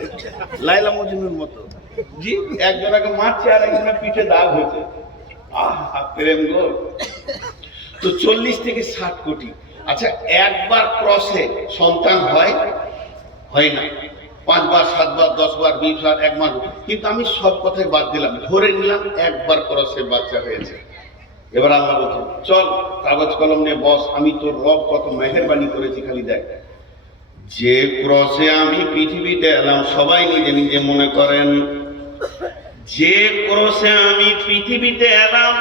লাইলা মজনুর মতো। জি, একজনকে মারছে আর একজনের পিঠে দাগ হয়েছে। আহ, প্রেম গো। তো 40 থেকে 60 কোটি। আচ্ছা, একবার ক্রসে সন্তান হয় না, 5 বার 7 বার 10 বার 20 বার 1 মাস। কিন্তু আমি সব কথাই বাদ দিলাম, ধরে নিলাম একবার ক্রসে বাচ্চা হয়েছে। এবার আল্লাহ বলছে চল কাগজ কলম নিয়ে বস, আমি তোর রব কত মেহেরবানি করেছি খালি দেখ। যে ক্রসে আমি পৃথিবীতে এলাম, সবাই নিজে নিজে মনে করেন, যে ক্রসে আমি পৃথিবীতে এলাম,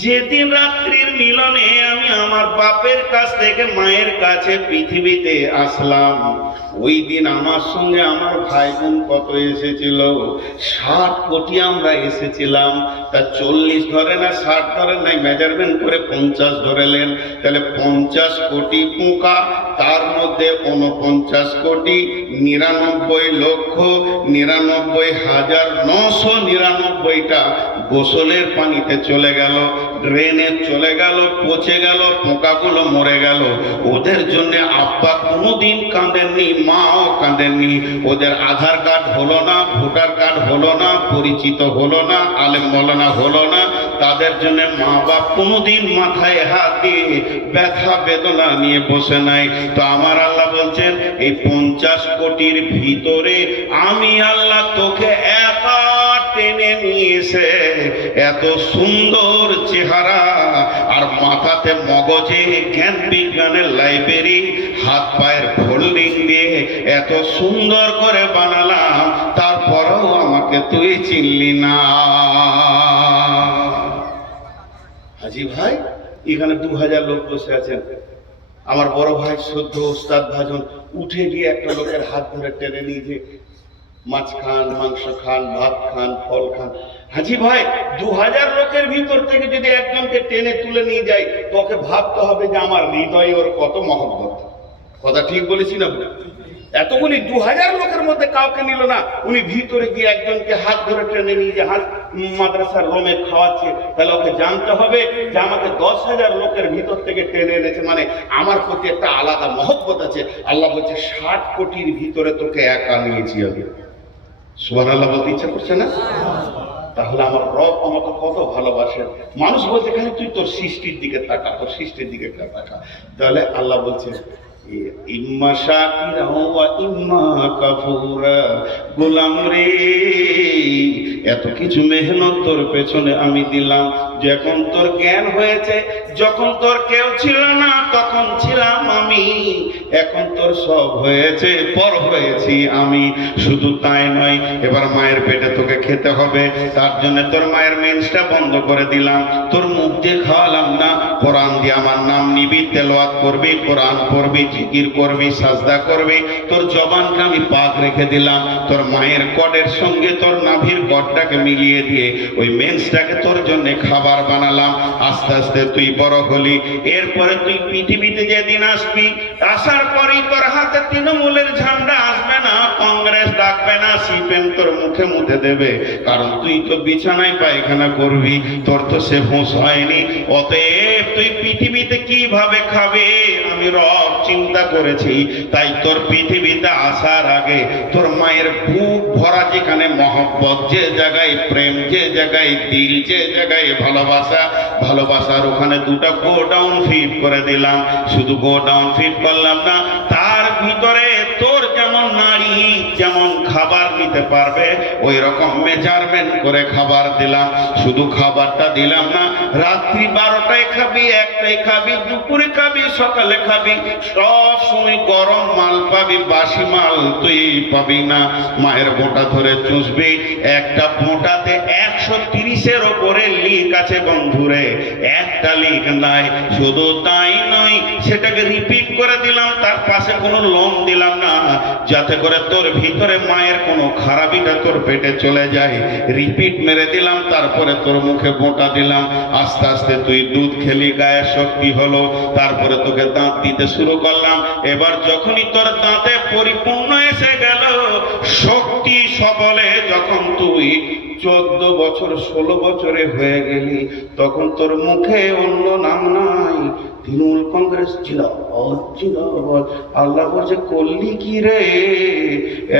যেদিন রাত্রির মিলনে আমি আমার বাপের কাছ থেকে মায়ের কাছে পৃথিবীতে আসলাম, ওই দিন আমার সঙ্গে আমার ভাই বোন কত এসেছিল? 60 কোটি আমরা এসেছিলাম। তা 40 ধরে না 60 ধরে নাই, মেজারমেন্ট করে 50 ধরেলেন। তাহলে 50 কোটি পোকা, তার মধ্যে 49,99,99,999টা গোসলের পানিতে চলে গেল, ড্রেনে চলে গেল, পচে গেল, পোকাগুলো মরে গেল। ওদের জন্য আব্বা কোনোদিন কাঁদেননি, মাও কাঁদেননি। ওদের আধার কার্ড হলো না, ভোটার কার্ড হলো না, পরিচিত হলো না, আলেম মৌলানা হলো না, তাদের জন্য মা বাপ কোনোদিন মাথায় হাত দিয়ে ব্যথা বেদনা নিয়ে বসে নাই। তো আমার আল্লাহ বলছেন এই 50 কোটির ভিতরে আমি আল্লাহ তোকে একা টেনে নিয়েছে, এত সুন্দর চেহারা, আর মাথাতে মগজে জ্ঞান বিজ্ঞানের লাইব্রেরি, হাত পায়ের ফোল্ডিং দিয়ে এত সুন্দর করে বানালাম, তারপরেও আমাকে তুই চিনলি না। হাজি ভাই, এখানে 2000 লোক বসে আছেন। আমার বড় ভাই সদ্য ওস্তাদ ভাজন উঠে গিয়ে একটা লোকের হাত ধরে টেনে নিয়ে যে মাছ খান, মাংস খান, ভাত খান, ফল খান। হাজি ভাই, 2000 লোকের ভিতর থেকে যদি একজনকে টেনে তুলে নিয়ে যায়, তোকে ভাবতে হবে যে আমার হৃদয়ে ওর কত মহব্বত। কথা ঠিক বলেছি না? এতগুলি 2000 লোকের মধ্যে কাউকে নিল না, উনি ভিতরে গিয়ে একজনকে হাত ধরে টেনে নিয়ে যে হাত মাদ্রাসার রোমে খাওয়াচ্ছে, তাহলে ওকে জানতে হবে যে আমাকে 10,000 লোকের ভিতর থেকে টেনে এনেছে, মানে আমার প্রতি একটা আলাদা মহব্বত আছে। আল্লাহ বলছে 60 কোটির ভিতরে তোকে একা নিয়েছি আমি। সুবহানাল্লাহ বলতে ইচ্ছা করছে না? তাহলে আমার রব আমাকে কত ভালোবাসেন। মানুষ বলছে খালি তুই তোর সৃষ্টির দিকে তাকা, তোর সৃষ্টির দিকে তাকা। তাহলে আল্লাহ বলছে ইম্মা শাকিরা ওয়া ইম্মা কাফুরা। গোলাম রে, এত কিছু মেহনত তোর পেছনে আমি দিলাম, যখন তোর জ্ঞান হয়েছে, যখন তোর কেউ ছিল না তখন ছিলাম আমি, এখন তোর সব হয়েছে, পর হয়েছি আমি। শুধু তাই নয়, এবার মায়ের পেটে তোকে খেতে হবে, তার জন্য তোর মায়ের মেন্সটা বন্ধ করে দিলাম, তোর মুখ দিয়ে খাওয়ালাম না, কোরআন দিয়ে আমার নাম নিবি, তেলাওয়াত করবি, কোরআন পড়বি, জিকির করবি, সাজদা করবি, তোর জবানকে আমি পাক রেখে দিলাম। তোর মায়ের কডের সঙ্গে তোর নাভির কডটাকে মিলিয়ে দিয়ে ওই মেন্সটাকে তোর জন্য খাবার বানালাম। আস্তে আস্তে তুই বড় হলি, এরপরে তুই পৃথিবীতে যেদিন আসবি, আসার পরেই তোর হাতে তৃণমূলের ঝান্ডা আসবে না, কংগ্রেস ডাকবে না, সিপিএম তোর মুখে মুখে দেবে, কারণ তুই তো বিছানায় পায়খানা করবি, তোর তো সে হোঁশ হয়নি। অতএব তুই পৃথিবীতে কিভাবে খাবে আমি রব চিন্তা করেছি। তাই তোর পৃথিবীতে আসার আগে তোর মায়ের বুক ভরা যেখানে মহব্বত, যে জায়গায় প্রেম, যে জায়গায় দিল, যে জায়গায় ভালোবাসা, ভালোবাসার ওখানে 2টা গোডাউন ফিট করে দিলাম। শুধু গোডাউন ফিট করলাম না, তার ভিতরে তোর যেমন নারী যেমন খাবার নিতে পারবে ওই রকম মেজারমেন্ট করে খাবার দিলাম। শুধু খাবারটা দিলাম না, রাত্রি 12টায় খাবি, 1টায় খাবি, দুপুরে খাবি, সকালে খাবি, সব সময় গরম মাল পাবি, বাসি মাল তুই পাবি না। মায়ের বোঁটা ধরে চুষবি, একটা বোঁটাতে 130-এর ওপরে লিক আছে বন্ধুরে, একটা লিক নাই। শুধু তাই নয়, সেটাকে রিপিট করে দিলাম, তার পাশে কোনো লোম দিলাম না, যাতে করে তোর ভিতরে মায়ের কোনো খারাপিটা তোর পেটে চলে যায়। রিপিট মেরে দিলাম, তারপরে তোর মুখে বোঁটা দিলাম। আস্তে আস্তে তুই দুধ খেলি, গায়ে শক্তি হলো, তারপরে তোকে দাঁত দিতে শুরু করলাম। এবার যখনই তোর দাঁতে পরিপূর্ণ এসে গেল, শক্তি সবলে যখন তুই 14 বছর 16 বছরে হয়ে গেলি, তখন তোর মুখে অন্য নাম নাই, তৃণমূল কংগ্রেস ছিল। আল্লাহ বলছে করলি কি রে,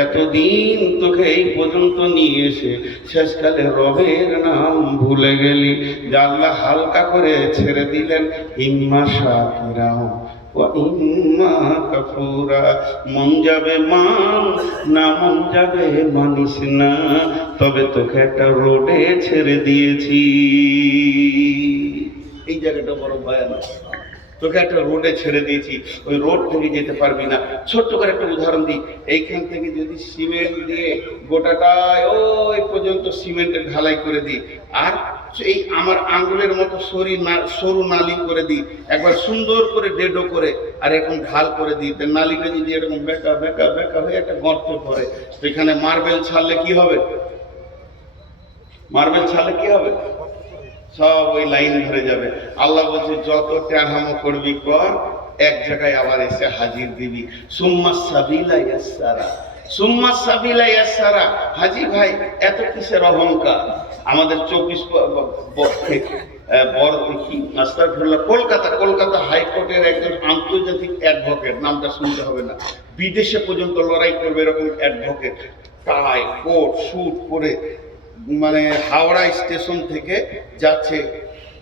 এতদিন তোকে এই পর্যন্ত নিয়ে এসে শেষকালে রবের নাম ভুলে গেলি। আল্লাহ হালকা করে ছেড়ে দিলেন, ইম্মা শাকিরা ওয়া ইম্মা কাফুরা। মন যাবে মান, না মন যাবে মানিস না, তবে তোকে একটা রোডে ছেড়ে দিয়েছি। এই জায়গাটা বড় ভয়ানক। তোকে একটা রোডে ছেড়ে দিয়েছি, ওই রোড থেকে যেতে পারবি না। ছোট্ট করে একটা উদাহরণ দিই, এইখান থেকে যদি সিমেন্ট দিয়ে গোটাটায় ওই পর্যন্ত সিমেন্টের ঢালাই করে দিই, আর এই আমার আঙ্গুলের মতো সরু নালি করে দিই, একবার সুন্দর করে ডেডো করে আর এরকম ঢাল করে দিই, নালিটা যদি এরকম বেঁকা বেঁকা বেঁকা হয়ে একটা গর্ত পড়ে, তো এখানে মার্বেল ছাড়লে কি হবে? মার্বেল ছাড়লে কি হবে? সব ওই লাইন ধরে যাবে। আল্লাহ বলছে যত ট্যাহামো করবি কর, এক জায়গায় আবার এসে হাজির দিবি। সুম্মা সাবিলা ইয়াসসারা, সুম্মা সাবিলা ইয়াসসারা। হাজি ভাই এত কিসের অহংকার? আমাদের 24 কলকাতা হাইকোর্টের একজন আন্তর্জাতিক অ্যাডভোকেট, নামটা শুনতে হবে না, বিদেশে পর্যন্ত লড়াই করবে এরকম অ্যাডভোকেট, টাই কোট স্যুট পরে মানে হাওড়া স্টেশন থেকে যাচ্ছে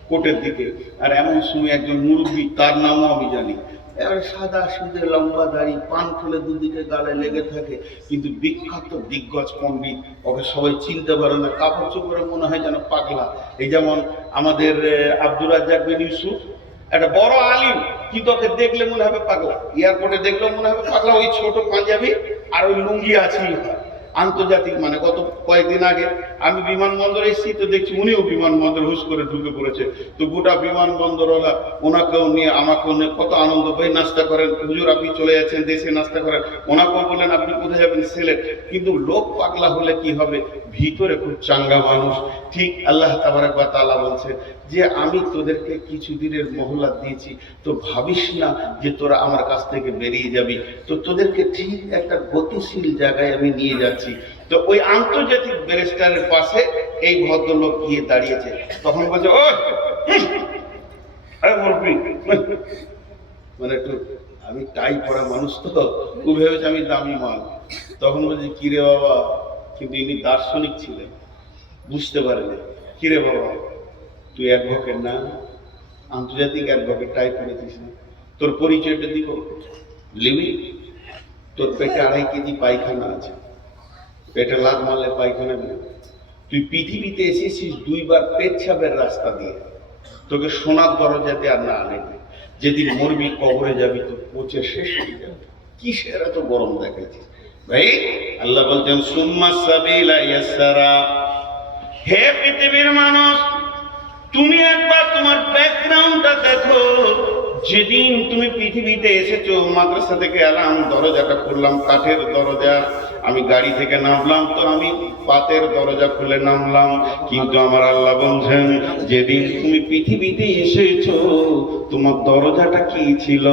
কোর্টের দিকে, আর এমন সময় একজন মুরব্বী, তার নামও আমি জানি, সাদা সুদে লম্বা দাড়ি, পান খুলে দুদিকে গালে লেগে থাকে, কিন্তু বিখ্যাত দিগ্গজ পণ্ডিত, ওকে সবাই চিনতে পারে না, কাপড় চোপড়ে মনে হয় যেন পাগলা। এই যেমন আমাদের আব্দুর রাজ্জাক বিন ইউসুফ, একটা বড় আলিম, কিন্তু ওকে দেখলে মনে হবে পাগলা, এয়ারপোর্টে দেখলেও মনে হবে পাগলা, ওই ছোট পাঞ্জাবি আর ওই লুঙ্গি আছেই হয়। আন্তর্জাতিক মানে গত কয়েকদিন আগে আমি বিমানবন্দরে এসেছি, তো দেখছি উনিও বিমানবন্দর হুশ করে ঢুকে পড়েছে। তো গোটা বিমানবন্দরওয়ালা ওনাকেও নিয়ে আমাকেও নিয়ে কত আনন্দ, ভাই নাস্তা করেন, হুজুর আপনি চলে যাচ্ছেন দেশে নাস্তা করেন, ওনাকেও বললেন আপনি কোথায় যাবেন, সিলেট। কিন্তু লোক পাগলা হলে কি হবে, ভিতরে খুব চাঙ্গা মানুষ। ঠিক আল্লাহ তাবারাক ওয়া তাআলা বলছে যে আমি তোদেরকে কিছুদিনের মহল্লা দিয়েছি, তো ভাবিস না যে তোরা আমার কাছ থেকে বেরিয়ে যাবি, তো তোদেরকে ঠিক একটা গতিশীল জায়গায় আমি নিয়ে যাচ্ছি। তো ওই আন্তর্জাতিক ব্যারিস্টারের পাশে এই ভদ্রলোক গিয়ে দাঁড়িয়েছে, তখন বলছে ও মানে একটু, আমি টাই পড়া মানুষ তো, ও ভেবেছে আমি দামি মাল। তখন বলছে কিরে বাবা, কিন্তু ইনি দার্শনিক ছিলেন, বুঝতে পারেনি। কিরে বাবা তুই অ্যাডভোকেট না, আন্তর্জাতিক অ্যাডভোকেট, টাই পড়েছিস না, তোর পরিচয়টা দিব লিবি? তোর পেটে 2.5 কেজি পায়খানা আছে, পেটে লাত মারলে পায়খানা নেই। তুই পৃথিবীতে এসেছিস 2 বার পেচ্ছাবের রাস্তা দিয়ে, তোকে সোনার দরজাতে আর না আনেনি। যেদিন মরবি কবরে যাবি তো পচে শেষ হয়ে যাবে, কিসের এত গরম দেখাচ্ছিস ভাই? আল্লাহ বলছেন সুম্মা সাবিলা ইয়াসসারা। হে পৃথিবীর মানুষ, তুমি একবার তোমার ব্যাকগ্রাউন্ডটা দেখো। যেদিন তুমি পৃথিবীতে এসেছো, মাদ্রাসা থেকে এলাম, দরজাটা খুললাম, কাঠের দরজা, আমি গাড়ি থেকে নামলাম তো আমি পাতের দরজা খুলে নামলাম। কিন্তু আমার আল্লাহ বলছেন যেদিন তুমি পৃথিবীতে এসেছো, তোমার দরজাটা কি ছিল?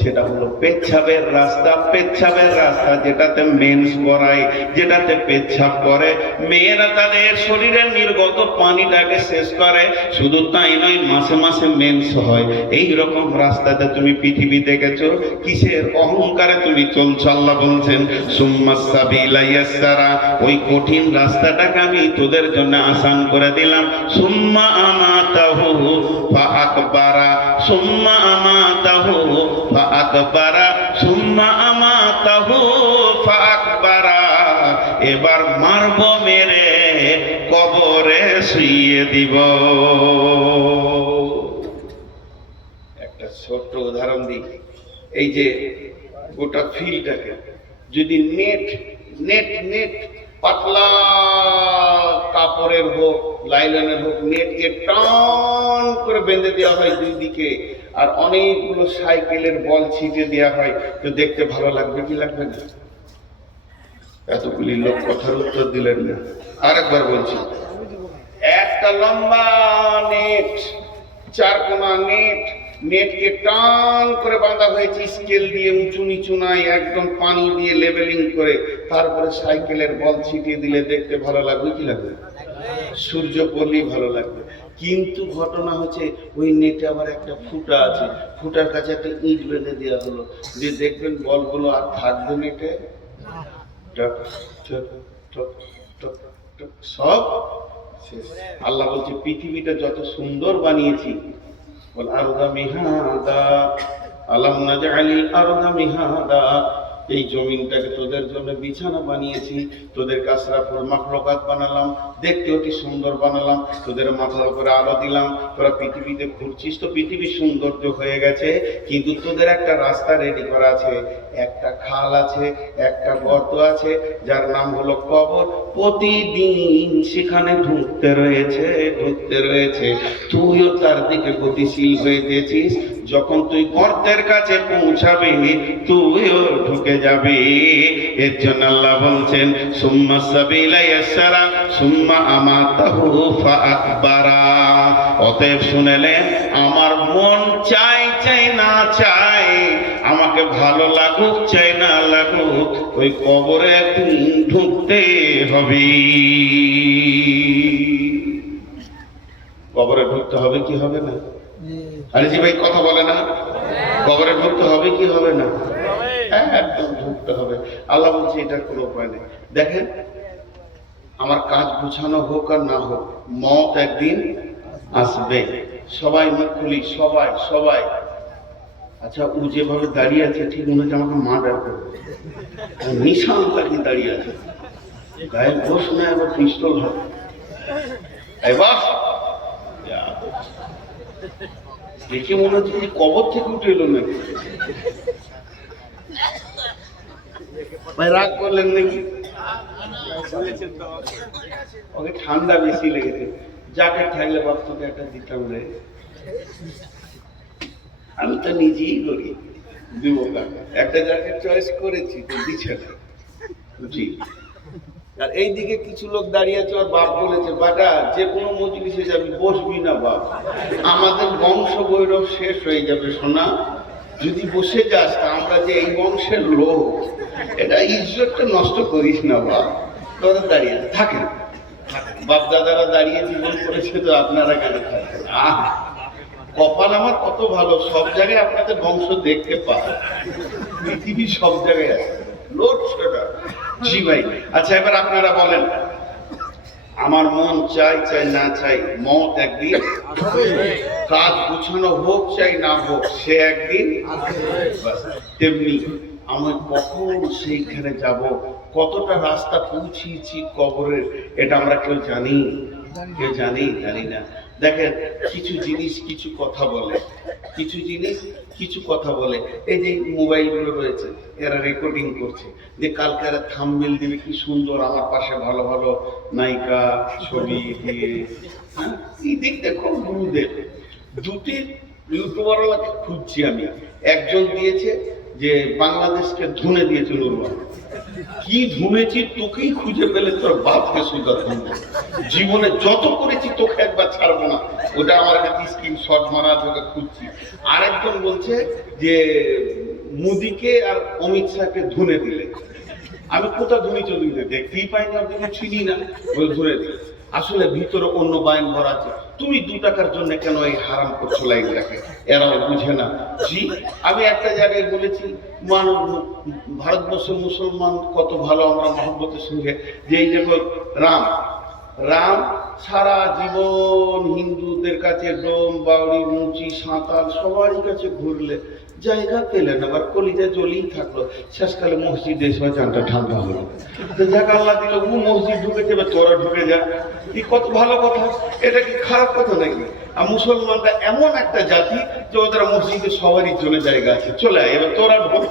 সেটা হলো পেচ্ছাবের রাস্তা। পেচ্ছাবের রাস্তা যেটাতে মেন্স করায়, যেটাতে পেচ্ছাব করে, মেয়েরা তাদের শরীরের নির্গত পানিটাকে শেষ করে। শুধু তাই নয়, মাসে মাসে মেন্স হয়। এই রকম রাস্তাতে তুমি পৃথিবীতে গেছো, কিসের অহংকারে তুমি চলছো? আল্লাহ বলছেন সুম্মা সাবিলা ইয়াসসারা, ওই কঠিন রাস্তাটাকে আমি তোদের জন্য আসান করে দিলাম। সুম্মা আমাতাহু ফাআকবারা, সুম্মা আমাতাহু ফাআকবারা, সুম্মা আমাতাহু ফাআকবারা। এবার মারব, মেরে কবরে শুইয়ে দিব। একটা ছোট্ট উদাহরণ দিই, এই যে গোটা ফিল্ডটাকে যদি নেট নেট নেট পাতলা কাপড়ের হোক, লাইলনের হোক, নেটকে টান করে বেঁধে দেওয়া হয় দুই দিকে, আর অনেকগুলো সাইকেলের বল ছিটে দেওয়া হয়, তো দেখতে ভালো লাগবে কি লাগবে না? এতগুলি লোক কথার উত্তর দিলেন না। আরেকবার বলছি, একটা লম্বা নেট, 4 কোনা নেট, নেটকে টান করে বাঁধা হয়েছে স্কেল দিয়ে, উঁচু নিচু নাই, একদম পানি দিয়ে লেভেলিং করে, তারপরে সাইকেলের বল ছিটিয়ে দিলে দেখতে ভালো লাগবে কি লাগবে? সূর্য পড়লেই ভালো লাগবে। কিন্তু ঘটনা হচ্ছে ওই নেটে আবার একটা ফুটা আছে, ফুটার কাছে একটা ইট বেঁধে দেওয়া হলো, যে দেখবেন বলগুলো আর থাকবে নেটে, টক টক টক টক টক সব শেষ। আল্লাহ বলছে পৃথিবীটা যত সুন্দর বানিয়েছি, বল আরদা মিহাদা, আলাম নাজআলিল আরদা মিহাদা, এই জমিনটাকে তোদের জন্য বিছানা বানিয়েছি, তোদেরকে আশরাফুল মাখলুকাত বানালাম, দেখতে অতি সুন্দর বানালাম, তোদের মাথার উপরে আলো দিলাম, তোরা পৃথিবীতে ঘুরছিস তো পৃথিবী সৌন্দর্য হয়ে গেছে, কিন্তু তোদের একটা রাস্তা রেডি করা আছে, একটা খাল আছে, একটা গর্ত আছে, যার নাম হলো কবর। প্রতিদিন সেখানে ঢুকতে রয়েছে। তুইও তার দিকে গতিশীল হয়ে দিয়েছিস। যখন তুই গর্তের কাছে পৌঁছাবে তুইও ঢুকে যাবে। এর জন্য আল্লাহ বলছেন সুম্মা সাবিলা ইয়াসসারা সুম্মা আমাতাহু ফাআকবারা। অতএব শুনেলেন, আমার মন চাই না চাই, আমাকে ভালো লাগুক চাই না লাগুক, ওই কবরে একদিন ঢুকতে হবে। কবরে ঢুকতে হবে কি হবে না? আরে জি ভাই কথা বলে না, কবরে ঢুকতে হবে কি হবে না? হ্যাঁ, একদম ঢুকতে হবে। আল্লাহ বলছে এটার কোনো উপায় নেই। দেখেন, আমার কাজ গুছানো হোক আর না হোক, মত একদিন আসবে। সবাই মুখ খুলি, সবাই। আচ্ছা, ও যেভাবে দাঁড়িয়ে আছে ঠিক মনে হচ্ছে আমাকে মার্ডার করবে, নিশান তাকে দাঁড়িয়ে আছে, গায়ে বস না, আবার পিস্তল হবে। এই বস, দেখে মনে হচ্ছে যে কবর থেকে উঠে এলো নাকি। ভাই রাগ করলেন নাকি? ওকে ঠান্ডা বেশি লেগেছে, জ্যাকেট থাকলে বাস্তবে একটা দিতাম রে, আমি তো নিজেই করি, দিব একটা জ্যাকেট চয়েস করেছি তো দিচ্ছে না। জি, আর এইদিকে কিছু লোক দাঁড়িয়ে আছে, আর বাপ বলেছে বাটা যে কোনো মজলিসে যাবি বসবি না বাপ, আমাদের বংশ গৌরব শেষ হয়ে যাবে সোনা, যদি বসে যাস তা আমরা যে এই বংশের লোক, এটা ইজ্জতটা নষ্ট করিস না বাপ। তোরা দাঁড়িয়ে থাকেন, বাপ দাদারা দাঁড়িয়ে জীবন করেছে, তো আপনারা কেন থাকবেন? কপাল আমার কত ভালো, সব জায়গায় আপনাদের বংশ দেখতে পায়, পৃথিবীর সব জায়গায় আছে লোড সেটা। জি ভাই, আচ্ছা এবার আপনারা বলেন, আমার মন চাই না চাই, মত একদিন, কাজ গুছানো হোক চাই না হোক, সে একদিন। তেমনি আমি কখন সেইখানে যাব, কতটা রাস্তা পৌঁছিয়েছি কবরের, এটা আমরা কেউ জানি না। দেখেন, কিছু জিনিস কিছু কথা বলে, এই যে মোবাইলগুলো রয়েছে, এরা রেকর্ডিং করছে, যে কালকে এরা থাম্বনেল দিবে কি সুন্দর, আমার পাশে ভালো ভালো নায়িকা ছবি দিয়ে, হ্যাঁ, এই দিক দেখো গুরুদেব। দুটি ইউটিউবারওয়ালাকে খুঁজছি আমি, একজন দিয়েছে যে বাংলাদেশকে ধুনে দিয়েছে নুরবান, কি ধুনেছি তোকেই খুঁজে পেলে তোর বাপকে সুন্দর ধুনবো, জীবনে যত করেছি তোকে একবার ছাড়বো না, ওটা আমার কাছে স্ক্রিনশট মারা, তোকে খুঁজছি। আরেকজন বলছে যে মোদিকে আর অমিত শাহকে ধুনে দিলে, আমি কোথাও ধুনি চলি না, দেখতেই পাইনি, আপনি চিনি না, ওই ধরে দিলে। আসলে ভিতরে অন্য বাইন ভরা আছে। তুমি 2 টাকার জন্য কেন এই হারাম করছো লাইনটাকে, এরাও বুঝে না। জি, আমি একটা জায়গায় বলেছি, ভারতবর্ষের মুসলমান কত ভালো, আমরা মহব্বতের সঙ্গে, যে এই দেখো রাম সারা জীবন হিন্দুদের কাছে ডোম বাউরি মুচি সাঁতাল সবারই কাছে ঘুরলে, জায়গা পেলেন, আবার কলিজা জ্বলেই থাকলো, শেষকালে মসজিদে এসে চানটা ঠান্ডা হলো, তো যাকে আল্লাহ দিল ও মসজিদ ঢুকেছে, এবার তোরা ঢুকে যা, কি কত ভালো কথা, এটা কি খারাপ কথা নাকি? আর মুসলমানরা এমন একটা জাতি যে ওদের মসজিদে সবারই জন্য জায়গা আছে, চলে আয়, এবার তোরা ঢুক।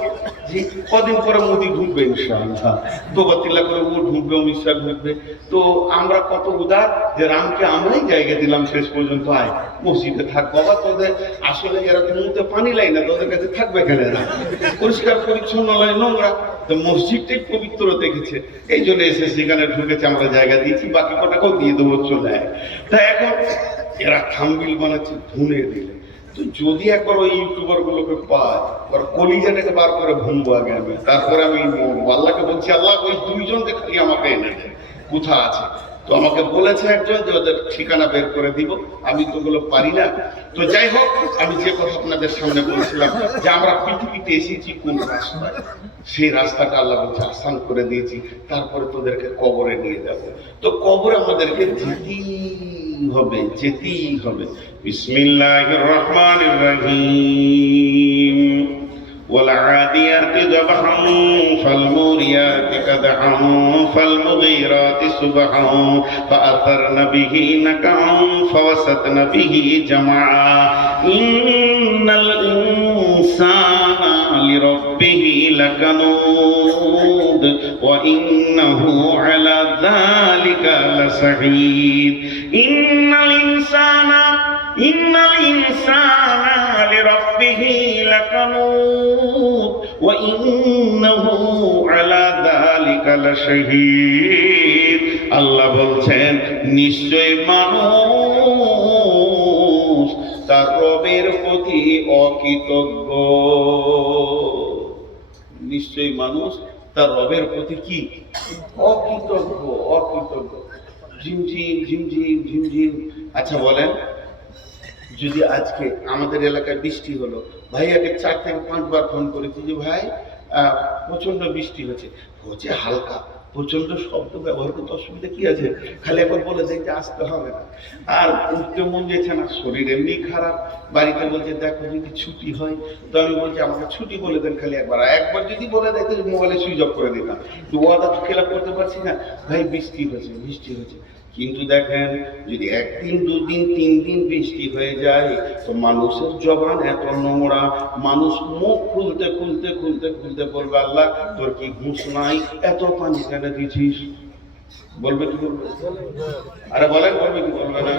কদিন পরে মোদি ঢুকবে ইনশাআল্লাহ, তোবাতিল্লা করে ও ঢুকবে, অমিত শাহ ঢুকবে। তো আমরা কত উদার যে রামকে আমরাই জায়গা দিলাম, শেষ পর্যন্ত আয় মসজিদে থাক বাবা, তোদের আসলে এরা তো মুখে পানি লাই না, তোদের কাছে থাকবে কেন, এরা পরিষ্কার পরিচ্ছন্ন নয়, নোংরা, তো মসজিদটাই পবিত্র দেখেছে, এই জন্য এসে সেখানে ঢুকেছে, আমরা জায়গা দিয়েছি, বাকি কটাকেও দিয়ে দেবো, চলে আয়। তাই এখন এরা থাম্বনেল বানাচ্ছে ধুনে দিলে, তো যদি একবার ওই ইউটিউবার গুলোকে পায়, ওর কলিজাটাকে বার করে ভুলবো আগে আমি, তারপরে আমি আল্লাহকে বলছি, আল্লাহ ওই 2 জনকে খালি আমাকে এনে দেয়, কোথা আছে। তো আমাকে বলেছে একজন যে ওদের ঠিকানা বের করে দিব, আমি তো ওগুলো পারি না। তো যাই হোক, আমি যে কথা আপনাদের সামনে বলছিলাম, যে আমরা পৃথিবীতে এসেছি কোন রাস্তায়, সেই রাস্তাটা আল্লাহ বলছে আসান করে দিয়েছি, তারপরে তোদেরকে কবরে নিয়ে যাব। তো কবরে আমাদেরকে যেতেই হবে। বিসমিল্লাহির রহমানির রহিম। والعاديات ضبحا فالموريات قدحا فالمغيرات صبحا فأثرن به نقعا فوسطن به جمعا إن الإنسان لربه لكنود وإنه على ذلك لشهيد إن الإنسان لربه لكنود وإنه على ذلك لشهيد আল্লাহ বলছেন নিশ্চয় মানুষ তার রবের প্রতি অকৃতজ্ঞ। নিশ্চয়ই মানুষ তার রবের প্রতি কি অকৃতজ্ঞ। ঝিমঝিম ঝিমঝিম ঝিমঝিম। আচ্ছা বলেন, যদি আজকে আমাদের এলাকায় বৃষ্টি হলো, ভাইয়াকে 4 থেকে 5 বার ফোন করেছি যে ভাই প্রচন্ড বৃষ্টি হচ্ছে হালকা, প্রচন্ড শব্দ ব্যবহার করতে অসুবিধা কি আছে, খালি একবার বলে দেয় যে আসতে হবে না। আর উঠতে মন যাচ্ছে না, শরীর এমনি খারাপ, বাড়িতে বলছে দেখো যদি ছুটি হয়, তো আমি বলছি আমাকে ছুটি বলে দেন খালি একবার যদি বলে দেয় তো মোবাইলে সুইচ অফ করে দিতাম, ওয়াদা খেলাপ করতে পারছি না। ভাই বৃষ্টি হয়েছে কিন্তু দেখেন যদি 1 দিন 2 দিন 3 দিন বৃষ্টি হয়ে যায় তো মানুষের জবান এত নোংরা, মানুষ মুখ খুলতে বলবে আল্লাহ তোর কি হুঁশ নাই, এত পানি কেন দিছিস? বলবে কি বলবে? আরে বলেন বলবে কি বলবে না?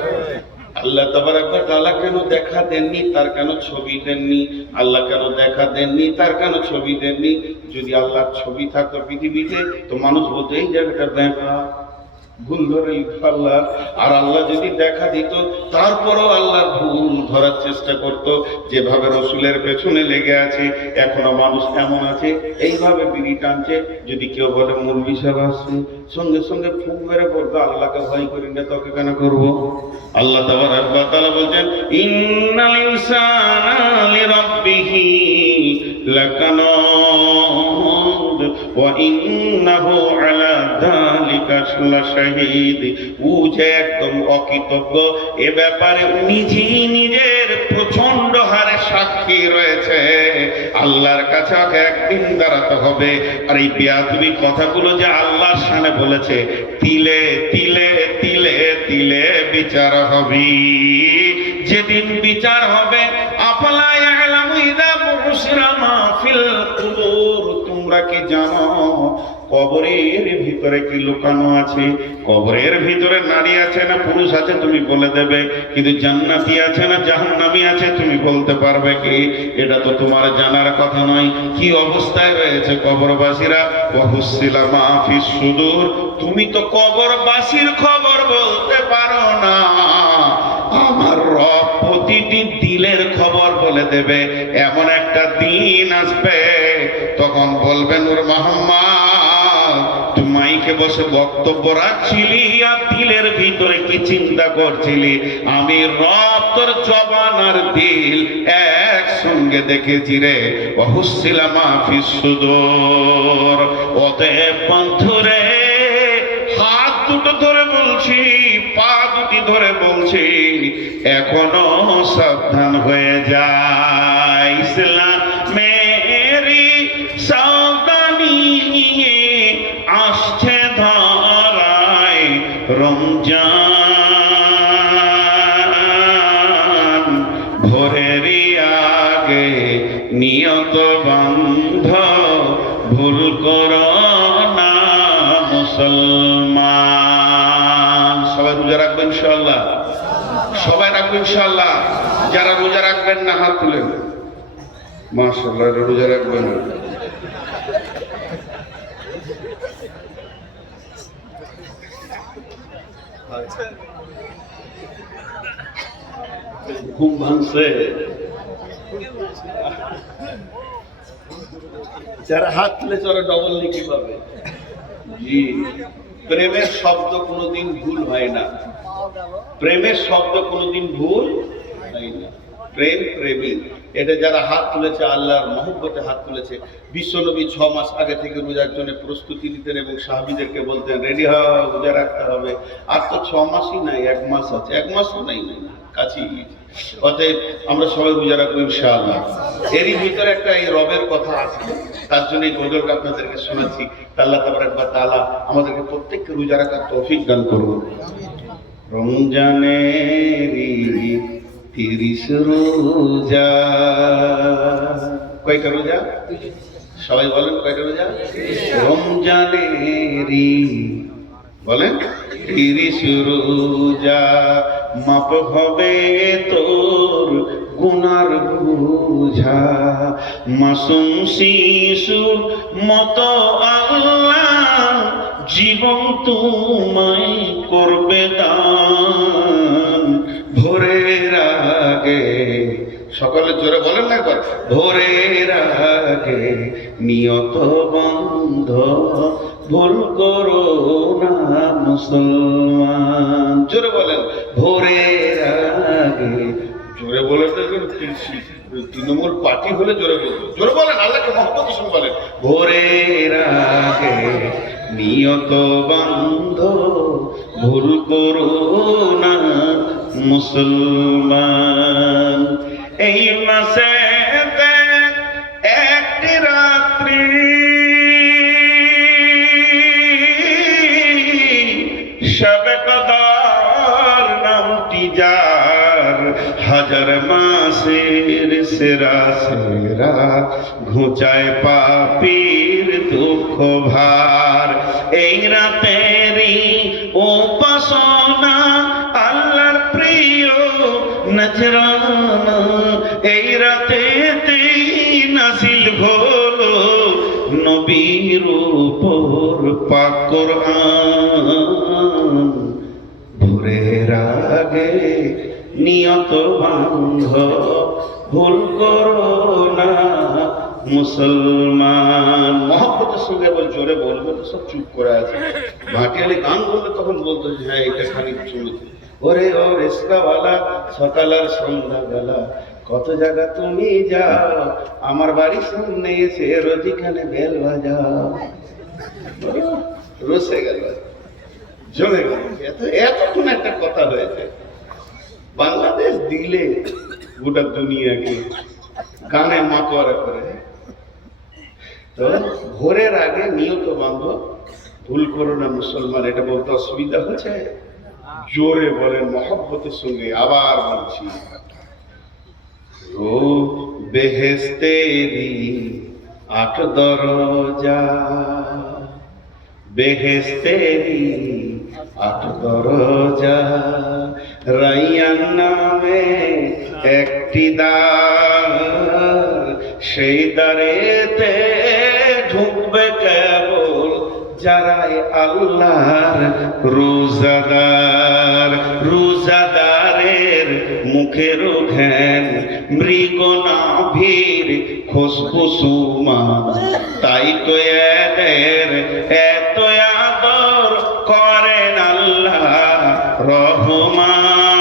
আল্লাহ তাবারক ওয়া তাআলা কেন দেখা দেননি, তার কেন ছবি দেননি? আল্লাহ কেন দেখা দেননি, তার কেন ছবি দেননি? যদি আল্লাহর ছবি থাকতো পৃথিবীতে তো মানুষ বলতো এই জায়গাটা দেখা ভুল ধরে আল্লাহ। আর আল্লাহ যদি দেখা দিত তারপরও আল্লাহর ভুল ধরার চেষ্টা করত। যেভাবে রসুলের পেছনে লেগে আছে এখনো মানুষ এমন আছে এইভাবে বিড়ি টানছে, যদি কেউ বলে মুরব্বি সাহেব আসছে সঙ্গে সঙ্গে ফুক মেরে বলবে আল্লাহকে ভয় করি না, তোকে কেন করবো? আল্লাহ তাবারক ওয়া তাআলা বলেন ইন্নাল ইনসানা লিরাব্বিহি লাকানুদ ওয়া ইন্নাহু আলা যালিকা লাশাহীদ। ও যে একদম অকৃতজ্ঞ, এ ব্যাপারে নিজের প্রচন্ড হারে সাক্ষী রয়েছে। আল্লাহর কাছে একদিন দাঁড়াতে হবে। আর এই বেয়াদবি কথাগুলো যে আল্লাহর সামনে বলেছে, তিলে তিলে তিলে তিলে বিচার হবে। যেদিন বিচার হবে আফালা ইয়ালামু ইযা বুশিরা মা ফিল কুবুর, তোমরা কি জানো কবরের ভিতরে কি লুকানো আছে? কবরের ভিতরে নারী আছে না পুরুষ আছে তুমি বলে দেবে, কিন্তু জান্নাতি আছে না জাহান্নামী আছে তুমি বলতে পারবে কি? এটা তো তোমার জানার কথা নয়। কি অবস্থায় রয়েছে কবরবাসীরা? ওয়াহুসিলা মা ফিস সুদূর, তুমি তো কবরবাসীর খবর বলতে পারো না। আমার রব প্রতিটি দিলের খবর বলে দেবে। এমন একটা দিন আসবে তখন বলবেন নূর মোহাম্মদ তুই মাইকে বসে বক্তব্য রাখছিলি আর দিলের ভিতরে কি চিন্তা করছিলি? আমি রব তোর জবান আর দিল একসঙ্গে দেখেছি রে। ওয়াহুসিলা মা ফিস সুদূর। অতএব বন্ধুরে, হাত দুটো ধরে বলছি, পা দুটি ধরে বলছি, এখনো সাবধান হয়ে যায়। ইসলামেরই সাবধানী আসছে ধরায় রমজান, ভোরেরই আগে নিয়ত বন্ধ, ভুল করো না মুসলমান। সবাই রোজা রাখবেন ইনশাআল্লাহ, সবাই রাখবেন ইনশাআল্লাহ। যারা রোজা রাখবেন না হাত তুলেন। মাশাআল্লাহ, রোজা রাখবেন। ঘুম ভাঙছে। যারা হাত তুলে চলে ডবল লিখি পাবে। জি, প্রেমের শব্দ কোনোদিন ভুল হয় না। প্রেমের শব্দ কোনোদিন ভুল হয় না। প্রেম প্রেমী, এটা যারা হাত তুলেছে আল্লাহর মহব্বতে হাত তুলেছে। বিশ্বনবী 6 মাস আগে থেকে রোজার জন্য প্রস্তুতি নিতেন এবং সাহাবীদেরকে বলতেন রেডি হও, রোজা রাখতে হবে। আর তো 6 মাসই নাই, 1 মাস আছে, 1 মাসও নাই, কাছেই গিয়েছে। অতএব আমরা সবাই রোজা রাখবো ইনশাআল্লাহ। এরই ভিতরে একটা এই রবের কথা আছে, তার জন্য এই গজলটা আপনাদেরকে শোনাচ্ছি। আল্লাহ তাবারক ওয়া তাআলা আমাদেরকে প্রত্যেককে রোজা রাখার তৌফিক দান করুন। রমজানেরই 30 রোজা, কয়টা রোজা? সবাই বলেন কয়টা রোজা? রমজানেরই বলেন 30 রোজা, মাপ হবে তোর গুনার বোঝা, মাসুম শিশুর মতো আল্লাহ জীবন তোমায় করবে দান। ভোরের আগে, সকালে জোরে বলেন না একবার, ভোরের আগে নিয়ত বন্ধ ভুল করো না মুসলমান। জোরে বলেন, ভোরের আগে। জোরে বলে তো তৃণমূল পার্টি হলে জোরে বলতো। জোরে বলেন, আল্লাহকে মহব্বত সঙ্গে বলেন, ভোরের আগে নিয়ত বন্ধ ভুল করো না মুসলমান। এই মাসে একটি রাত্রি শবে কদর নামটি যার, হাজার মাসের সেরা সেরা ঘুচায় পাপীর দুঃখ ভার। এই রাতেরই উপাসনা আল্লাহর প্রিয় নজরানা, এই রাতেতেই নাজিল হলো নবীর উপর পাক কোরআন। ভোরের আগে নিয়ত বান্ধ ভুল করো না মুসলমান। মহব্বতের সঙ্গে এবার জোরে বলবো তো সব চুপ করে আছে। ভাটিয়ালি গান বললে তখন বলতো যে হ্যাঁ এটা খানিক চলেছে। ওরে ও রিস্কাওয়ালা সকাল আর সন্ধ্যাবেলা কত জায়গা তুমি যাও, আমার বাড়ির সামনে এসে রোজিখানে বেল বাজাও। রসে গেল, জমে গেল। এতক্ষণ একটা কথা হয়েছে, বাংলাদেশ দিলে গোটা দুনিয়াকে গানে মাতোয়ারা করে। তো ভোরের আগে নিয়ত বান্ধব ভুল করো না মুসলমান, এটা বলতে অসুবিধা হচ্ছে? জোরে বলেন মহব্বতের সঙ্গে। আবার বলছি, ও বেহেশতেরি 8 দরজা, বেহেশতেরি 8 দরজা, রাইয়ান নামে একটি দ্বার, সেই দ্বারেতে ঢুকবে কেবল যারাই আল্লাহর রোজাদার। রোজাদারের মুখের ঘ্যান মৃগ নাভির খুশবুসুমান, তাই তো এদের এত আদর করেন আল্লাহ রহমান।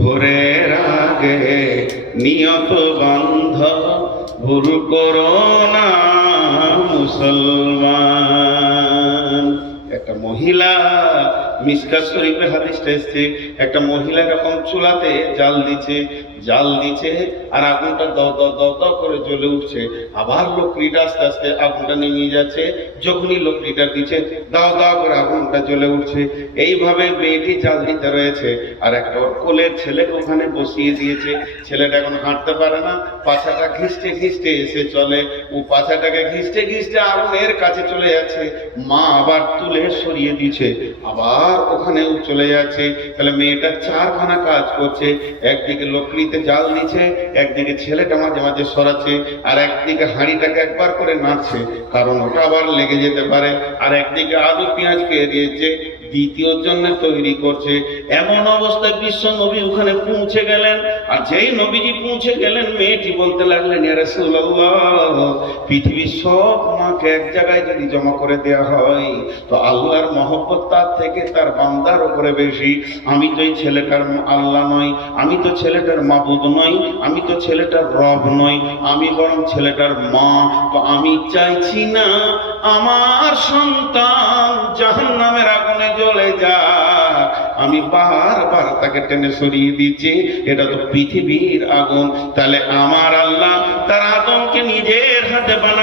ভোরের আগে নিয়ত বন্ধ ভুল করো না মুসলমান। একটা মহিলা, মিশকাত শরীফের হাদিসটা এসছে, একটা মহিলা এরকম চুলাতে জাল দিচ্ছে আর আগুনটা দাও দাও দাও দাও করে জ্বলে উঠছে। আবার লকড়িটা আস্তে আস্তে আগুনটা নেমে যাচ্ছে, যখনই লকড়িটা দিচ্ছে দাও দাও করে আগুনটা জ্বলে উঠছে। এইভাবে মেয়েটি জাল দিতে রয়েছে আর একটা ওর কোলের ছেলেকে ওখানে বসিয়ে দিয়েছে। ছেলেটা এখন হাঁটতে পারে না, পাছাটা ঘিসতে ঘিসতে এসে চলে, ও পাছাটাকে ঘিসতে ঘিসতে আগুনের কাছে চলে যাচ্ছে। মা আবার তুলে সরিয়ে দিচ্ছে, আবার ওখানেও চলে যাচ্ছে। তাহলে মেয়েটা 4খানা কাজ করছে, একদিকে লকড়িতে জাল দিচ্ছে, একদিকে ছেলেটা মাঝে মাঝে সরাচ্ছে, আর একদিকে হাঁড়িটাকে একবার করে নাড়ছে কারণ ওটা আবার লেগে যেতে পারে, আর একদিকে আলু পেঁয়াজকে এড়িয়েছে দ্বিতীয় জন্য তৈরি করছে। এমন অবস্থায় বিশ্ব নবী ওখানে পৌঁছে গেলেন, আর যেই নবীজি পৌঁছে গেলেন মেয়েটি বলতে লাগলেন, ইয়া রাসূলুল্লাহ, পৃথিবীর সব মাকে এক জায়গায় যদি জমা করে দেওয়া হয় তো আল্লাহর মহব্বত তার থেকে তার বান্দার উপরে বেশি। আমি তো এই ছেলেটার আল্লাহ নই, আমি তো ছেলেটার মাবুদ নই, আমি তো ছেলেটার রব নই, আমি বরং ছেলেটার মা। তো আমি চাইছি না আমার সন্তান জাহান্নামের আগুনে জ্বলে যাক, আমি বারবার তাকে টেনে সরিয়ে দিচ্ছি, এটা তো পৃথিবীর আগুন। তাহলে আমার আল্লাহ তার আদমকে নিজের হাতে বানানো